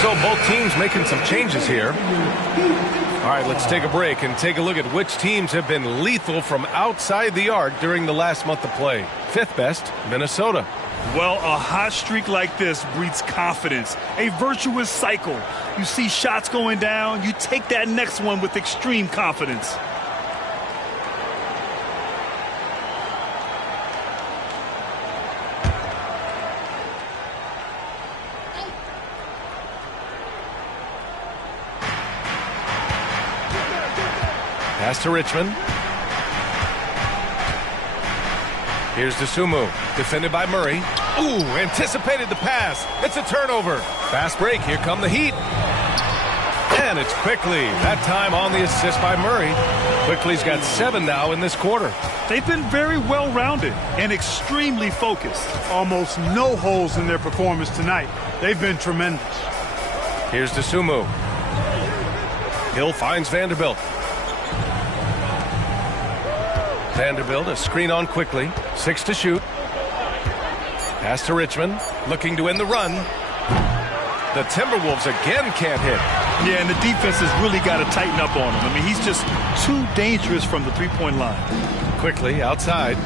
So both teams making some changes here. All right, let's take a break and take a look at which teams have been lethal from outside the arc during the last month of play. 5th best, Minnesota. Well, a hot streak like this breeds confidence, a virtuous cycle. You see shots going down, you take that next one with extreme confidence. Pass to Richmond. Here's Dosunmu, defended by Murray. Ooh, anticipated the pass. It's a turnover. Fast break. Here come the Heat. And it's Quickly. That time on the assist by Murray. Quickly's got 7 now in this quarter. They've been very well-rounded and extremely focused. Almost no holes in their performance tonight. They've been tremendous. Here's Dosunmu. Hill finds Vanderbilt. Vanderbilt, a screen on Quickly. 6 to shoot. Pass to Richmond, looking to end the run. The Timberwolves again can't hit. Yeah, and the defense has really got to tighten up on him. I mean, he's just too dangerous from the three-point line. Quickly outside.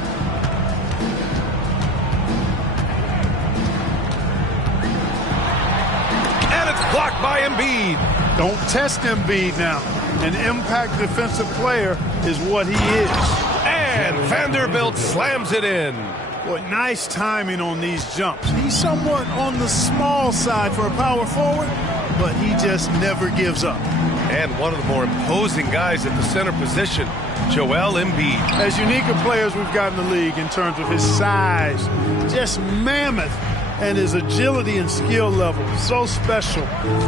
And it's blocked by Embiid. Don't test Embiid now. An impact defensive player is what he is. And Vanderbilt slams it in. What nice timing on these jumps. He's somewhat on the small side for a power forward, but he just never gives up. And one of the more imposing guys at the center position, Joel Embiid. As unique a player as we've got in the league in terms of his size, just mammoth, and his agility and skill level, so special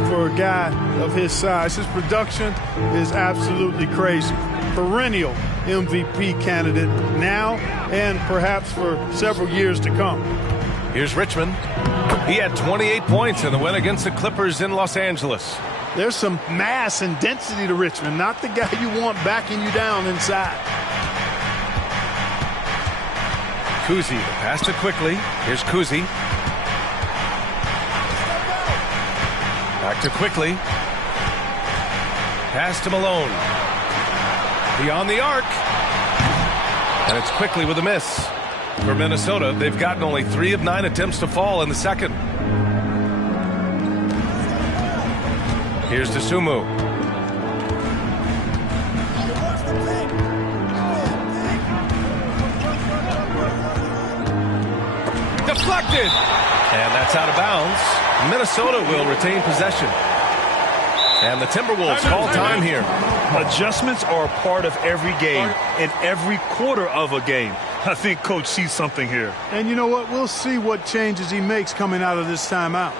for a guy of his size. His production is absolutely crazy. Perennial MVP candidate now and perhaps for several years to come. Here's Richmond. He had 28 points in the win against the Clippers in Los Angeles. There's some mass and density to Richmond, not the guy you want backing you down inside. Kuzi, the pass to Quickly. Here's Kuzi. Back to Quickly. Pass to Malone. Beyond the arc. And it's Quickly with a miss. For Minnesota, they've gotten only 3 of 9 attempts to fall in the second. Here's Dosunmu. Deflected! And that's out of bounds. Minnesota will retain possession. And the Timberwolves call time here. Adjustments are a part of every game and every quarter of a game. I think Coach sees something here. And you know what? We'll see what changes he makes coming out of this timeout.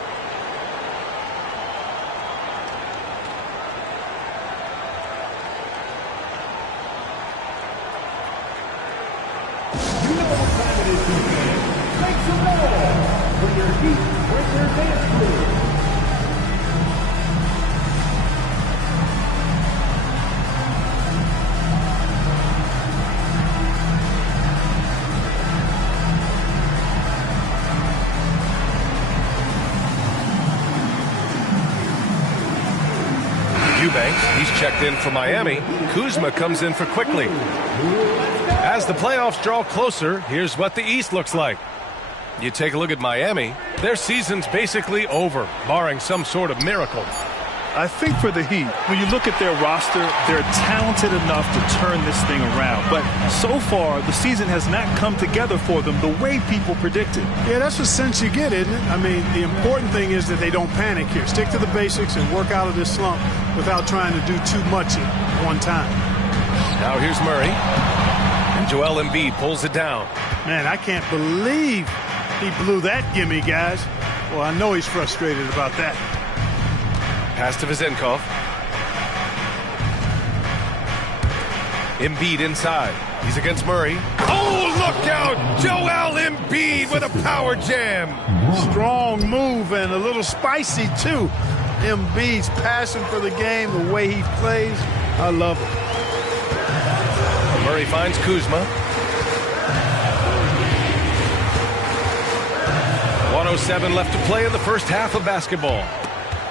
He's checked in for Miami. Kuzma comes in for Quickly. As the playoffs draw closer, here's what the East looks like. You take a look at Miami, their season's basically over, barring some sort of miracle. I think for the Heat, when you look at their roster, they're talented enough to turn this thing around. But so far, the season has not come together for them the way people predicted. Yeah, that's the sense you get, isn't it? I mean, the important thing is that they don't panic here. Stick to the basics and work out of this slump without trying to do too much at one time. Now here's Murray. And Joel Embiid pulls it down. Man, I can't believe he blew that gimme, guys. Well, I know he's frustrated about that. Pass to Vezenkov. Embiid inside. He's against Murray. Oh, look out! Joel Embiid with a power jam. Strong move and a little spicy, too. Embiid's passion for the game, the way he plays, I love it. Murray finds Kuzma. 1:07 left to play in the first half of basketball.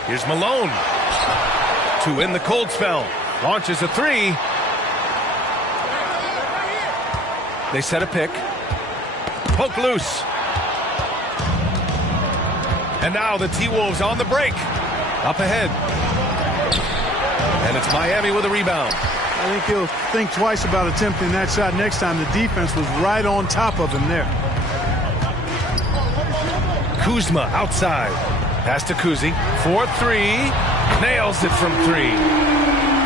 Here's Malone to end the cold spell. Launches a 3. They set a pick. Poke loose. And now the T-Wolves on the break. Up ahead. And it's Miami with a rebound. I think he'll think twice about attempting that shot next time. The defense was right on top of him there. Kuzma outside. Pass to Kuzi. 4-3. Nails it from 3.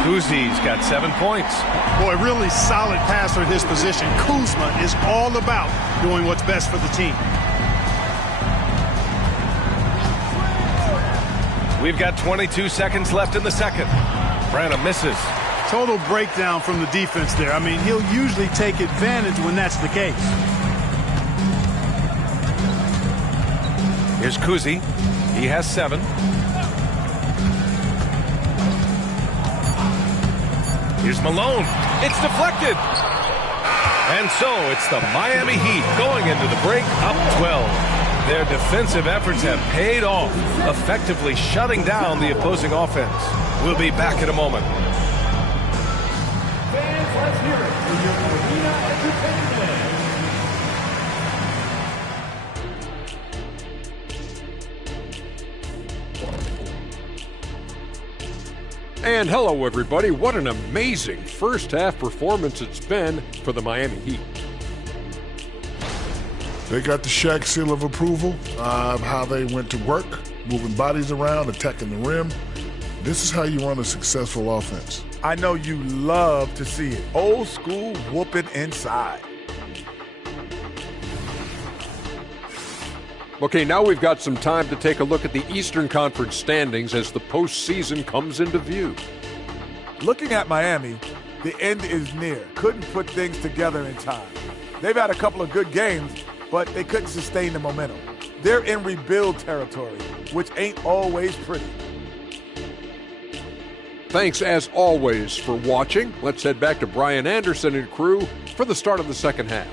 Kuzi's got 7 points. Boy, really solid passer at his position. Kuzma is all about doing what's best for the team. We've got 22 seconds left in the second. Branham misses. Total breakdown from the defense there. I mean, he'll usually take advantage when that's the case. Here's Kuzi. He has 7. Here's Malone. It's deflected. And so it's the Miami Heat going into the break up 12. Their defensive efforts have paid off, effectively shutting down the opposing offense. We'll be back in a moment. Fans, let's hear it for your Arena Entertainment. And hello, everybody. What an amazing first-half performance it's been for the Miami Heat. They got the Shaq seal of approval of how they went to work, moving bodies around, attacking the rim. This is how you run a successful offense. I know you love to see it. Old school whooping inside. Okay, now we've got some time to take a look at the Eastern Conference standings as the postseason comes into view. Looking at Miami, The end is near. Couldn't put things together in time. They've had a couple of good games, but they couldn't sustain the momentum. They're in rebuild territory, which ain't always pretty. Thanks, as always, for watching. Let's head back to Brian Anderson and crew for the start of the second half.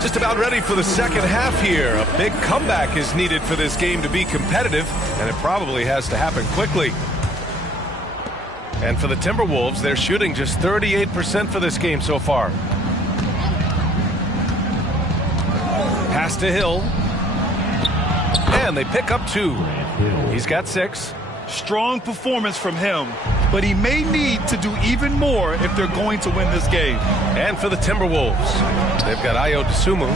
Just about ready for the second half here. A big comeback is needed for this game to be competitive, and it probably has to happen quickly. And for the Timberwolves, they're shooting just 38% for this game so far. Pass to Hill. And they pick up 2. He's got 6. Strong performance from him, but he may need to do even more if they're going to win this game. And for the Timberwolves, they've got Ayo Dosunmu.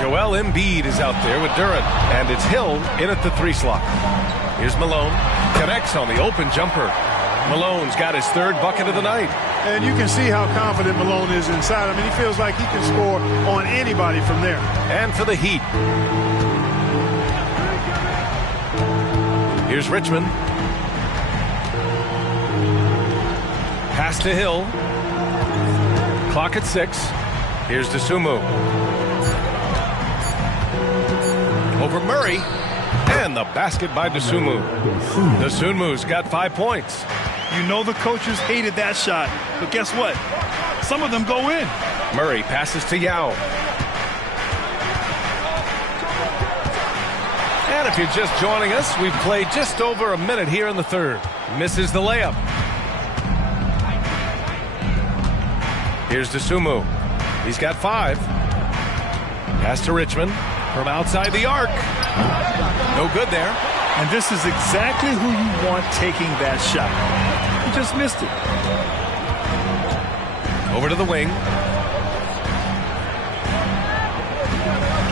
Joel Embiid is out there with Durant, and it's Hill in at the 3 slot. Here's Malone, connects on the open jumper. Malone's got his 3rd bucket of the night. And you can see how confident Malone is inside. I mean, he feels like he can score on anybody from there. And for the Heat, here's Richmond. Pass to Hill. Clock at 6. Here's Dosunmu. Over Murray. And the basket by Dosunmu. Dosunmu's got 5 points. You know the coaches hated that shot, but guess what? Some of them go in. Murray passes to Yao. And if you're just joining us, we've played just over a minute here in the 3rd. Misses the layup. Here's Dosunmu. He's got 5. Pass to Richmond from outside the arc. No good there. And this is exactly who you want taking that shot. He just missed it. Over to the wing.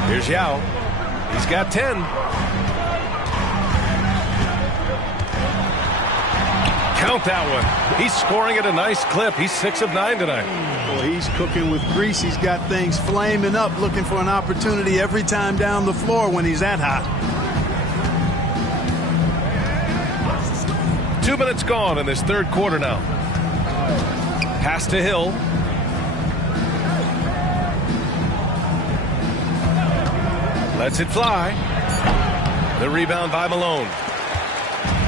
Here's Yao. He's got 10. Count that one. He's scoring at a nice clip. He's 6 of 9 tonight. Well, he's cooking with grease. He's got things flaming up, looking for an opportunity every time down the floor when he's that hot. 2 minutes gone in this 3rd quarter now. Pass to Hill. Lets it fly. The rebound by Malone.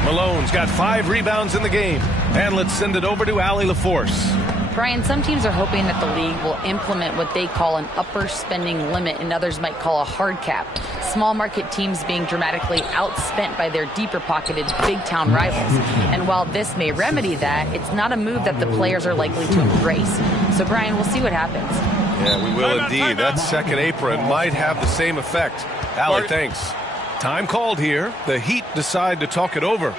Malone's got 5 rebounds in the game. And let's send it over to Allie LaForce. Brian, some teams are hoping that the league will implement what they call an upper spending limit and others might call a hard cap. Small market teams being dramatically outspent by their deeper pocketed big town rivals. And while this may remedy that, it's not a move that the players are likely to embrace. So Brian, we'll see what happens. Yeah, we will indeed. That second apron might have the same effect. Allie, thanks. Time called here. The Heat decide to talk it over.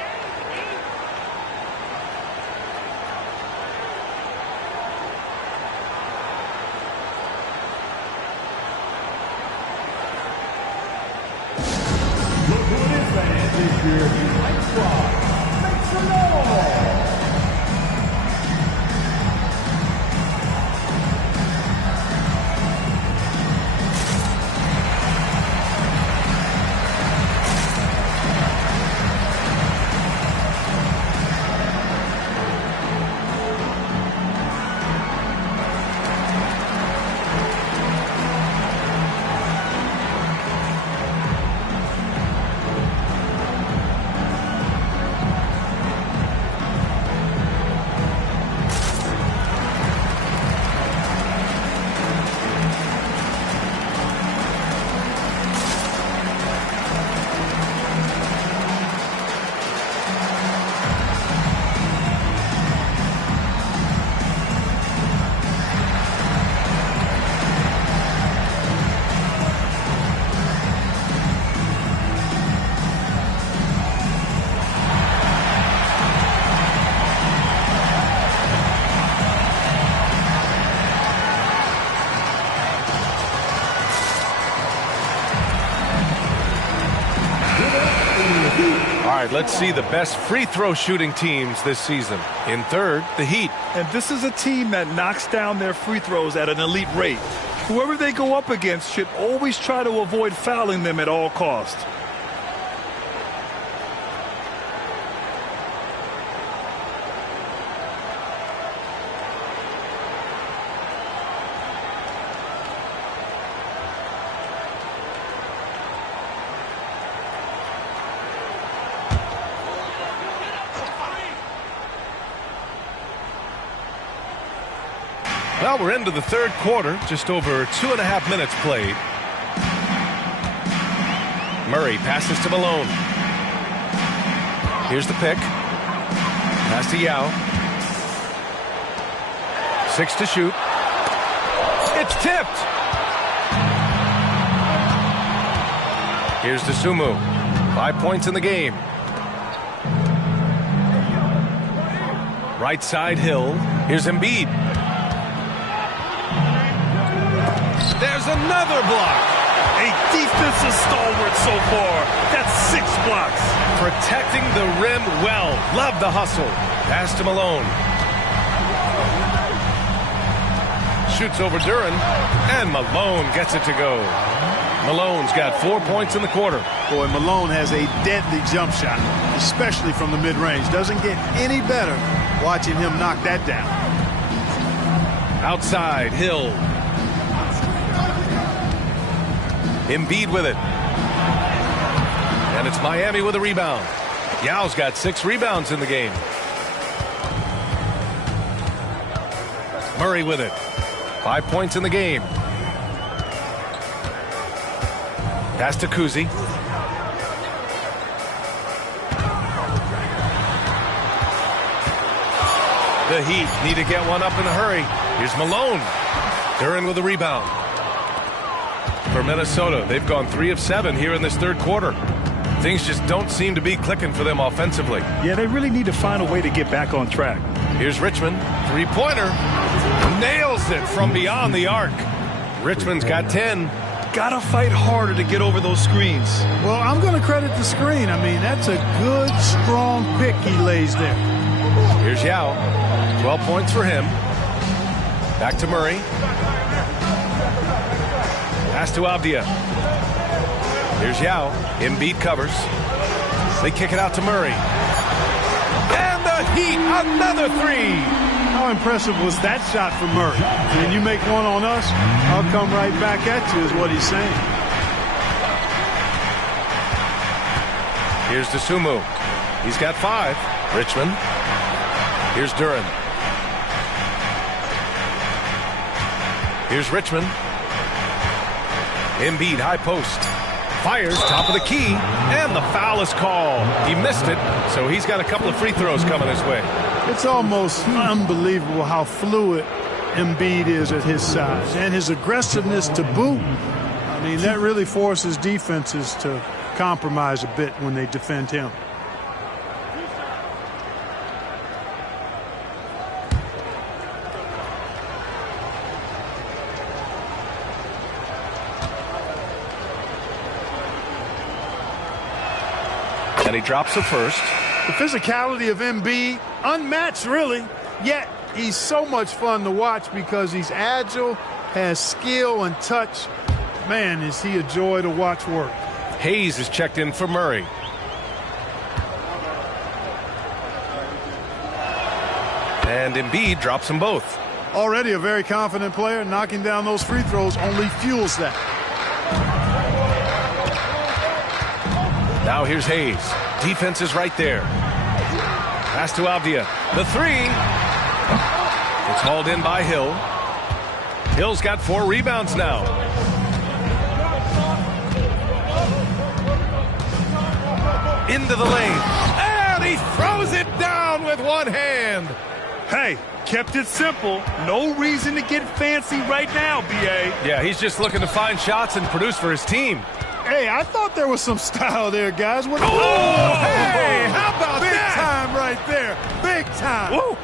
right, let's see the best free throw shooting teams this season. In third, the Heat. And this is a team that knocks down their free throws at an elite rate. Whoever they go up against should always try to avoid fouling them at all costs. Well, we're into the third quarter, just over 2.5 minutes played. Murray passes to Malone. Here's the pick. Pass to Yao. 6 to shoot. It's tipped. Here's Dosunmu. 5 points in the game. Right side, Hill. Here's Embiid. There's another block. A defensive stalwart so far. That's 6 blocks. Protecting the rim well. Love the hustle. Pass to Malone. Shoots over Duran. And Malone gets it to go. Malone's got 4 points in the quarter. Boy, Malone has a deadly jump shot, especially from the mid-range. Doesn't get any better watching him knock that down. Outside, Hill. Embiid with it. And it's Miami with a rebound. Yao's got 6 rebounds in the game. Murray with it. 5 points in the game. Pass to Kuzi. The Heat need to get one up in a hurry. Here's Malone. Duran with a rebound. For Minnesota, they've gone 3 of 7 here in this third quarter. Things just don't seem to be clicking for them offensively. Yeah, they really need to find a way to get back on track. Here's Richmond. 3-pointer. Nails it from beyond the arc. Richmond's got 10. Gotta fight harder to get over those screens. Well, I'm going to credit the screen. I mean, that's a good, strong pick he lays there. Here's Yao. 12 points for him. Back to Murray. Pass to Avdia. Here's Yao. Embiid covers. They kick it out to Murray. And the Heat, another 3. How impressive was that shot from Murray? When you make one on us, I'll come right back at you is what he's saying. Here's Dosunmu. He's got 5. Richmond. Here's Duran. Here's Richmond. Embiid, high post. Fires, top of the key, and the foul is called. He missed it, so he's got a couple of free throws coming his way. It's almost unbelievable how fluid Embiid is at his size. And his aggressiveness to boot. I mean, that really forces defenses to compromise a bit when they defend him. And he drops the first. The physicality of Embiid, unmatched really, yet he's so much fun to watch because he's agile, has skill and touch. Man, is he a joy to watch work. Hayes is checked in for Murray. And Embiid drops them both. Already a very confident player. Knocking down those free throws only fuels that. Now here's Hayes. Defense is right there. Pass to Avdia. The 3. It's hauled in by Hill. Hill's got 4 rebounds now. Into the lane. And he throws it down with one hand. Hey, kept it simple. No reason to get fancy right now, B.A. Yeah, he's just looking to find shots and produce for his team. Hey, I thought there was some style there, guys. What? Oh, hey, how about big that? Big time right there. Big time. Woo.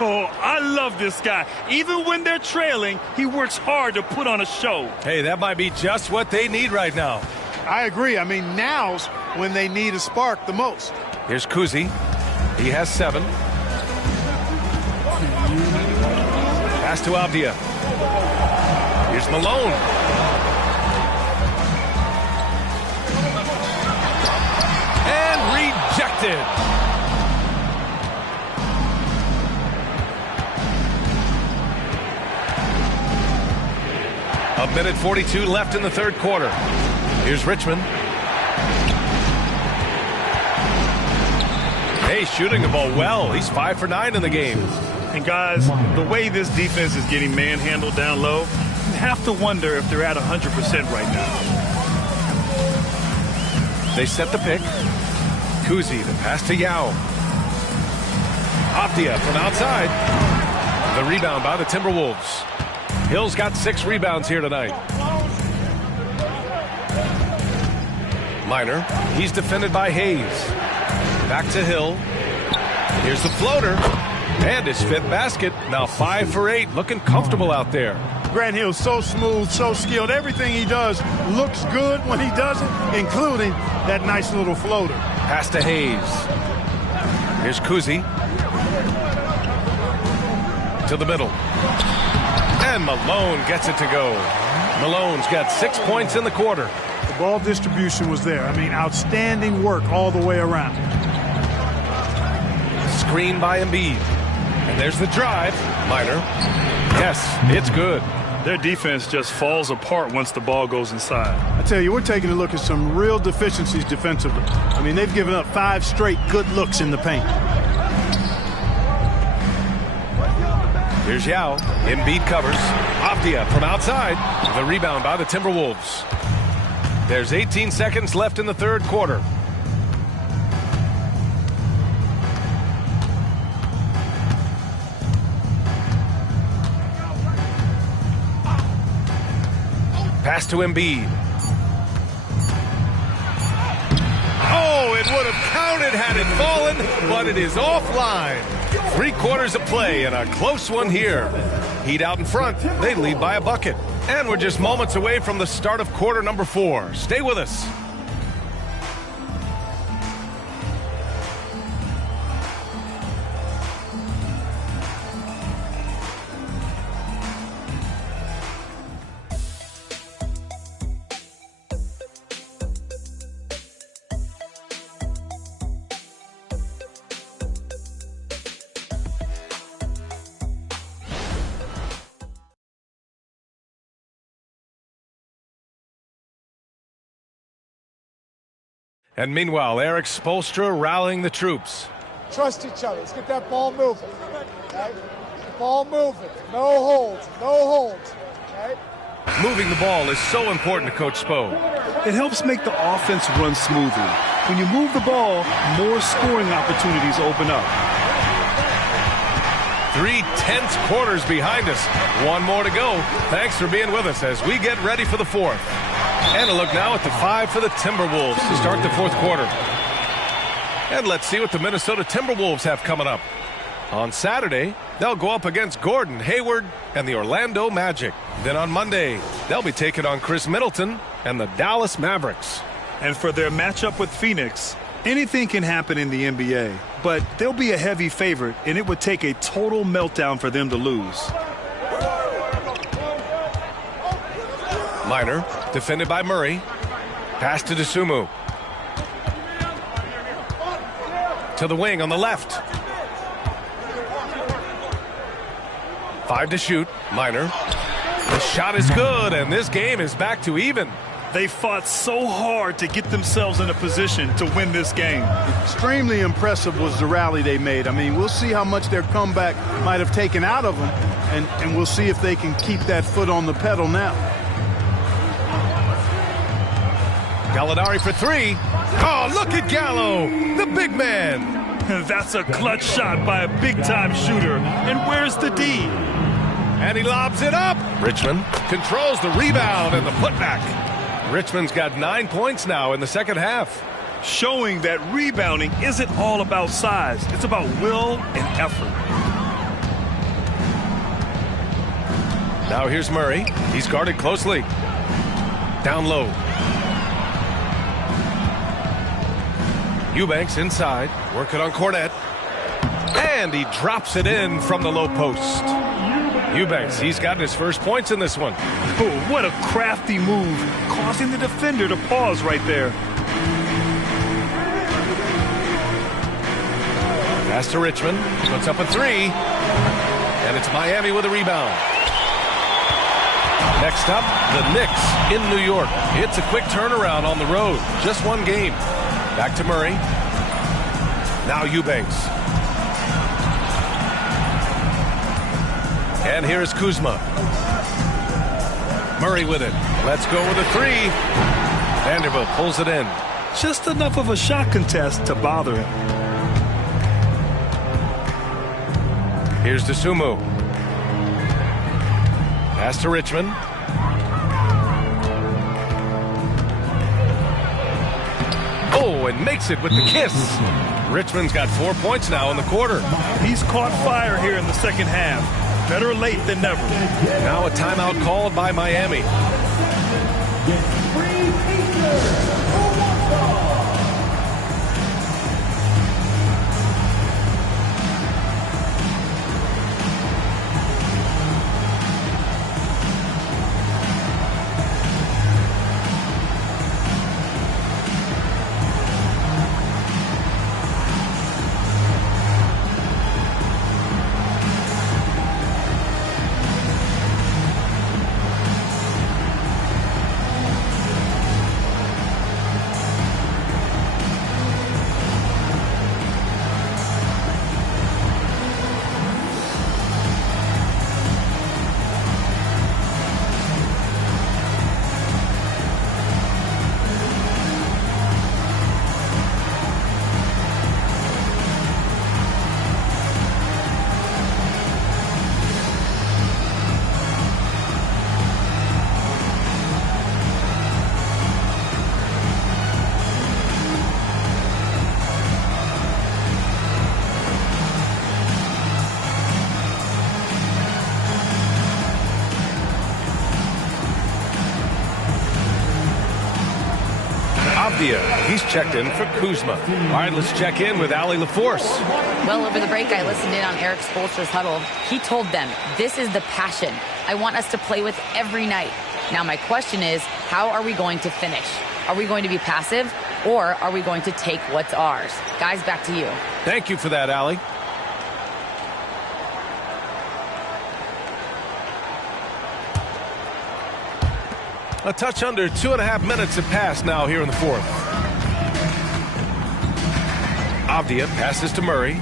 Oh, I love this guy. Even when they're trailing, he works hard to put on a show. Hey, that might be just what they need right now. I agree. I mean, now's when they need a spark the most. Here's Kuzi. He has 7. Pass to Avdia. Here's Malone. And rejected. A minute 42 left in the third quarter. Here's Richmond. Hey, shooting the ball well. He's 5 for 9 in the game. And guys, the way this defense is getting manhandled down low, you have to wonder if they're at 100% right now. They set the pick. Kuzi, the pass to Yao. Avdia from outside. The rebound by the Timberwolves. Hill's got 6 rebounds here tonight. Minor, he's defended by Hayes. Back to Hill. Here's the floater. And his 5th basket. Now 5 for 8. Looking comfortable out there. Grant Hill's so smooth, so skilled. Everything he does looks good when he does it, including that nice little floater. Pass to Hayes. Here's Kuzi. To the middle. And Malone gets it to go. Malone's got 6 points in the quarter. The ball distribution was there. I mean, outstanding work all the way around. Screen by Embiid. And there's the drive. Minor. Yes, it's good. Their defense just falls apart once the ball goes inside. I tell you, we're taking a look at some real deficiencies defensively. I mean, they've given up 5 straight good looks in the paint. Here's Yao. Embiid covers. Avdia from outside. The rebound by the Timberwolves. There's 18 seconds left in the third quarter. Pass to Embiid. Oh, it would have counted had it fallen, but it is offline. 3 quarters of play and a close one here. Heat out in front. They lead by a bucket. And we're just moments away from the start of quarter number 4. Stay with us. And meanwhile, Eric Spoelstra rallying the troops. Trust each other. Let's get that ball moving. Okay? Ball moving. No holds. No holds. Okay? Moving the ball is so important to Coach Spo. It helps make the offense run smoothly. When you move the ball, more scoring opportunities open up. 3 tense quarters behind us. 1 more to go. Thanks for being with us as we get ready for the 4th. And a look now at the 5 for the Timberwolves to start the 4th quarter. And let's see what the Minnesota Timberwolves have coming up. On Saturday, they'll go up against Gordon Hayward and the Orlando Magic. Then on Monday, they'll be taking on Chris Middleton and the Dallas Mavericks. And for their matchup with Phoenix, anything can happen in the NBA, but they'll be a heavy favorite, and it would take a total meltdown for them to lose. Minor, defended by Murray. Pass to Dosunmu. To the wing on the left. 5 to shoot. Minor. The shot is good, and this game is back to even. They fought so hard to get themselves in a position to win this game. Extremely impressive was the rally they made. I mean, we'll see how much their comeback might have taken out of them, and we'll see if they can keep that foot on the pedal now. Gallinari for 3. Oh, look at Gallo, the big man. That's a clutch shot by a big-time shooter. And where's the D? And he lobs it up. Richmond controls the rebound and the putback. Richmond's got 9 points now in the second half. Showing that rebounding isn't all about size. It's about will and effort. Now here's Murray. He's guarded closely. Down low. Eubanks inside, working on Cornette. And he drops it in from the low post. Eubanks, he's gotten his first points in this one. Oh, what a crafty move, causing the defender to pause right there. Pass to Richmond, puts up a three, and it's Miami with a rebound. Next up, the Knicks in New York. It's a quick turnaround on the road, just one game. Back to Murray. Now Eubanks. And here's Kuzma. Murray with it. Let's go with a three. Vanderbilt pulls it in. Just enough of a shot contest to bother him. Here's Dosunmu. Pass to Richmond. Oh, and makes it with the kiss. Richmond's got 4 points now in the quarter. He's caught fire here in the second half. Better late than never. Now a timeout called by Miami. He's checked in for Kuzma. All right, let's check in with Allie LaForce. Well, over the break, I listened in on Eric Spoelstra's huddle. He told them, this is the passion I want us to play with every night. Now, my question is, how are we going to finish? Are we going to be passive, or are we going to take what's ours? Guys, back to you. Thank you for that, Allie. A touch under 2.5 minutes have passed now here in the fourth. Avdia passes to Murray.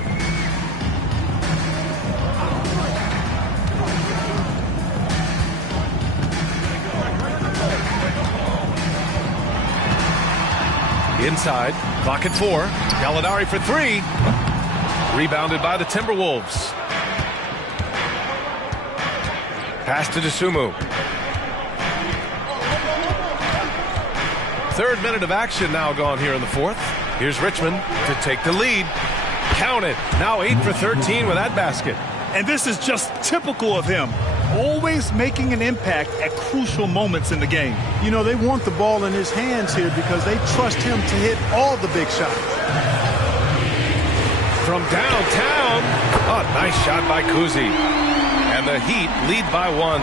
Inside, clock at 4. Gallinari for 3. Rebounded by the Timberwolves. Pass to Dosunmu. Third minute of action now gone here in the fourth. Here's Richmond to take the lead. Count it. Now 8 for 13 with that basket. And this is just typical of him. Always making an impact at crucial moments in the game. You know, they want the ball in his hands here because they trust him to hit all the big shots. From downtown. Oh, nice shot by Kuzi. And the Heat lead by 1.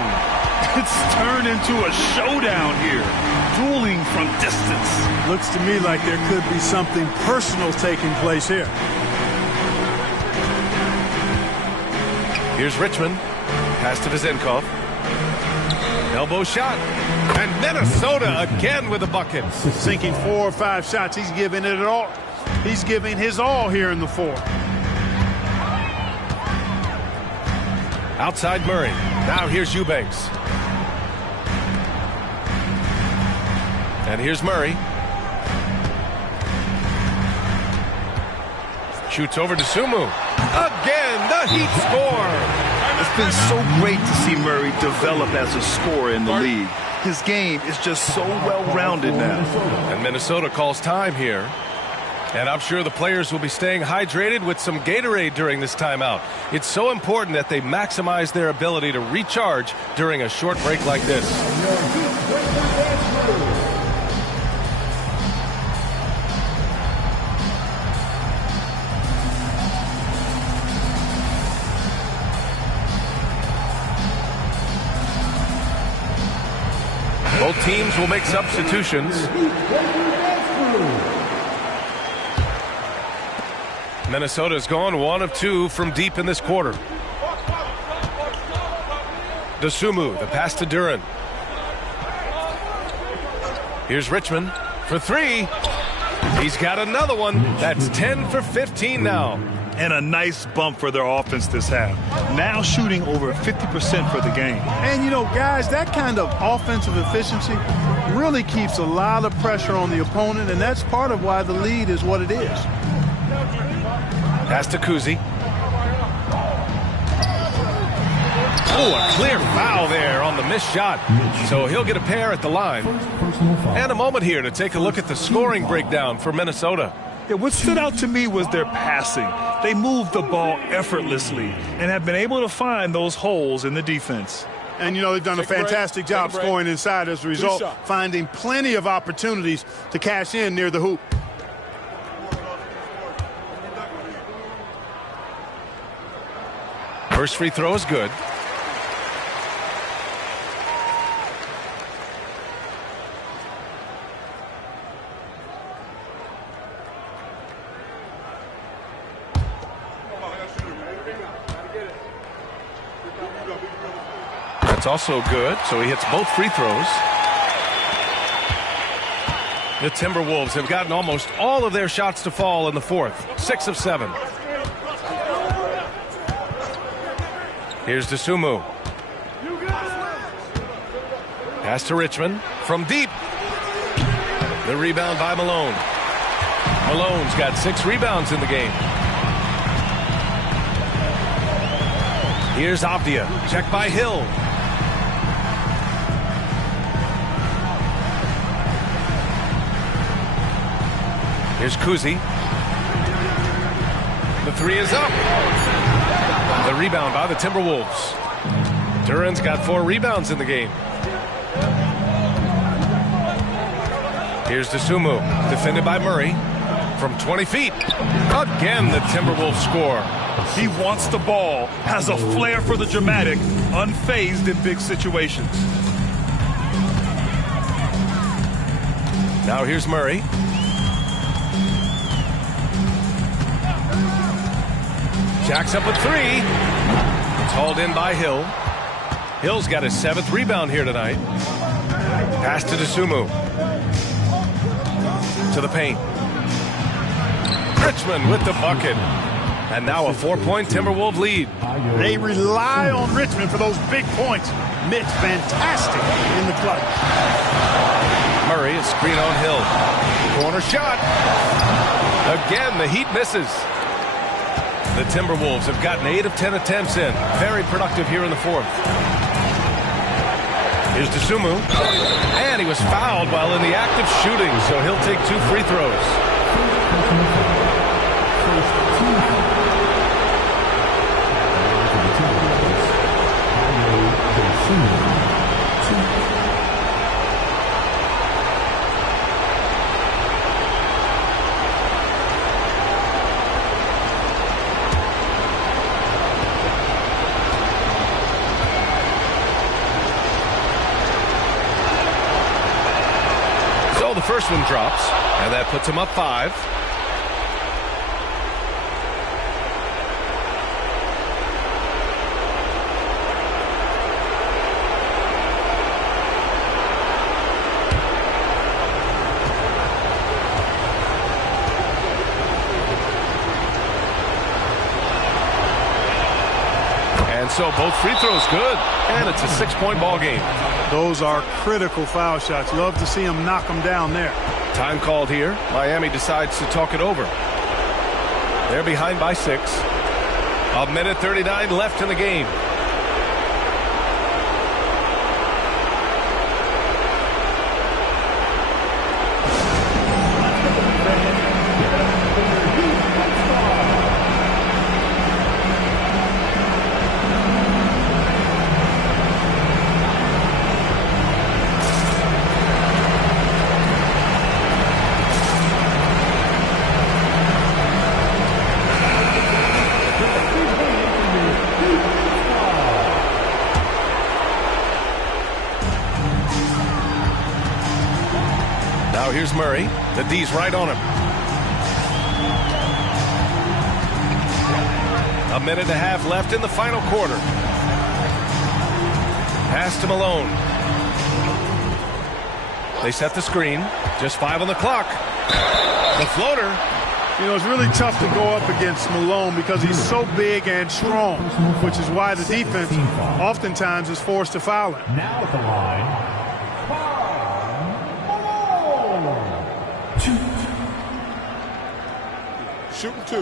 It's turned into a showdown here. Dueling from distance. Looks to me like there could be something personal taking place here. Here's Richmond. Pass to Vezenkov. Elbow shot. And Minnesota again with a bucket. Sinking 4 or 5 shots. He's giving it all. He's giving his all here in the fourth. Outside Murray. Now here's Eubanks. And here's Murray. Shoots over to Sumu. Again, the Heat score. It's been so great to see Murray develop as a scorer in the league. His game is just so well-rounded now. And Minnesota calls time here. And I'm sure the players will be staying hydrated with some Gatorade during this timeout. It's so important that they maximize their ability to recharge during a short break like this. Both teams will make substitutions. Minnesota's gone 1 of 2 from deep in this quarter. Dosunmu, the pass to Duren. Here's Richmond for 3. He's got another one. That's 10 for 15 now. And a nice bump for their offense this half. Now shooting over 50% for the game. And, you know, guys, that kind of offensive efficiency really keeps a lot of pressure on the opponent, and that's part of why the lead is what it is. Pass to Kuzi. Oh, a clear foul there on the missed shot. So he'll get a pair at the line. And a moment here to take a look at the scoring breakdown for Minnesota. Yeah, what stood out to me was their passing. They moved the ball effortlessly and have been able to find those holes in the defense. And, you know, they've done a fantastic job scoring inside as a result, finding plenty of opportunities to cash in near the hoop. First free throw is good. That's also good, so he hits both free throws. The Timberwolves have gotten almost all of their shots to fall in the fourth. 6 of 7. Here's Dosunmu. Pass to Richmond from deep. The rebound by Malone. Malone's got 6 rebounds in the game. Here's Avdia. Check by Hill. Here's Kuzi. The 3 is up. The rebound by the Timberwolves. Duren's got 4 rebounds in the game. Here's Dosunmu, defended by Murray from 20 feet. Again, the Timberwolves score. He wants the ball, has a flair for the dramatic, unfazed in big situations. Now here's Murray. Jacks up a 3. It's hauled in by Hill. Hill's got his 7th rebound here tonight. Pass to Dosunmu. To the paint. Richmond with the bucket. And now a 4-point Timberwolves lead. They rely on Richmond for those big points. Mitch, fantastic in the clutch. Murray, a screen on Hill. Corner shot. Again, the Heat misses. The Timberwolves have gotten 8 of 10 attempts in. Very productive here in the fourth. Here's Dosunmu. And he was fouled while in the act of shooting, so he'll take 2 free throws. The first one drops, and that puts him up 5. And so both free throws good, and it's a 6-point ball game. Those are critical foul shots. Love to see him knock them down there. Time called here. Miami decides to talk it over. They're behind by 6. 1:39 left in the game. Now here's Murray. The D's right on him. A minute and a half left in the final quarter. Pass to Malone. They set the screen. Just 5 on the clock. The floater. You know, it's really tough to go up against Malone because he's so big and strong, which is why the defense oftentimes is forced to foul him. Now at the line, Shooting 2.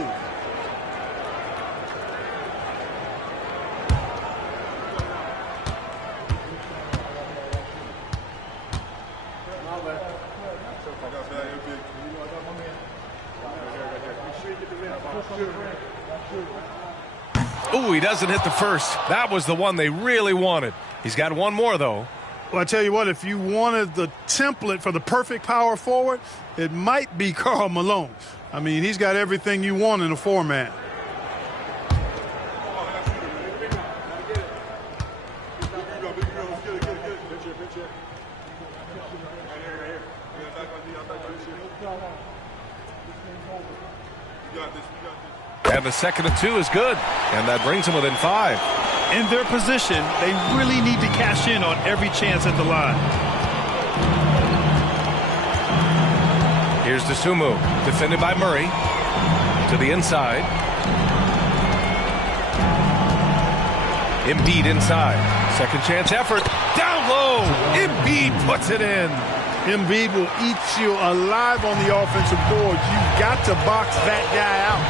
Ooh, he doesn't hit the first. That was the one they really wanted. He's got one more, though. Well, I tell you what, if you wanted the template for the perfect power forward, it might be Karl Malone. I mean, he's got everything you want in a 4-man. And the second and 2 is good. And that brings him within 5. In their position, they really need to cash in on every chance at the line. Here's Dosunmu, defended by Murray. To the inside. Embiid inside. Second chance effort. Down low. Embiid puts it in. Embiid will eat you alive on the offensive board. You've got to box that guy out.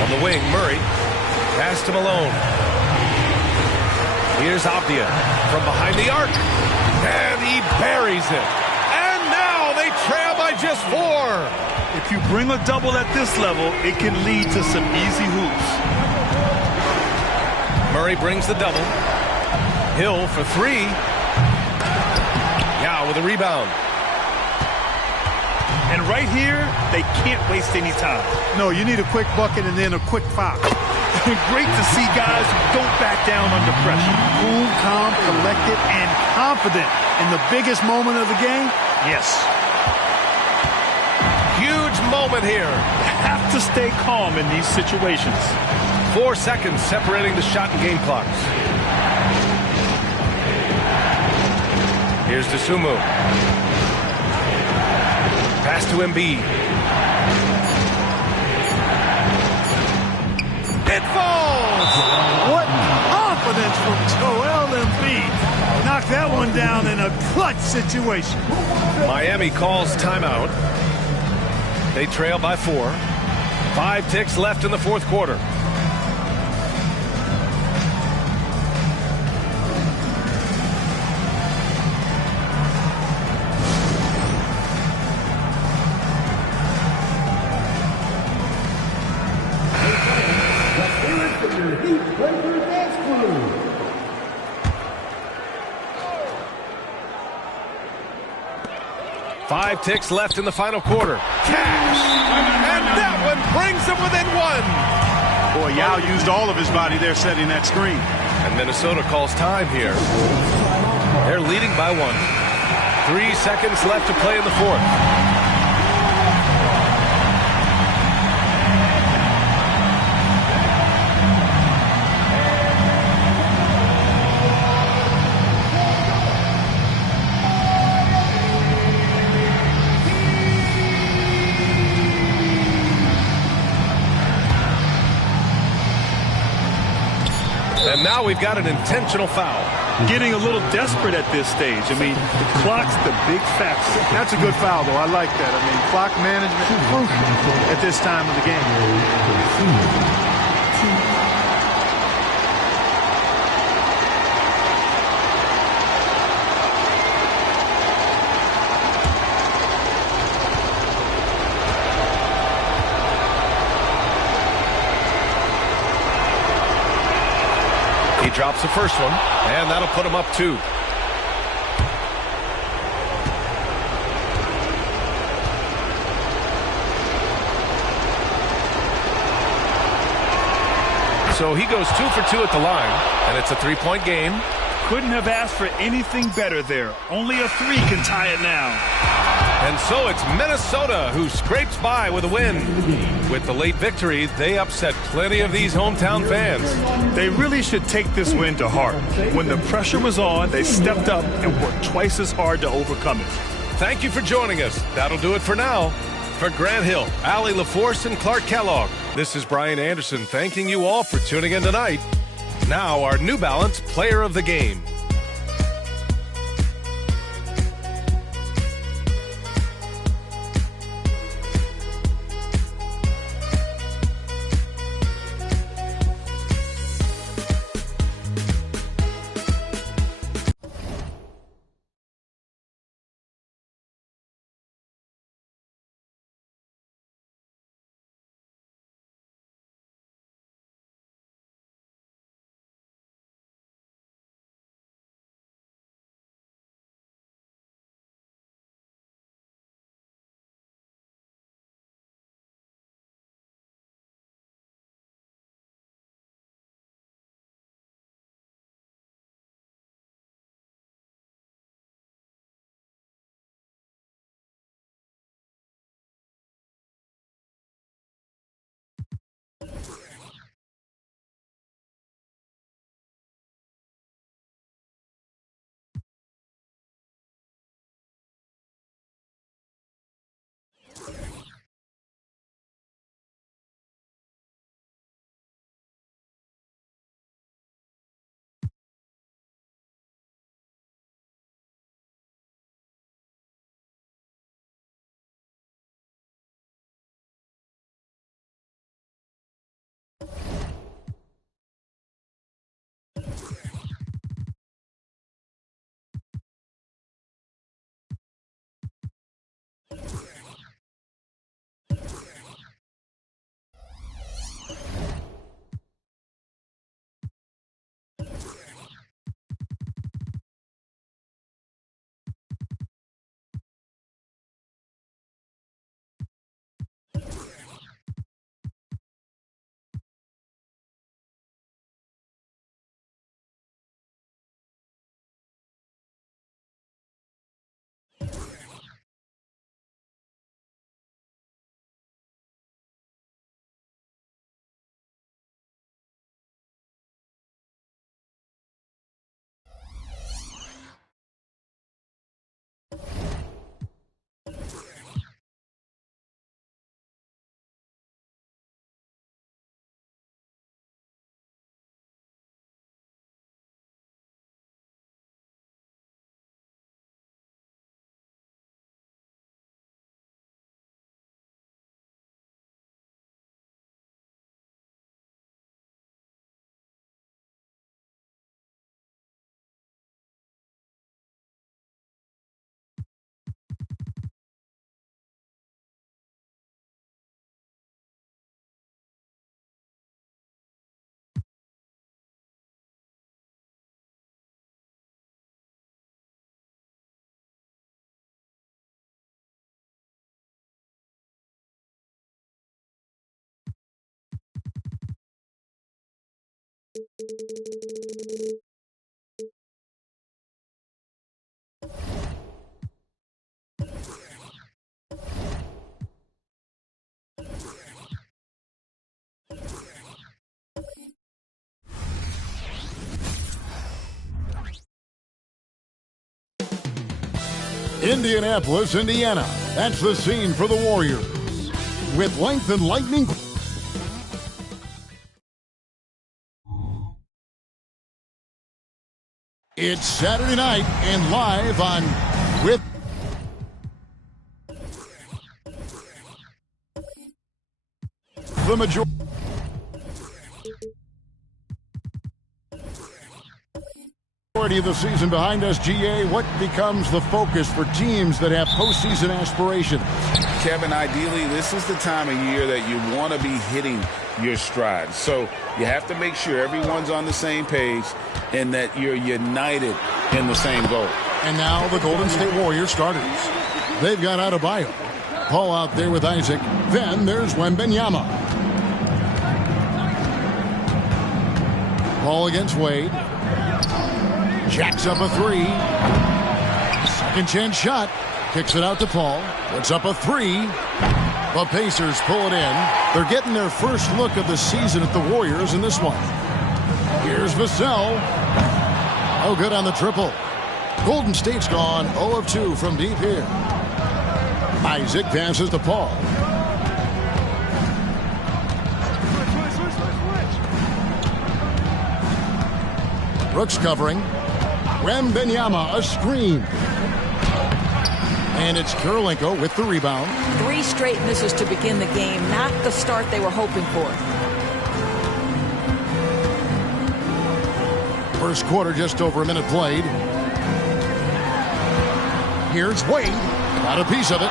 On the wing, Murray. Pass to Malone. Here's Avdia from behind the arc. And he buries it. And now they trail by just 4. If you bring a double at this level, it can lead to some easy hoops. Murray brings the double. Hill for 3. Yao with a rebound. And right here, they can't waste any time. No, you need a quick bucket and then a quick foul. Great to see guys who don't back down under pressure. Cool, calm, collected, and confident in the biggest moment of the game. Yes. Huge moment here. Have to stay calm in these situations. 4 seconds separating the shot and game clocks. Here's Dosunmu. Pass to Embiid. It falls! What confidence from Joel Embiid. Knocked that one down in a clutch situation. Miami calls timeout. They trail by 4. 5 ticks left in the fourth quarter. Five ticks left in the final quarter. Cash! And that one brings them within 1. Boy, Yao used all of his body there setting that screen. And Minnesota calls time here. They're leading by 1. 3 seconds left to play in the fourth. And now we've got an intentional foul. Getting a little desperate at this stage. I mean, the clock's the big factor. That's a good foul, though. I like that. I mean, clock management is crucial at this time of the game. He drops the first one, and that'll put him up 2. So he goes 2 for 2 at the line, and it's a 3-point game. Couldn't have asked for anything better there. Only a 3 can tie it now. And so it's Minnesota who scrapes by with a win. With the late victory, they upset plenty of these hometown fans. They really should take this win to heart. When the pressure was on, they stepped up and worked twice as hard to overcome it. Thank you for joining us. That'll do it for now. For Grant Hill, Allie LaForce, and Clark Kellogg, this is Brian Anderson thanking you all for tuning in tonight. Now our New Balance Player of the Game. Indianapolis, Indiana. That's the scene for the Warriors. With length and lightning. It's Saturday night and live on with the majority. Of the season behind us, GA, what becomes the focus for teams that have postseason aspirations? Kevin, ideally, this is the time of year that you want to be hitting your stride. So you have to make sure everyone's on the same page and that you're united in the same goal. And now the Golden State Warriors starters. They've got Adebayo. Paul out there with Isaac. Then there's Wembanyama. Paul against Wade. Jacks up a three. Second chance shot. Kicks it out to Paul. Puts up a three. The Pacers pull it in. They're getting their first look of the season at the Warriors in this one. Here's Vassell. Oh, good on the triple. Golden State's gone 0 of 2 from deep here. Isaac passes to Paul. Brooks covering. Wembanyama, a screen. And it's Kirilenko with the rebound. 3 straight misses to begin the game. Not the start they were hoping for. First quarter, just over a minute played. Here's Wade. Got a piece of it.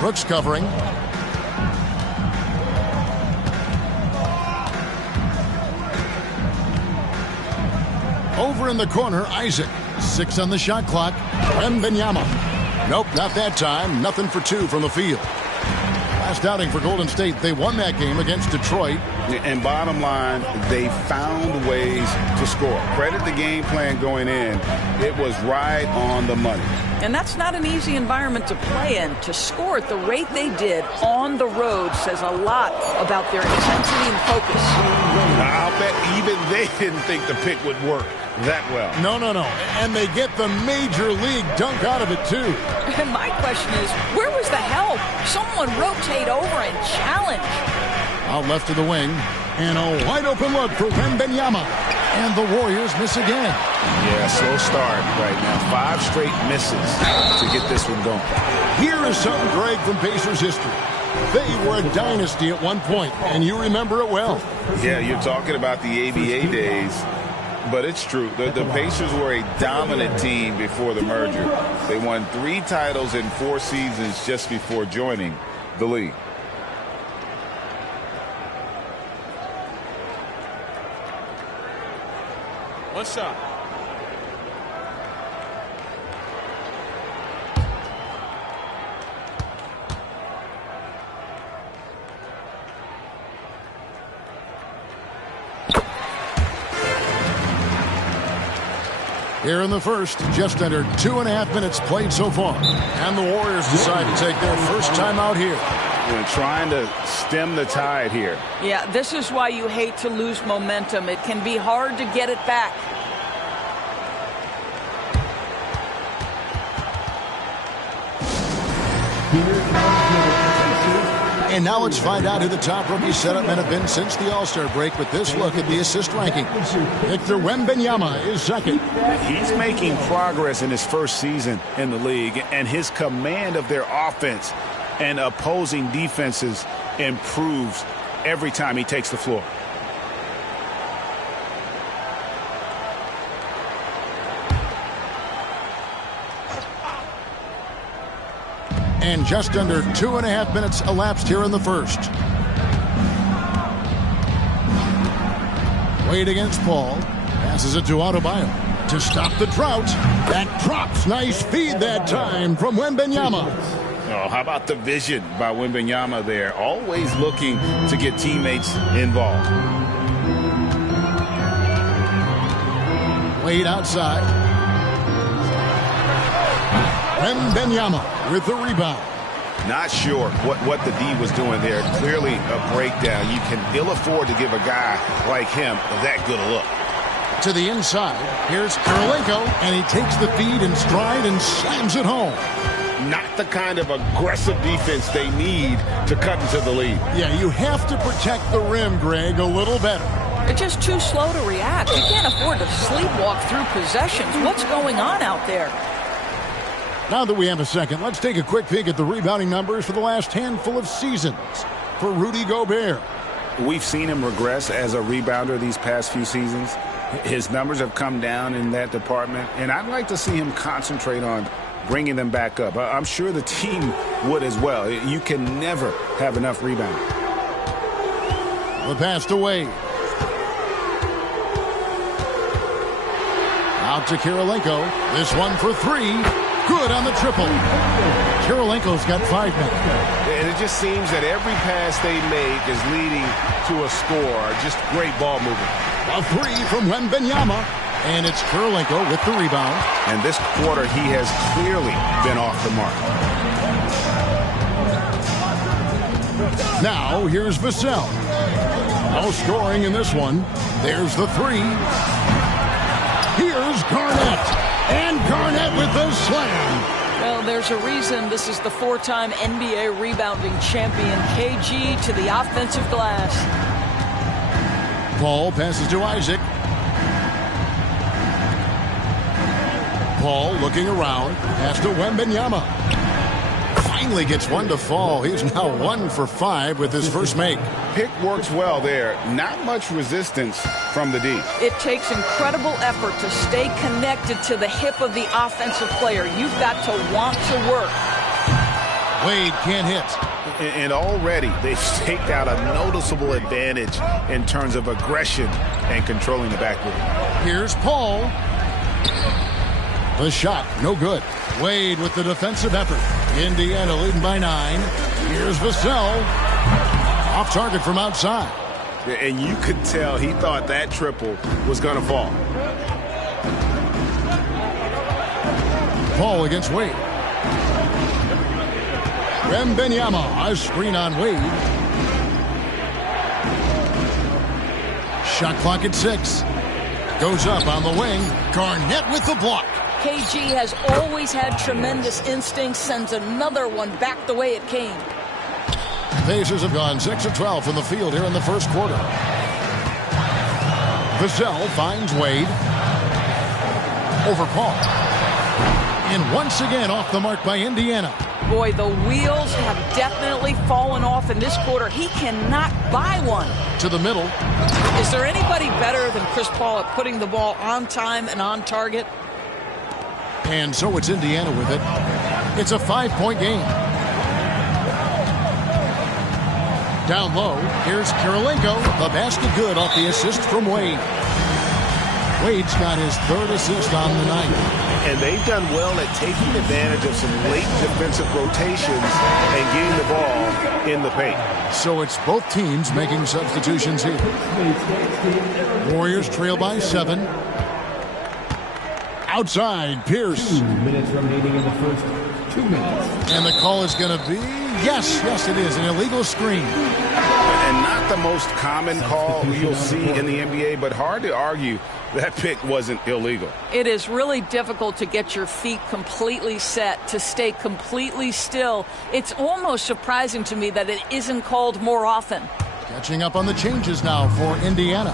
Brooks covering. Over in the corner, Isaac. 6 on the shot clock. Wembanyama. Nope, not that time. Nothing for 2 from the field. Last outing for Golden State, they won that game against Detroit. And bottom line, they found ways to score. Credit the game plan going in. It was right on the money. And that's not an easy environment to play in. To score at the rate they did on the road says a lot about their intensity and focus. I'll bet even they didn't think the pick would work that well. No. And they get the major league dunk out of it, too. And my question is, where was the help? Someone rotate over and challenge. Out left to the wing. And a wide open look for Wembanyama. And the Warriors miss again. Yeah, slow start right now. 5 straight misses to get this one going. Here is something, Greg, from Pacers history. They were a dynasty at one point, and you remember it well. Yeah, you're talking about the ABA days. But it's true. The Pacers were a dominant team before the merger. They won 3 titles in 4 seasons just before joining the league. One shot. Here in the first, just under 2.5 minutes played so far. And the Warriors decide to take their first time out here. They're trying to stem the tide here. Yeah, this is why you hate to lose momentum. It can be hard to get it back. And now let's find out who the top rookie setup men have been since the All-Star break with this look at the assist ranking. Victor Wembanyama is second. He's making progress in his first season in the league, and his command of their offense and opposing defenses improves every time he takes the floor. And just under 2.5 minutes elapsed here in the first. Wade against Paul. Passes it to Adebayo to stop the drought. That drops. Nice feed that time from Wembanyama. Oh, how about the vision by Wembanyama there? Always looking to get teammates involved. Wade outside. Wembanyama with the rebound. Not sure what the D was doing there. Clearly a breakdown. You can ill afford to give a guy like him that good a look. To the inside. Here's Kirilenko, and he takes the feed in stride and slams it home. Not the kind of aggressive defense they need to cut into the lead. Yeah, you have to protect the rim, Greg, a little better. They're just too slow to react. You can't afford to sleepwalk through possessions. What's going on out there? Now that we have a second, let's take a quick peek at the rebounding numbers for the last handful of seasons for Rudy Gobert. We've seen him regress as a rebounder these past few seasons. His numbers have come down in that department, and I'd like to see him concentrate on bringing them back up. I'm sure the team would as well. You can never have enough rebounding. The pass to Wade. Out to Kirilenko. This one for 3. Good on the triple. Kirilenko's got 5 men. And it just seems that every pass they make is leading to a score. Just great ball movement. A 3 from Wembanyama. And it's Kirilenko with the rebound. And this quarter, he has clearly been off the mark. Now, here's Vassell. No scoring in this one. There's the 3. Here's Garnett. And Garnett with the slam. Well, there's a reason this is the 4-time NBA rebounding champion. KG to the offensive glass. Paul passes to Isaac. Paul looking around. Pass to Wembanyama. Finally gets one to fall. He's now 1 for 5 with his first make. Pick works well there. Not much resistance from the D. It takes incredible effort to stay connected to the hip of the offensive player. You've got to want to work. Wade can't hit. And already they've staked out a noticeable advantage in terms of aggression and controlling the backcourt. Here's Paul. The shot, no good. Wade with the defensive effort. Indiana leading by 9. Here's Vassell. Off target from outside. And you could tell he thought that triple was going to fall. Paul against Wade. Wembanyama, a screen on Wade. Shot clock at 6. Goes up on the wing. Garnett with the block. KG has always had tremendous instincts, sends another one back the way it came. Pacers have gone 6 of 12 from the field here in the first quarter. Vassell finds Wade. Over Paul. And once again off the mark by Indiana. Boy, the wheels have definitely fallen off in this quarter. He cannot buy one. To the middle. Is there anybody better than Chris Paul at putting the ball on time and on target? And so it's Indiana with it. It's a 5-point game. Down low, here's Kirilenko. The basket good off the assist from Wade. Wade's got his 3rd assist on the night. And they've done well at taking advantage of some late defensive rotations and getting the ball in the paint. So it's both teams making substitutions here. Warriors trail by 7. Outside, Pierce. 2 minutes remaining in the first 2 minutes. And the call is going to be, yes, it is, an illegal screen. And not the most common call you'll see in the NBA, but hard to argue that pick wasn't illegal. It is really difficult to get your feet completely set, to stay completely still. It's almost surprising to me that it isn't called more often. Catching up on the changes now for Indiana.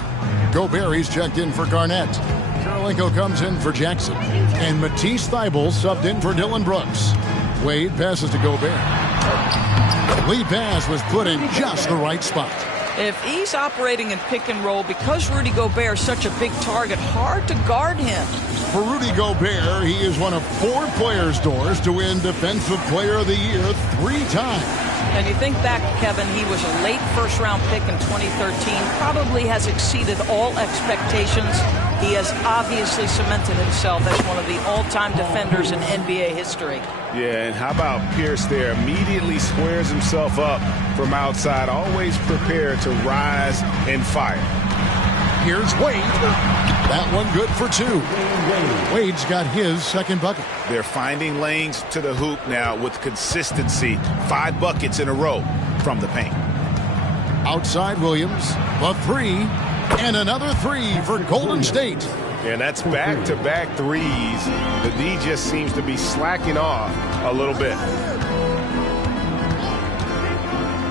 Gobert, he's checked in for Garnett. Kirilenko comes in for Jackson. And Matisse Thybulle subbed in for Dylan Brooks. Wade passes to Gobert. Lead pass was put in just the right spot. If he's operating in pick and roll, because Rudy Gobert is such a big target, hard to guard him. For Rudy Gobert, he is one of 4 players, Doors, to win Defensive Player of the Year 3 times. And you think back, Kevin, he was a late first-round pick in 2013, probably has exceeded all expectations. He has obviously cemented himself as one of the all-time defenders in NBA history. Yeah, and how about Pierce there? Immediately squares himself up from outside, always prepared to rise and fire. Here's Wade. That one good for 2. Wade's got his 2nd bucket. They're finding lanes to the hoop now with consistency. 5 buckets in a row from the paint. Outside Williams, a 3, and another 3 for Golden State. And that's back-to-back threes. The D just seems to be slacking off a little bit.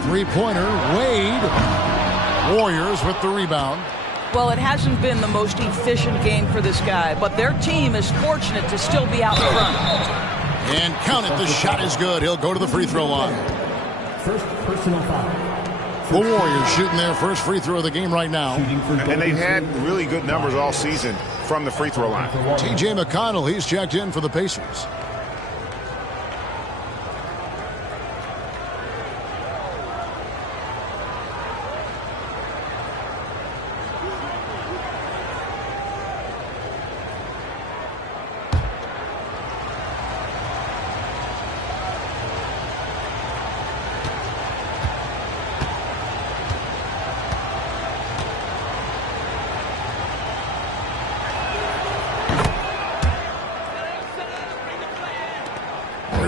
3-pointer, Wade. Warriors with the rebound. Well, it hasn't been the most efficient game for this guy, but their team is fortunate to still be out in front. And count it, the shot is good. He'll go to the free throw line. First personal foul. The Warriors shooting their first free throw of the game right now. And they've had really good numbers all season from the free throw line. T.J. McConnell, he's checked in for the Pacers.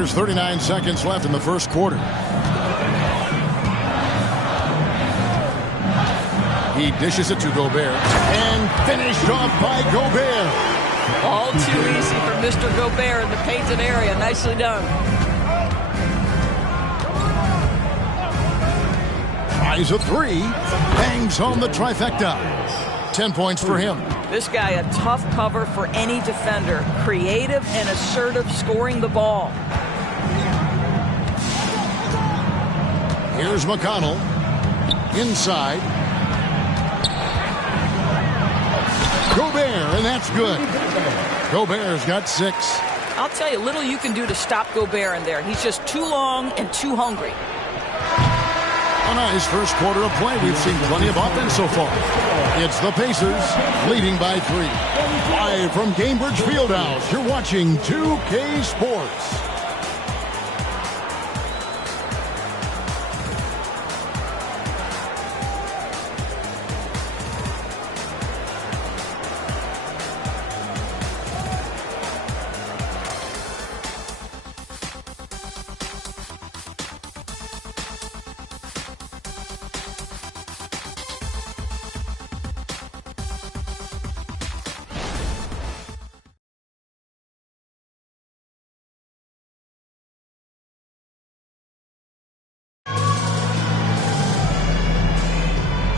There's 39 seconds left in the first quarter. He dishes it to Gobert and finished off by Gobert. All too easy for Mr. Gobert in the painted area. Nicely done. Tries a three, bangs home the trifecta. 10 points for him. This guy, a tough cover for any defender. Creative and assertive scoring the ball. Here's McConnell. Inside. Gobert, and that's good. Gobert's got 6. I'll tell you, little you can do to stop Gobert in there. He's just too long and too hungry. A nice first quarter of play. We've seen plenty of offense so far. It's the Pacers leading by 3. Live from Gainbridge Fieldhouse, you're watching 2K Sports.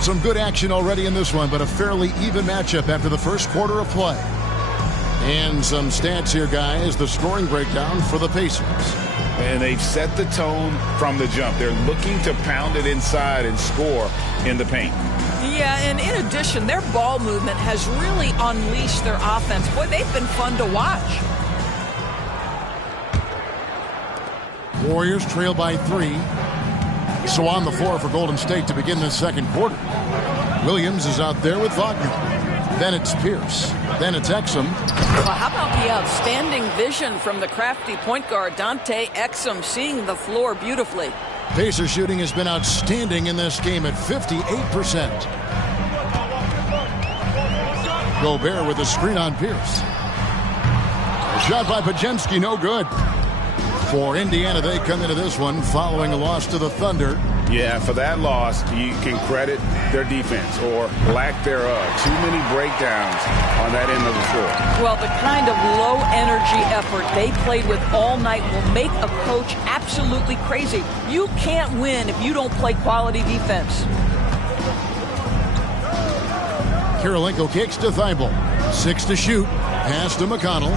Some good action already in this one, but a fairly even matchup after the first quarter of play. And some stats here, guys. The scoring breakdown for the Pacers. And they've set the tone from the jump. They're looking to pound it inside and score in the paint. Yeah, and in addition, their ball movement has really unleashed their offense. Boy, they've been fun to watch. Warriors trail by 3. So on the floor for Golden State to begin this second quarter. Williams is out there with Wagner. Then it's Pierce. Then it's Exum. Well, how about the outstanding vision from the crafty point guard, Dante Exum, seeing the floor beautifully. Pacer shooting has been outstanding in this game at 58%. Gobert with a screen on Pierce. A shot by Podziemski, no good. For Indiana, they come into this one following a loss to the Thunder. Yeah, for that loss, you can credit their defense or lack thereof. Too many breakdowns on that end of the floor. Well, the kind of low-energy effort they played with all night will make a coach absolutely crazy. You can't win if you don't play quality defense. Kirilenko kicks to Thibault. 6 to shoot. Pass to McConnell.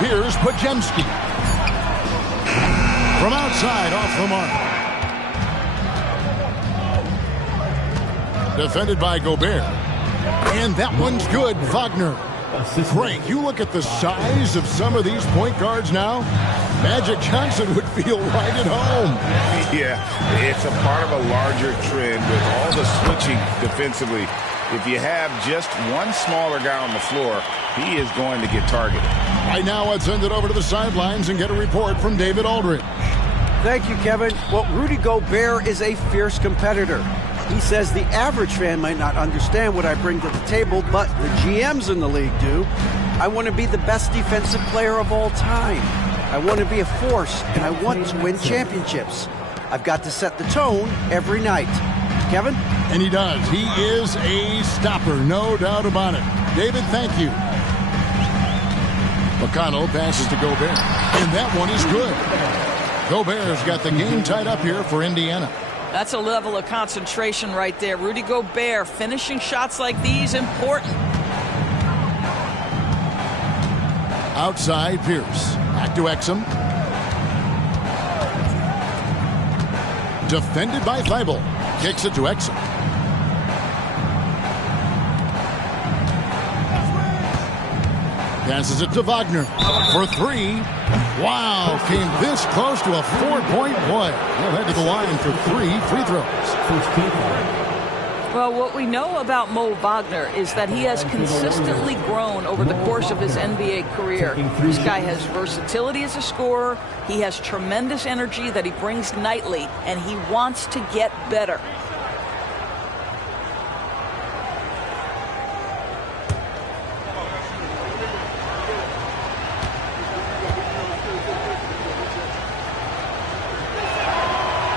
Here's Podziemski. From outside, off the mark. Defended by Gobert. And that one's good. Wagner. Frank, you look at the size of some of these point guards now. Magic Johnson would feel right at home. Yeah, it's a part of a larger trend with all the switching defensively. If you have just one smaller guy on the floor, he is going to get targeted. Right now, let's send it over to the sidelines and get a report from David Aldridge. Thank you, Kevin. Well, Rudy Gobert is a fierce competitor. He says the average fan might not understand what I bring to the table, but the GMs in the league do. I want to be the best defensive player of all time. I want to be a force, and I want to win championships. I've got to set the tone every night. Kevin? And he does. He is a stopper, no doubt about it. David, thank you. McConnell passes to Gobert, and that one is good. Gobert's got the game tied up here for Indiana. That's a level of concentration right there. Rudy Gobert finishing shots like these, important. Outside, Pierce. Back to Exum. Defended by Thibault. Kicks it to Exum. Passes it to Wagner for 3. Wow, came this close to a 4-point play. He'll head to the line for 3 free throws. Well, what we know about Mo Wagner is that he has consistently grown over the course of his NBA career. This guy has versatility as a scorer. He has tremendous energy that he brings nightly, and he wants to get better.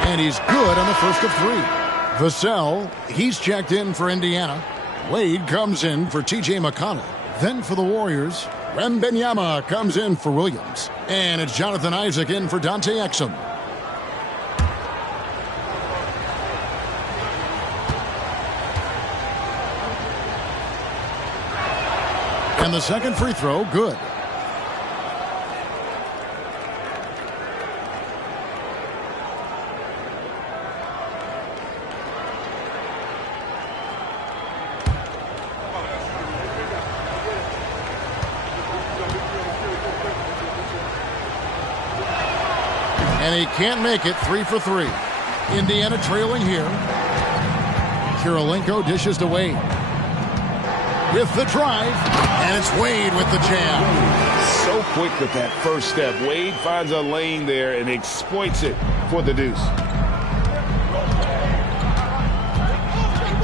And he's good on the first of 3. Vassell, he's checked in for Indiana. Wade comes in for T.J. McConnell. Then for the Warriors, Wembanyama comes in for Williams. And it's Jonathan Isaac in for Dante Exum. And the second free throw, good. And he can't make it. 3 for 3. Indiana trailing here. Kirilenko dishes to Wade. With the drive. And it's Wade with the jam. So quick with that first step. Wade finds a lane there and exploits it for the deuce.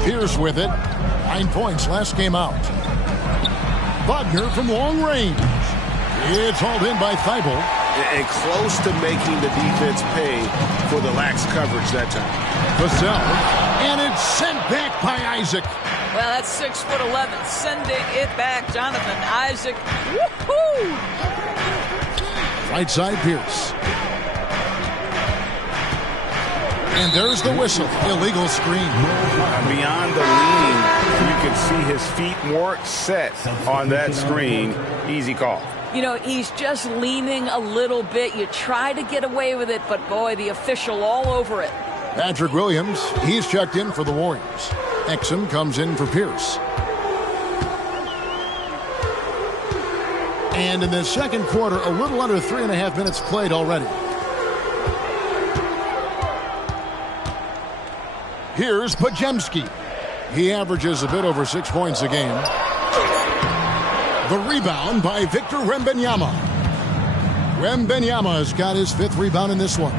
Pierce with it. 9 points last game out. Wagner from long range. It's hauled in by Thibault. And close to making the defense pay for the lax coverage that time. Vassell, and it's sent back by Isaac. Well, that's 6'11", sending it back. Jonathan Isaac. Woohoo! Right side, Pierce. And there's the whistle. Illegal screen. Beyond the leaning, you can see his feet more set on that screen. Easy call. You know, he's just leaning a little bit. You try to get away with it, but boy, the official all over it. Patrick Williams, he's checked in for the Warriors. Exum comes in for Pierce. And in the second quarter, a little under 3.5 minutes played already. Here's Podziemski. He averages a bit over 6 points a game. The rebound by Victor Wembanyama. Wembanyama has got his 5th rebound in this one.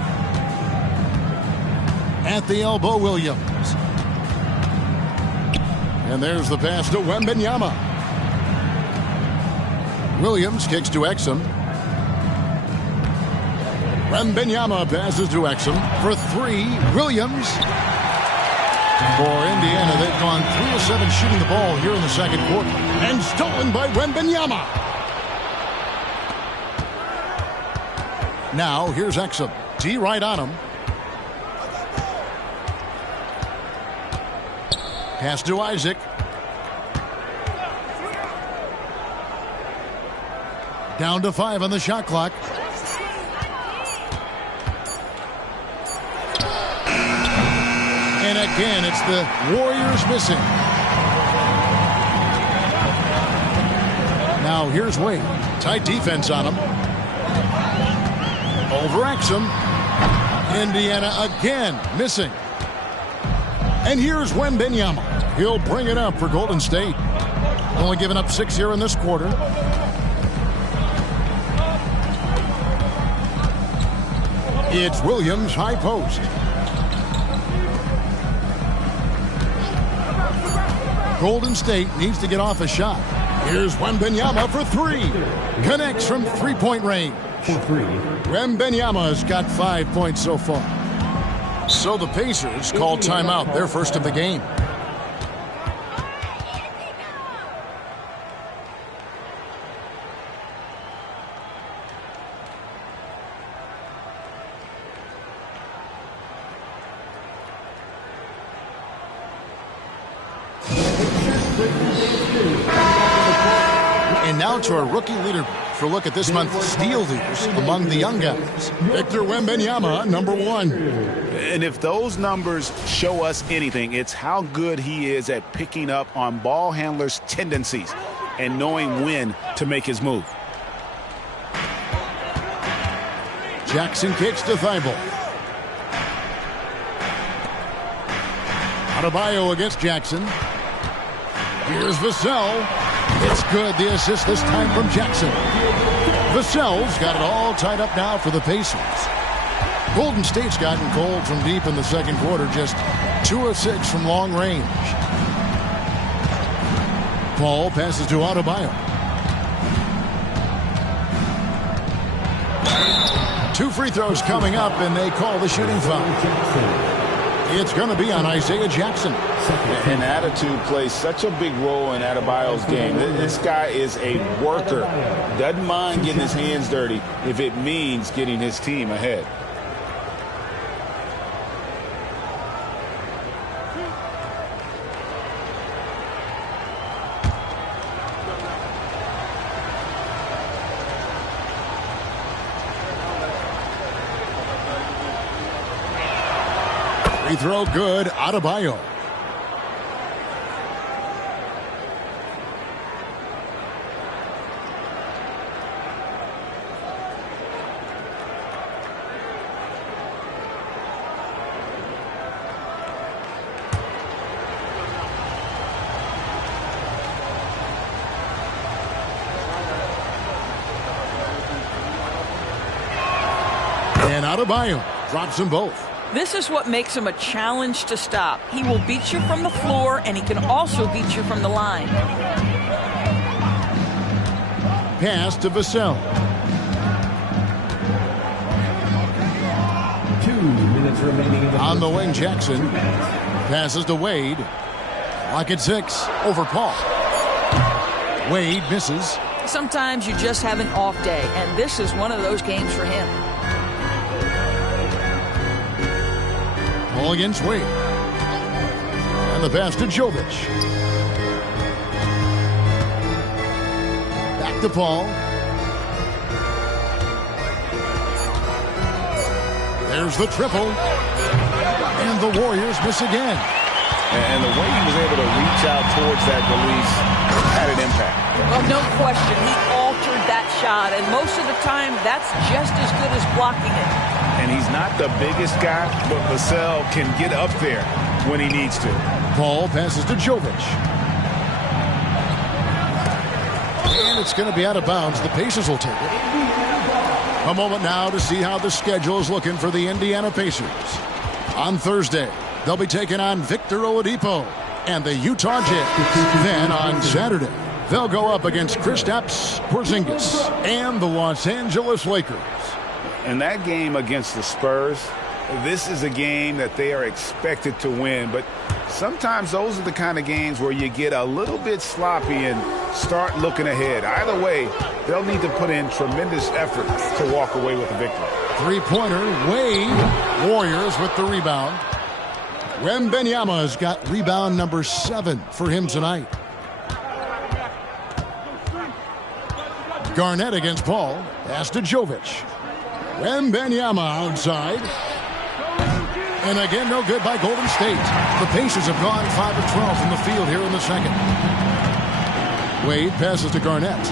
At the elbow, Williams. And there's the pass to Wembanyama. Williams kicks to Exum. Wembanyama passes to Exum for 3. Williams. For Indiana, they've gone 3 of 7 shooting the ball here in the second quarter. And stolen by Wembanyama. Now, here's Exum. D right on him. Pass to Isaac. Down to 5 on the shot clock. And again, it's the Warriors missing. Now here's Wade. Tight defense on him. Over Exum. Indiana again missing. And here's Wembanyama. He'll bring it up for Golden State. Only giving up 6 here in this quarter. It's Williams, high post. Golden State needs to get off a shot. Here's Wembanyama for 3. Connects from 3-point range. Wembanyama's got 5 points so far. So the Pacers call timeout, their first of the game. And now to our rookie leader for a look at this month's steal leaders among the young guys. Victor Wembanyama, number 1. And if those numbers show us anything, it's how good he is at picking up on ball handlers' tendencies and knowing when to make his move. Jackson kicks to Thibault. Adebayo against Jackson. Here's Vassell. It's good. The assist this time from Jackson. Vassell's got it all tied up now for the Pacers. Golden State's gotten cold from deep in the second quarter. Just 2 of 6 from long range. Paul passes to Adebayo. 2 free throws coming up, and they call the shooting foul. It's going to be on Isaiah Jackson. And attitude plays such a big role in Adebayo's game. This guy is a worker. Doesn't mind getting his hands dirty if it means getting his team ahead. Free throw good, Adebayo. And Adebayo drops them both. This is what makes him a challenge to stop. He will beat you from the floor, and he can also beat you from the line. Pass to Vassell. 2 minutes remaining. On the wing, Jackson. Passes to Wade. Lock at 6. Over Paul. Wade misses. Sometimes you just have an off day, and this is one of those games for him. Paul against Wade. And the pass to Jovic. Back to Paul. There's the triple. And the Warriors miss again. And the way he was able to reach out towards that release had an impact. Well, no question. He altered that shot, and most of the time, that's just as good as blocking it. And he's not the biggest guy, but Vassell can get up there when he needs to. Paul passes to Jovic. And it's going to be out of bounds. The Pacers will take it. A moment now to see how the schedule is looking for the Indiana Pacers. On Thursday, they'll be taking on Victor Oladipo and the Utah Jazz. Then on Saturday, they'll go up against Kristaps Porzingis and the Los Angeles Lakers. And that game against the Spurs, this is a game that they are expected to win. But sometimes those are the kind of games where you get a little bit sloppy and start looking ahead. Either way, they'll need to put in tremendous effort to walk away with a victory. Three-pointer, Wade. Warriors with the rebound. Wembanyama's got rebound number 7 for him tonight. Garnett against Paul. Pass to Jovic. Wembanyama outside. And again, no good by Golden State. The Pacers have gone 5 of 12 from the field here in the second. Wade passes to Garnett.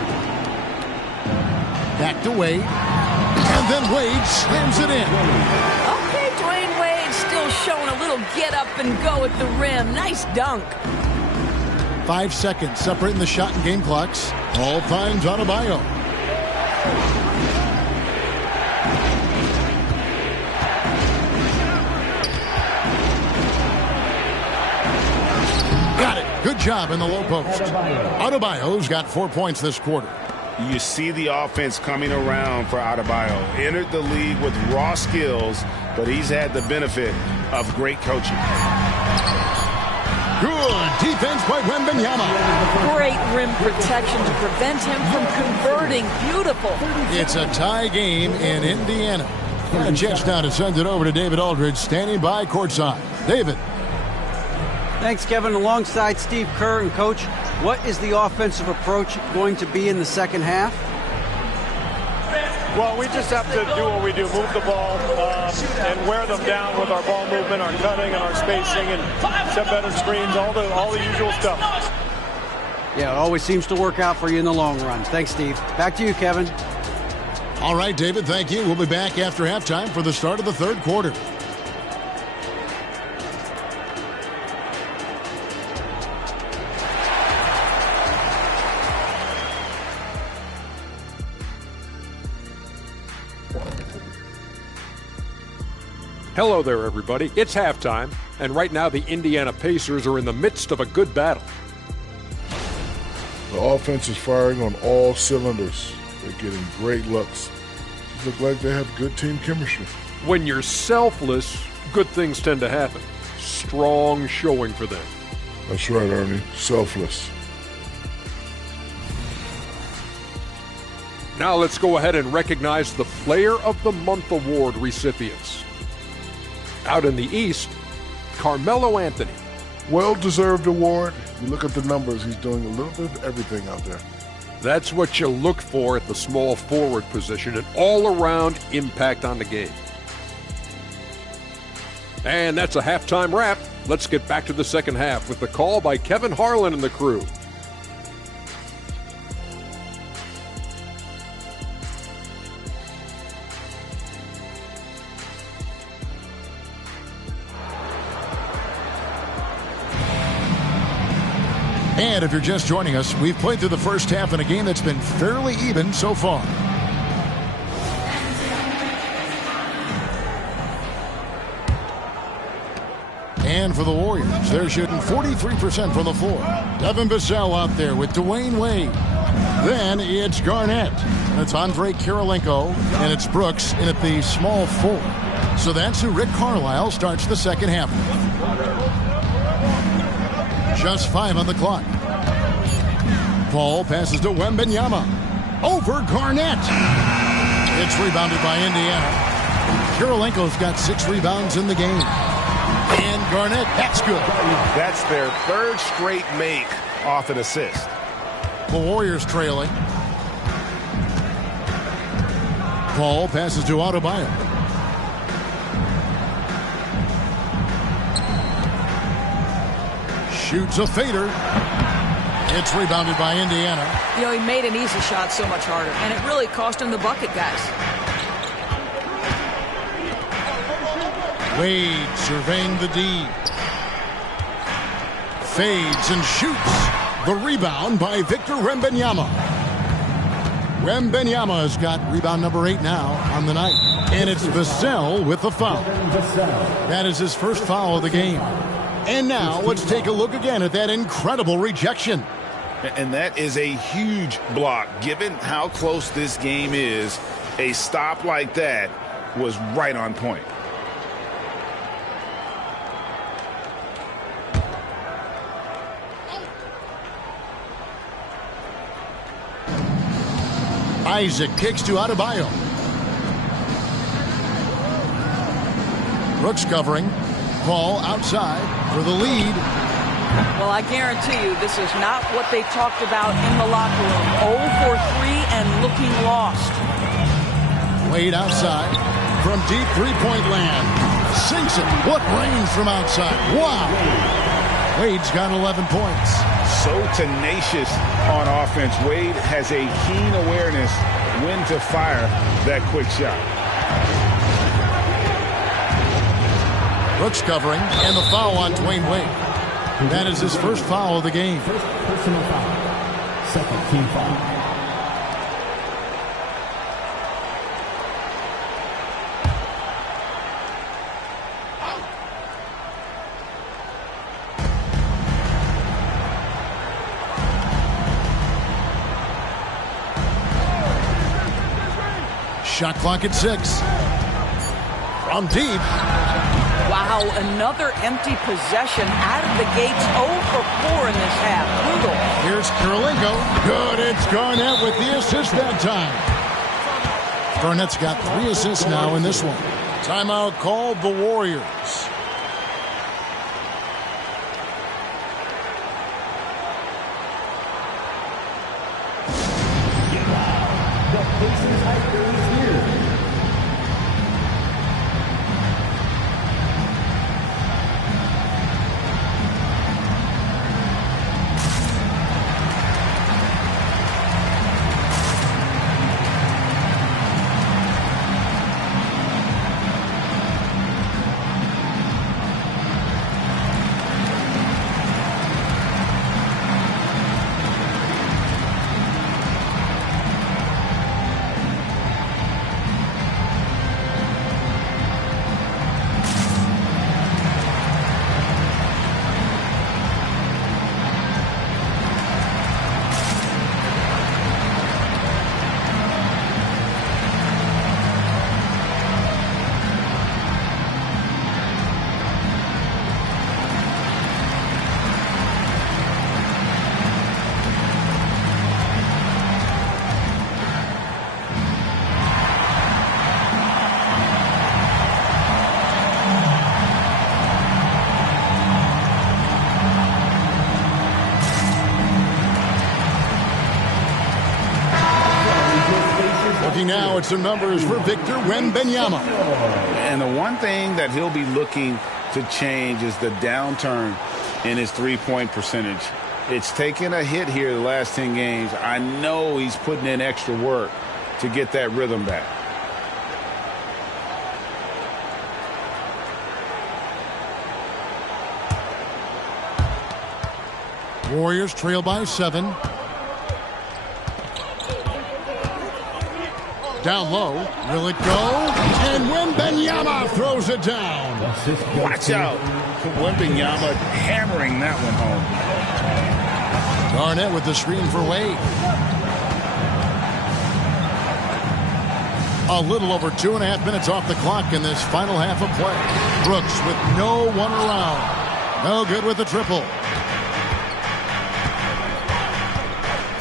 Back to Wade. And then Wade slams it in. Okay, Dwayne Wade still showing a little get up and go at the rim. Nice dunk. 5 seconds separating the shot and game clocks. Paul finds Adebayo. Got it. Good job in the low post. Adebayo's got 4 points this quarter. You see the offense coming around for Adebayo. Entered the league with raw skills, but he's had the benefit of great coaching. Good defense by Wembanyama. Great rim protection to prevent him from converting. Beautiful. It's a tie game in Indiana. And a chance now to send it over to David Aldridge, standing by courtside. David. Thanks, Kevin. Alongside Steve Kerr and Coach, what is the offensive approach going to be in the second half? Well, we just have to do what we do, move the ball and wear them down with our ball movement, our cutting, and our spacing, and set better screens, all the usual stuff. Yeah, it always seems to work out for you in the long run. Thanks, Steve. Back to you, Kevin. All right, David, thank you. We'll be back after halftime for the start of the third quarter. Hello there, everybody. It's halftime, and right now the Indiana Pacers are in the midst of a good battle. The offense is firing on all cylinders. They're getting great looks. guys look like they have good team chemistry. When you're selfless, good things tend to happen. Strong showing for them. That's right, Ernie. Selfless. Now let's go ahead and recognize the Player of the Month Award recipients. Out in the East, Carmelo Anthony. Well-deserved award. You look at the numbers, he's doing a little bit of everything out there. That's what you look for at the small forward position, an all-around impact on the game. And that's a halftime wrap. Let's get back to the second half with the call by Kevin Harlan and the crew. And if you're just joining us, we've played through the first half in a game that's been fairly even so far. And for the Warriors, they're shooting 43% from the floor. Devin Vassell out there with Dwayne Wade. Then it's Garnett. And it's Andre Kirilenko. And it's Brooks in at the small forward. So that's who Rick Carlisle starts the second half with. Just 5 on the clock. Paul passes to Wembanyama. Over Garnett. It's rebounded by Indiana. Kirilenko's got 6 rebounds in the game. And Garnett, that's good. That's their third straight make off an assist. The Warriors trailing. Paul passes to Adebayo. Shoots a fader. It's rebounded by Indiana. You know, he made an easy shot so much harder, and it really cost him the bucket, guys. Wade surveying the D. Fades and shoots. The rebound by Victor Wembanyama. Wembanyama has got rebound number 8 now on the night. And it's Vassell with the foul. That is his first foul of the game. And now let's take a look again at that incredible rejection. And that is a huge block. Given how close this game is, a stop like that was right on point. Isaac kicks to Adebayo. Brooks covering. Paul outside for the lead. Well, I guarantee you this is not what they talked about in the locker room. 0 for 3 and looking lost. Wade outside from deep three-point land. Sinks it. What range from outside. Wow. Wade's got 11 points. So tenacious on offense. Wade has a keen awareness when to fire that quick shot. Brooks covering, and the foul on Dwayne Wade. That is his first foul of the game. First personal foul. Second team foul. Shot clock at 6. From deep. Wow, another empty possession out of the gates. 0 for 4 in this half. Brutal. Here's Kirilenko. Good. It's Garnett with the assist that time. Garnett's got 3 assists now in this one. Timeout called the Warriors. The Pacers hiker is here. Looking now at some numbers for Victor Wembanyama. And the one thing that he'll be looking to change is the downturn in his three-point percentage. It's taken a hit here the last 10 games. I know he's putting in extra work to get that rhythm back. Warriors trail by 7. Down low. Will it go? And Wembanyama throws it down. Watch out. Wembanyama hammering that one home. Garnett with the screen for Wade. A little over 2.5 minutes off the clock in this final half of play. Brooks with no one around. No good with the triple.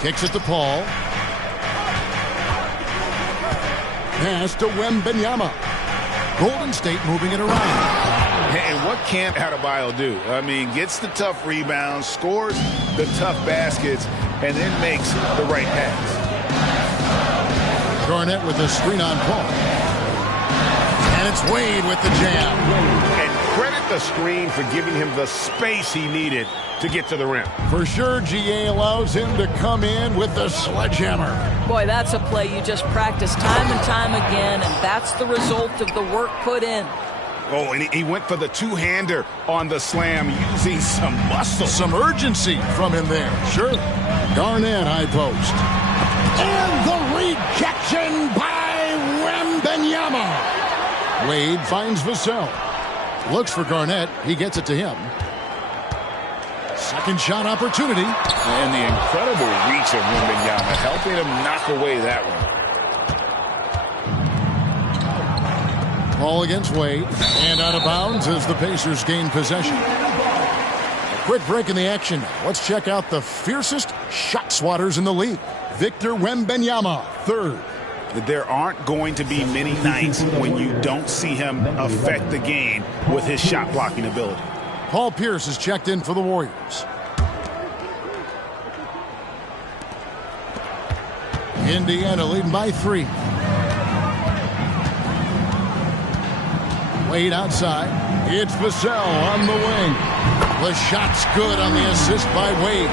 Kicks it to Paul. Pass to Wembanyama. Golden State moving it around. And what can't Adebayo do? I mean, gets the tough rebounds, scores the tough baskets, and then makes the right pass. Garnett with the screen on Paul. And it's Wade with the jam. And credit the screen for giving him the space he needed to get to the rim. For sure, GA allows him to come in with the sledgehammer. Boy, that's a play you just practice time and time again, and that's the result of the work put in. Oh, and he went for the two-hander on the slam using some muscle. Some urgency from him there. Sure. Garnett high post. And the rejection by Wembanyama. Wade finds Vassell. Looks for Garnett. He gets it to him. Second shot opportunity. And the incredible reach of Wembanyama helping him knock away that one. Ball against Wade. And out of bounds as the Pacers gain possession. A quick break in the action. Let's check out the fiercest shot swatters in the league. Victor Wembanyama, third. There aren't going to be many nights when you don't see him affect the game with his shot blocking ability. Paul Pierce is checked in for the Warriors. Indiana leading by 3. Wade outside. It's Vassell on the wing. The shot's good on the assist by Wade.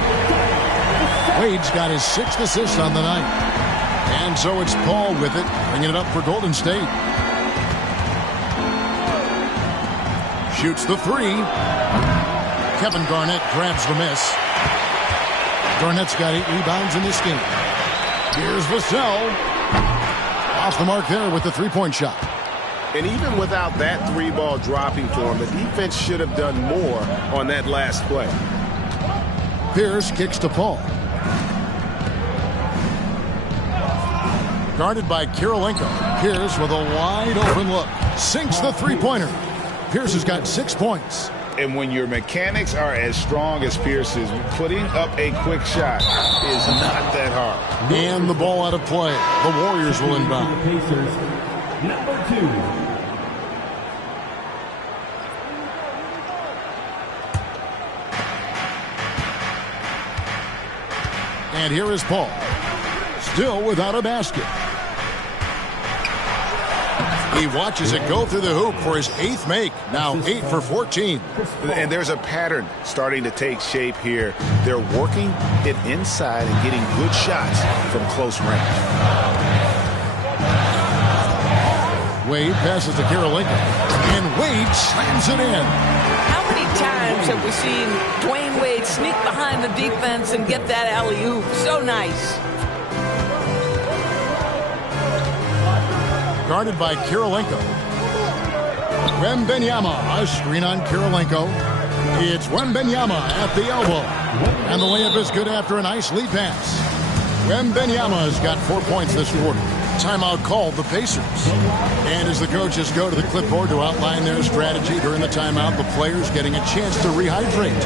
Wade's got his 6th assist on the night. And so it's Paul with it, bringing it up for Golden State. Shoots the 3. Kevin Garnett grabs the miss. Garnett's got 8 rebounds in this game. Here's Vassell. Off the mark there with the three-point shot. And even without that 3-ball dropping for him, the defense should have done more on that last play. Pierce kicks to Paul. Guarded by Kirilenko. Pierce with a wide open look. Sinks the three-pointer. Pierce has got 6 points. And when your mechanics are as strong as Pierce's, putting up a quick shot is not that hard. And the ball out of play. The Warriors will inbound. Pacers, number 2. And here is Paul. Still without a basket. He watches it go through the hoop for his 8th make. Now 8 for 14. And there's a pattern starting to take shape here. They're working it inside and getting good shots from close range. Wade passes to Kirilenko. And Wade slams it in. How many times have we seen Dwayne Wade sneak behind the defense and get that alley-oop? So nice. Guarded by Kirilenko. Wembanyama, a screen on Kirilenko. It's Wembanyama at the elbow. And the layup is good after a nice lead pass. Wembanyama has got 4 points this quarter. Timeout called the Pacers. And as the coaches go to the clipboard to outline their strategy during the timeout, the players getting a chance to rehydrate.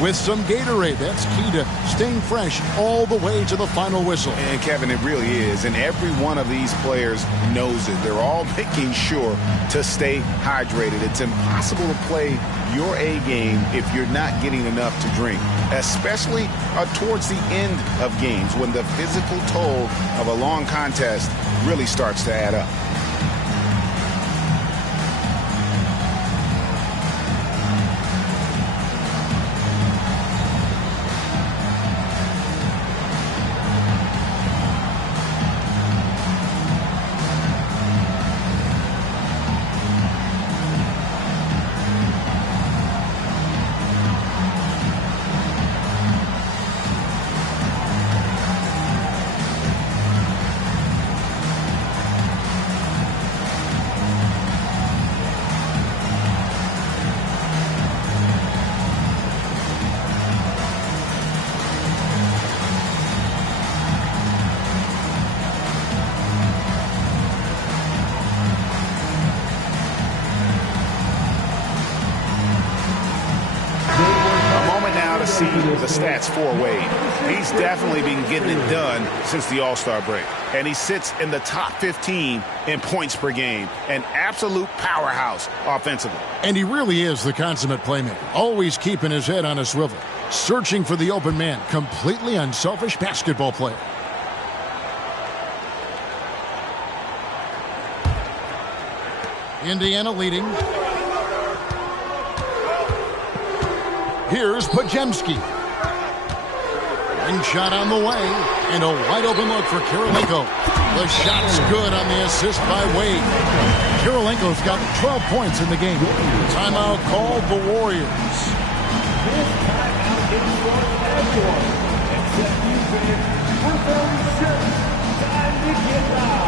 with some Gatorade. That's key to staying fresh all the way to the final whistle. And Kevin, it really is. And every one of these players knows it. They're all making sure to stay hydrated. It's impossible to play your A game if you're not getting enough to drink, especially towards the end of games when the physical toll of a long contest really starts to add up. See the stats for Wade. He's definitely been getting it done since the All-Star break. And he sits in the top 15 in points per game. An absolute powerhouse offensively. And he really is the consummate playmaker. Always keeping his head on a swivel. Searching for the open man. Completely unselfish basketball player. Indiana leading. Here's Pajemski. Ring shot on the way, and a wide open look for Kirilenko. The shot's good on the assist by Wade. Kirilenko's got 12 points in the game. Timeout called the Warriors. This timeout is for everyone except you fans with their shirt. Time to get out.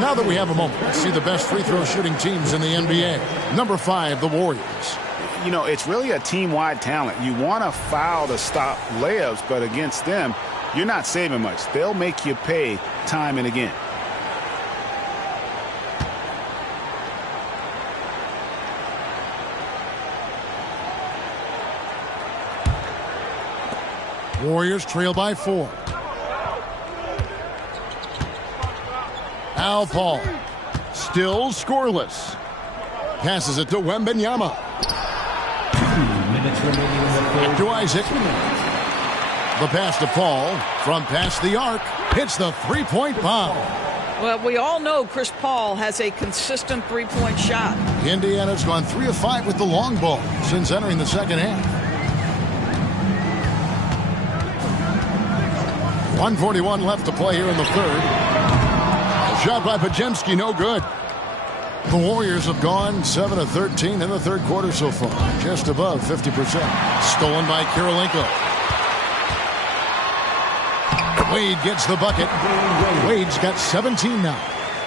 Now that we have a moment, let's see the best free throw shooting teams in the NBA. Number 5, the Warriors. You know, it's really a team-wide talent. You want to foul to stop layups, but against them, you're not saving much. They'll make you pay time and again. Warriors trail by 4. Al Paul, still scoreless. Passes it to Wembanyama. 2 minutes remaining in the Back to Isaac. The pass to Paul from past the arc. Hits the three-point bomb. Well, we all know Chris Paul has a consistent three-point shot. Indiana's gone 3 of 5 with the long ball since entering the second half. 1:41 left to play here in the third. Shot by Pajemski, no good. The Warriors have gone 7 of 13 in the third quarter so far, just above 50%. Stolen by Kirilenko. Wade gets the bucket. Wade's got 17 now.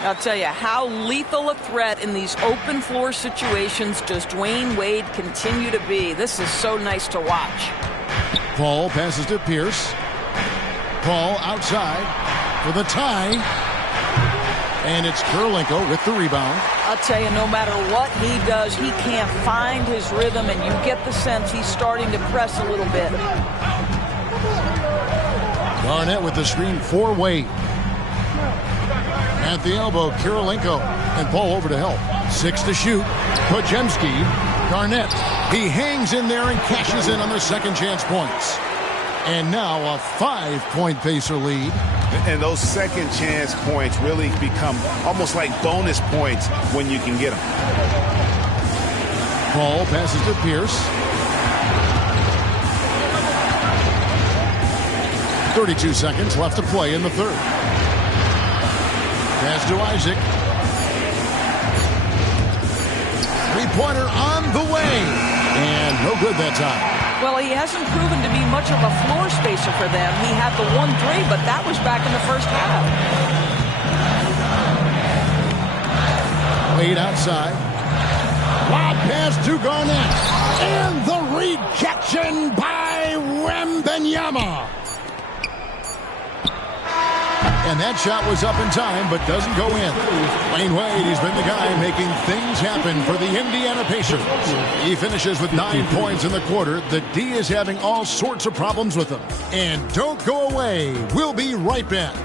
I'll tell you, how lethal a threat in these open floor situations does Dwayne Wade continue to be. This is so nice to watch. Paul passes to Pierce. Paul outside for the tie. And it's Kirilenko with the rebound. I'll tell you, no matter what he does, he can't find his rhythm, and you get the sense he's starting to press a little bit. Garnett with the screen for Wade. At the elbow, Kirilenko. And Paul over to help. 6 to shoot. Podziemski. Garnett. He hangs in there and cashes in on the second chance points. And now a 5-point Pacer lead. And those second chance points really become almost like bonus points when you can get them. Paul passes to Pierce. 32 seconds left to play in the third. Pass to Isaac. Three-pointer on the way. And no good that time. Well, he hasn't proven to be much of a floor spacer for them. He had the 1-3, but that was back in the first half. Wade outside. Lob pass to Garnett. And the rejection by Wembanyama. And that shot was up in time, but doesn't go in. Dwayne Wade, he's been the guy making things happen for the Indiana Pacers. He finishes with 9 points in the quarter. The D is having all sorts of problems with him. And don't go away. We'll be right back.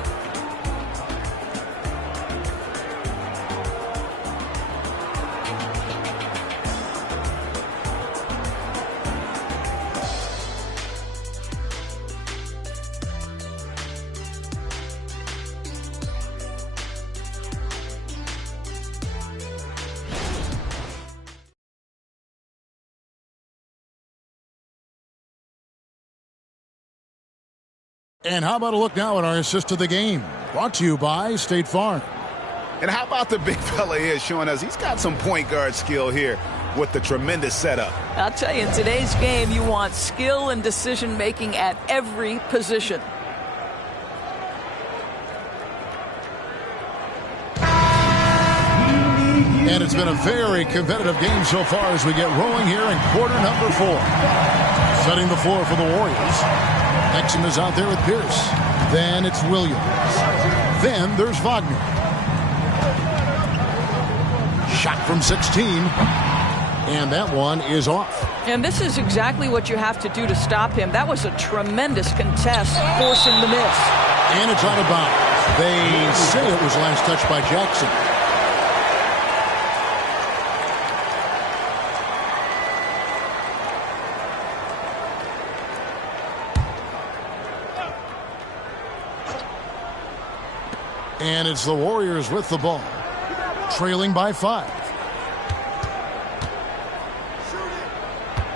And how about a look now at our assist to the game? Brought to you by State Farm. And how about the big fella here showing us he's got some point guard skill here with the tremendous setup. I'll tell you, in today's game, you want skill and decision-making at every position. And it's been a very competitive game so far as we get rolling here in quarter number 4. Setting the floor for the Warriors. Exum is out there with Pierce. Then it's Williams. Then there's Wagner. Shot from 16. And that one is off. And this is exactly what you have to do to stop him. That was a tremendous contest, forcing the miss. And it's out of bounds. They say it was last touched by Jackson. And it's the Warriors with the ball, trailing by 5.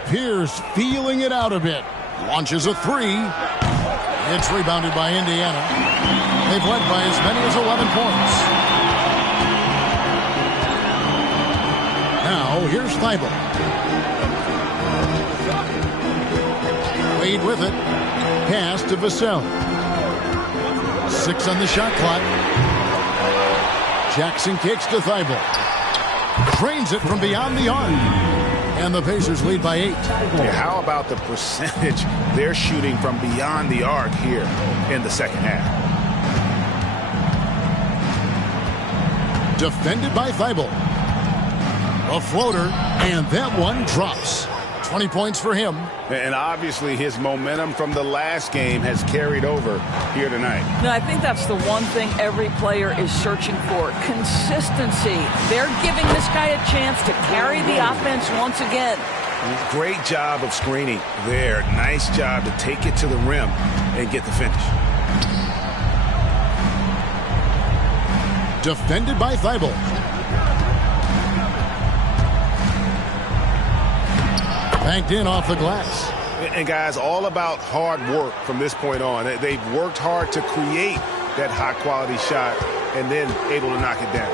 Pierce feeling it out a bit. Launches a 3. It's rebounded by Indiana. They've led by as many as 11 points. Now, here's Thibault. Wade with it. Pass to Vassell. 6 on the shot clock. Jackson kicks to Thibault. Drains it from beyond the arc. And the Pacers lead by 8. Yeah, how about the percentage they're shooting from beyond the arc here in the second half? Defended by Thibault. A floater, and that one drops. 20 points for him. And obviously his momentum from the last game has carried over here tonight. No, I think that's the one thing every player is searching for. Consistency. They're giving this guy a chance to carry the offense once again. Great job of screening there. Nice job to take it to the rim and get the finish. Defended by Thibault. Banked in off the glass. And guys, all about hard work from this point on. They've worked hard to create that high-quality shot and then able to knock it down.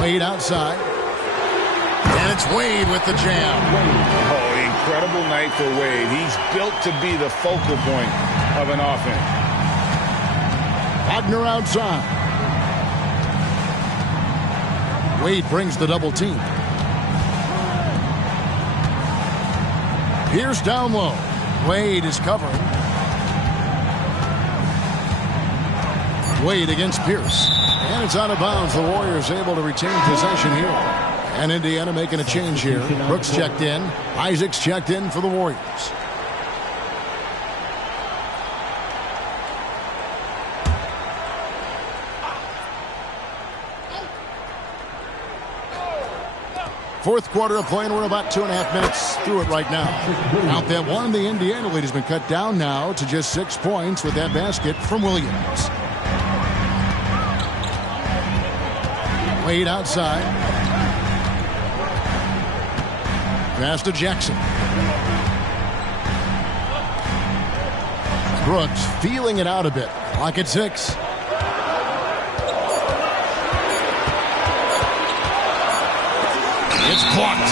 Wade outside. And it's Wade with the jam. Oh, incredible night for Wade. He's built to be the focal point of an offense. Wagner outside. Wade brings the double team. Pierce down low. Wade is covering. Wade against Pierce. And it's out of bounds. The Warriors able to retain possession here. And Indiana making a change here. Brooks checked in. Isaac's checked in for the Warriors. Fourth quarter of play, and we're about 2.5 minutes through it right now. Out that one, the Indiana lead has been cut down now to just 6 points with that basket from Williams. Wade outside. Pass to Jackson. Brooks feeling it out a bit. Clock at 6. It's blocked.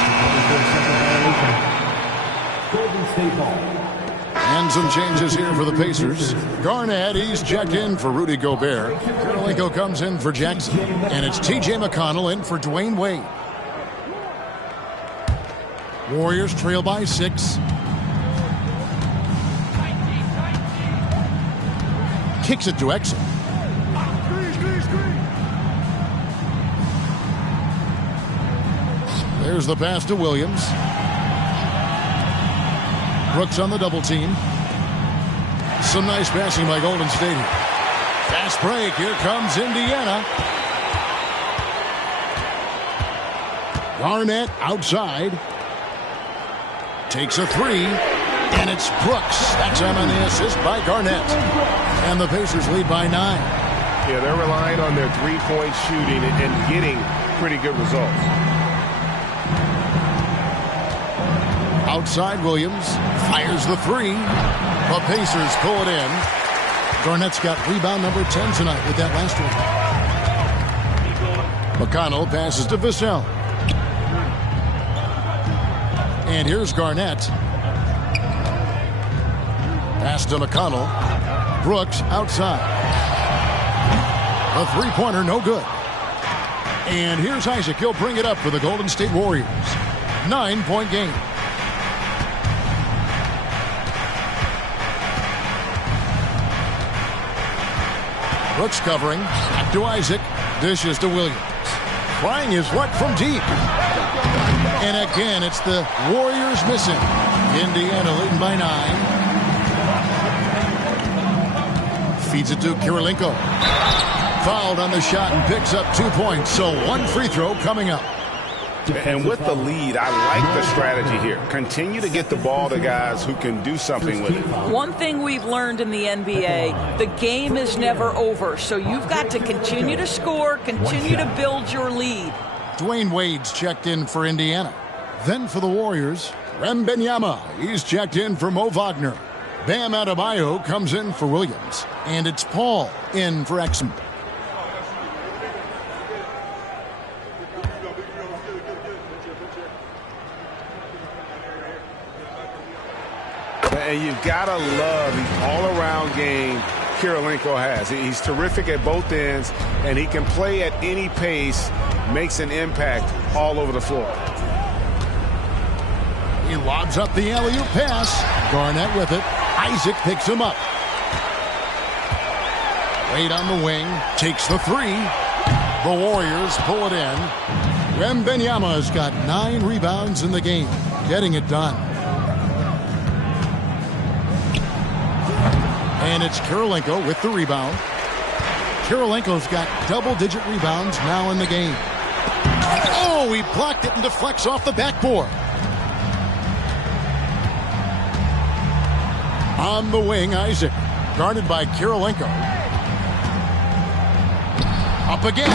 And some changes here for the Pacers. Garnett, he's checked in for Rudy Gobert. Karolinko comes in for Jackson. And it's T.J. McConnell in for Dwayne Wade. Warriors trail by 6. Kicks it to Exum. There's the pass to Williams. Brooks on the double team. Some nice passing by Golden State here. Fast break. Here comes Indiana. Garnett outside. Takes a 3. And it's Brooks. That's on the assist by Garnett. And the Pacers lead by 9. Yeah, they're relying on their three-point shooting and getting pretty good results. Outside Williams fires the 3. The Pacers pull it in. Garnett's got rebound number 10 tonight with that last one. McConnell passes to Vassell. And here's Garnett. Pass to McConnell. Brooks outside. A three-pointer, no good. And here's Isaac. He'll bring it up for the Golden State Warriors. 9-point game. Brooks covering. Back to Isaac. Dishes to Williams. Trying his luck from deep. And again, it's the Warriors missing. Indiana leading by 9. Feeds it to Karolinko. Fouled on the shot and picks up 2 points. So one free throw coming up. And with the lead, I like the strategy here. Continue to get the ball to guys who can do something with it. One thing we've learned in the NBA, the game is never over. So you've got to continue to score, continue to build your lead. Dwayne Wade's checked in for Indiana. Then for the Warriors, Wembanyama. He's checked in for Mo Wagner. Bam Adebayo comes in for Williams. And it's Paul in for Exum. And you've got to love the all-around game Karolinko has. He's terrific at both ends, and he can play at any pace, makes an impact all over the floor. He lobs up the alley-oop pass. Garnett with it. Isaac picks him up. Wade on the wing. Takes the 3. The Warriors pull it in. Wembanyama's got 9 rebounds in the game. Getting it done. And it's Karolinko with the rebound. Karolinko's got double-digit rebounds now in the game. Oh, he blocked it and deflects off the backboard. On the wing, Isaac. Guarded by Karolinko. Up again.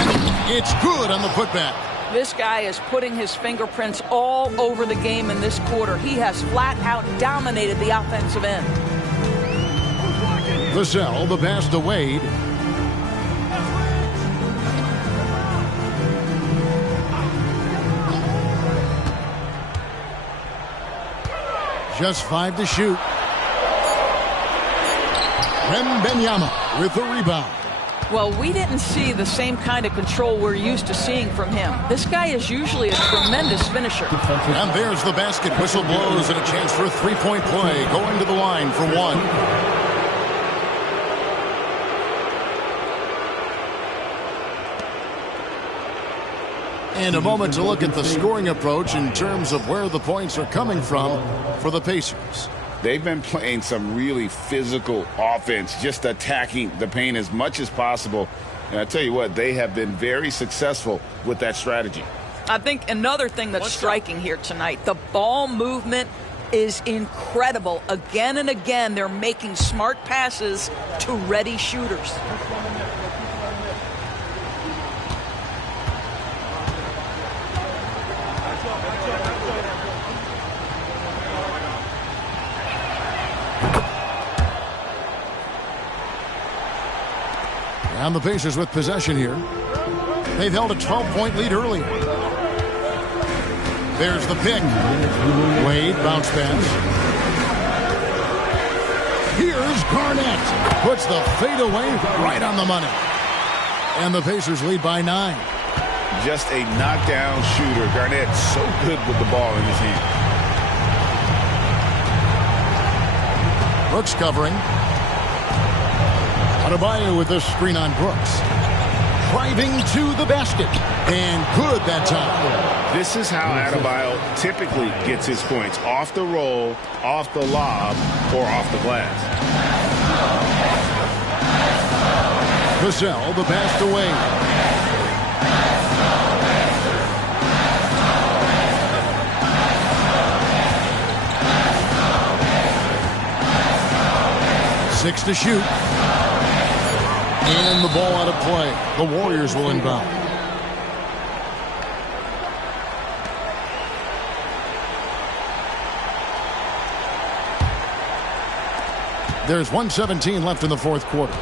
It's good on the putback. This guy is putting his fingerprints all over the game in this quarter. He has flat-out dominated the offensive end. Vassell, the pass to Wade. Just 5 to shoot. Wembanyama with the rebound. Well, we didn't see the same kind of control we're used to seeing from him. This guy is usually a tremendous finisher. And there's the basket. Whistle blows and a chance for a three-point play. Going to the line for 1. And a moment to look at the scoring approach in terms of where the points are coming from for the Pacers. They've been playing some really physical offense, just attacking the paint as much as possible. And I tell you what, they have been very successful with that strategy. I think another thing that's striking here tonight, the ball movement is incredible. Again and again, they're making smart passes to ready shooters. And the Pacers with possession here. They've held a 12-point lead earlier. There's the pick. Wade, bounce pass. Here's Garnett. Puts the fadeaway right on the money. And the Pacers lead by 9. Just a knockdown shooter. Garnett so good with the ball in his hand. Brooks covering. Adebayo with the screen on Brooks. Driving to the basket. And good that time. This is how Adebayo typically gets his points. Off the roll, off the lob, or off the glass. Vassell, the pass to Wade. Six to shoot. And the ball out of play. The Warriors will inbound. There's 1:17 left in the fourth quarter.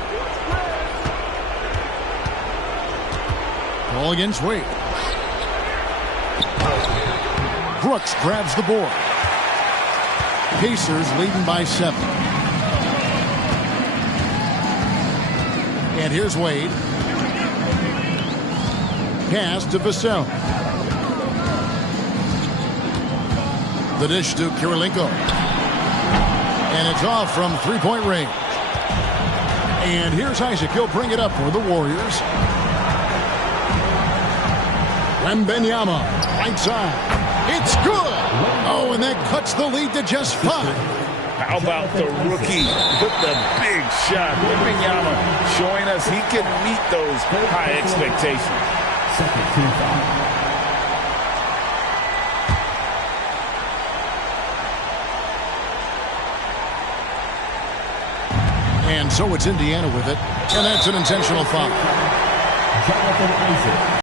Ball against Wade. Brooks grabs the board. Pacers leading by 7. And here's Wade. Pass to Vassell. The dish to Kirilenko. And it's off from three-point range. And here's Isaac. He'll bring it up for the Warriors. Wembanyama, right side. It's good. Oh, and that cuts the lead to just 5. How about the rookie with the big shot? Wembanyama showing us he can meet those high expectations. And so it's Indiana with it. And that's an intentional foul.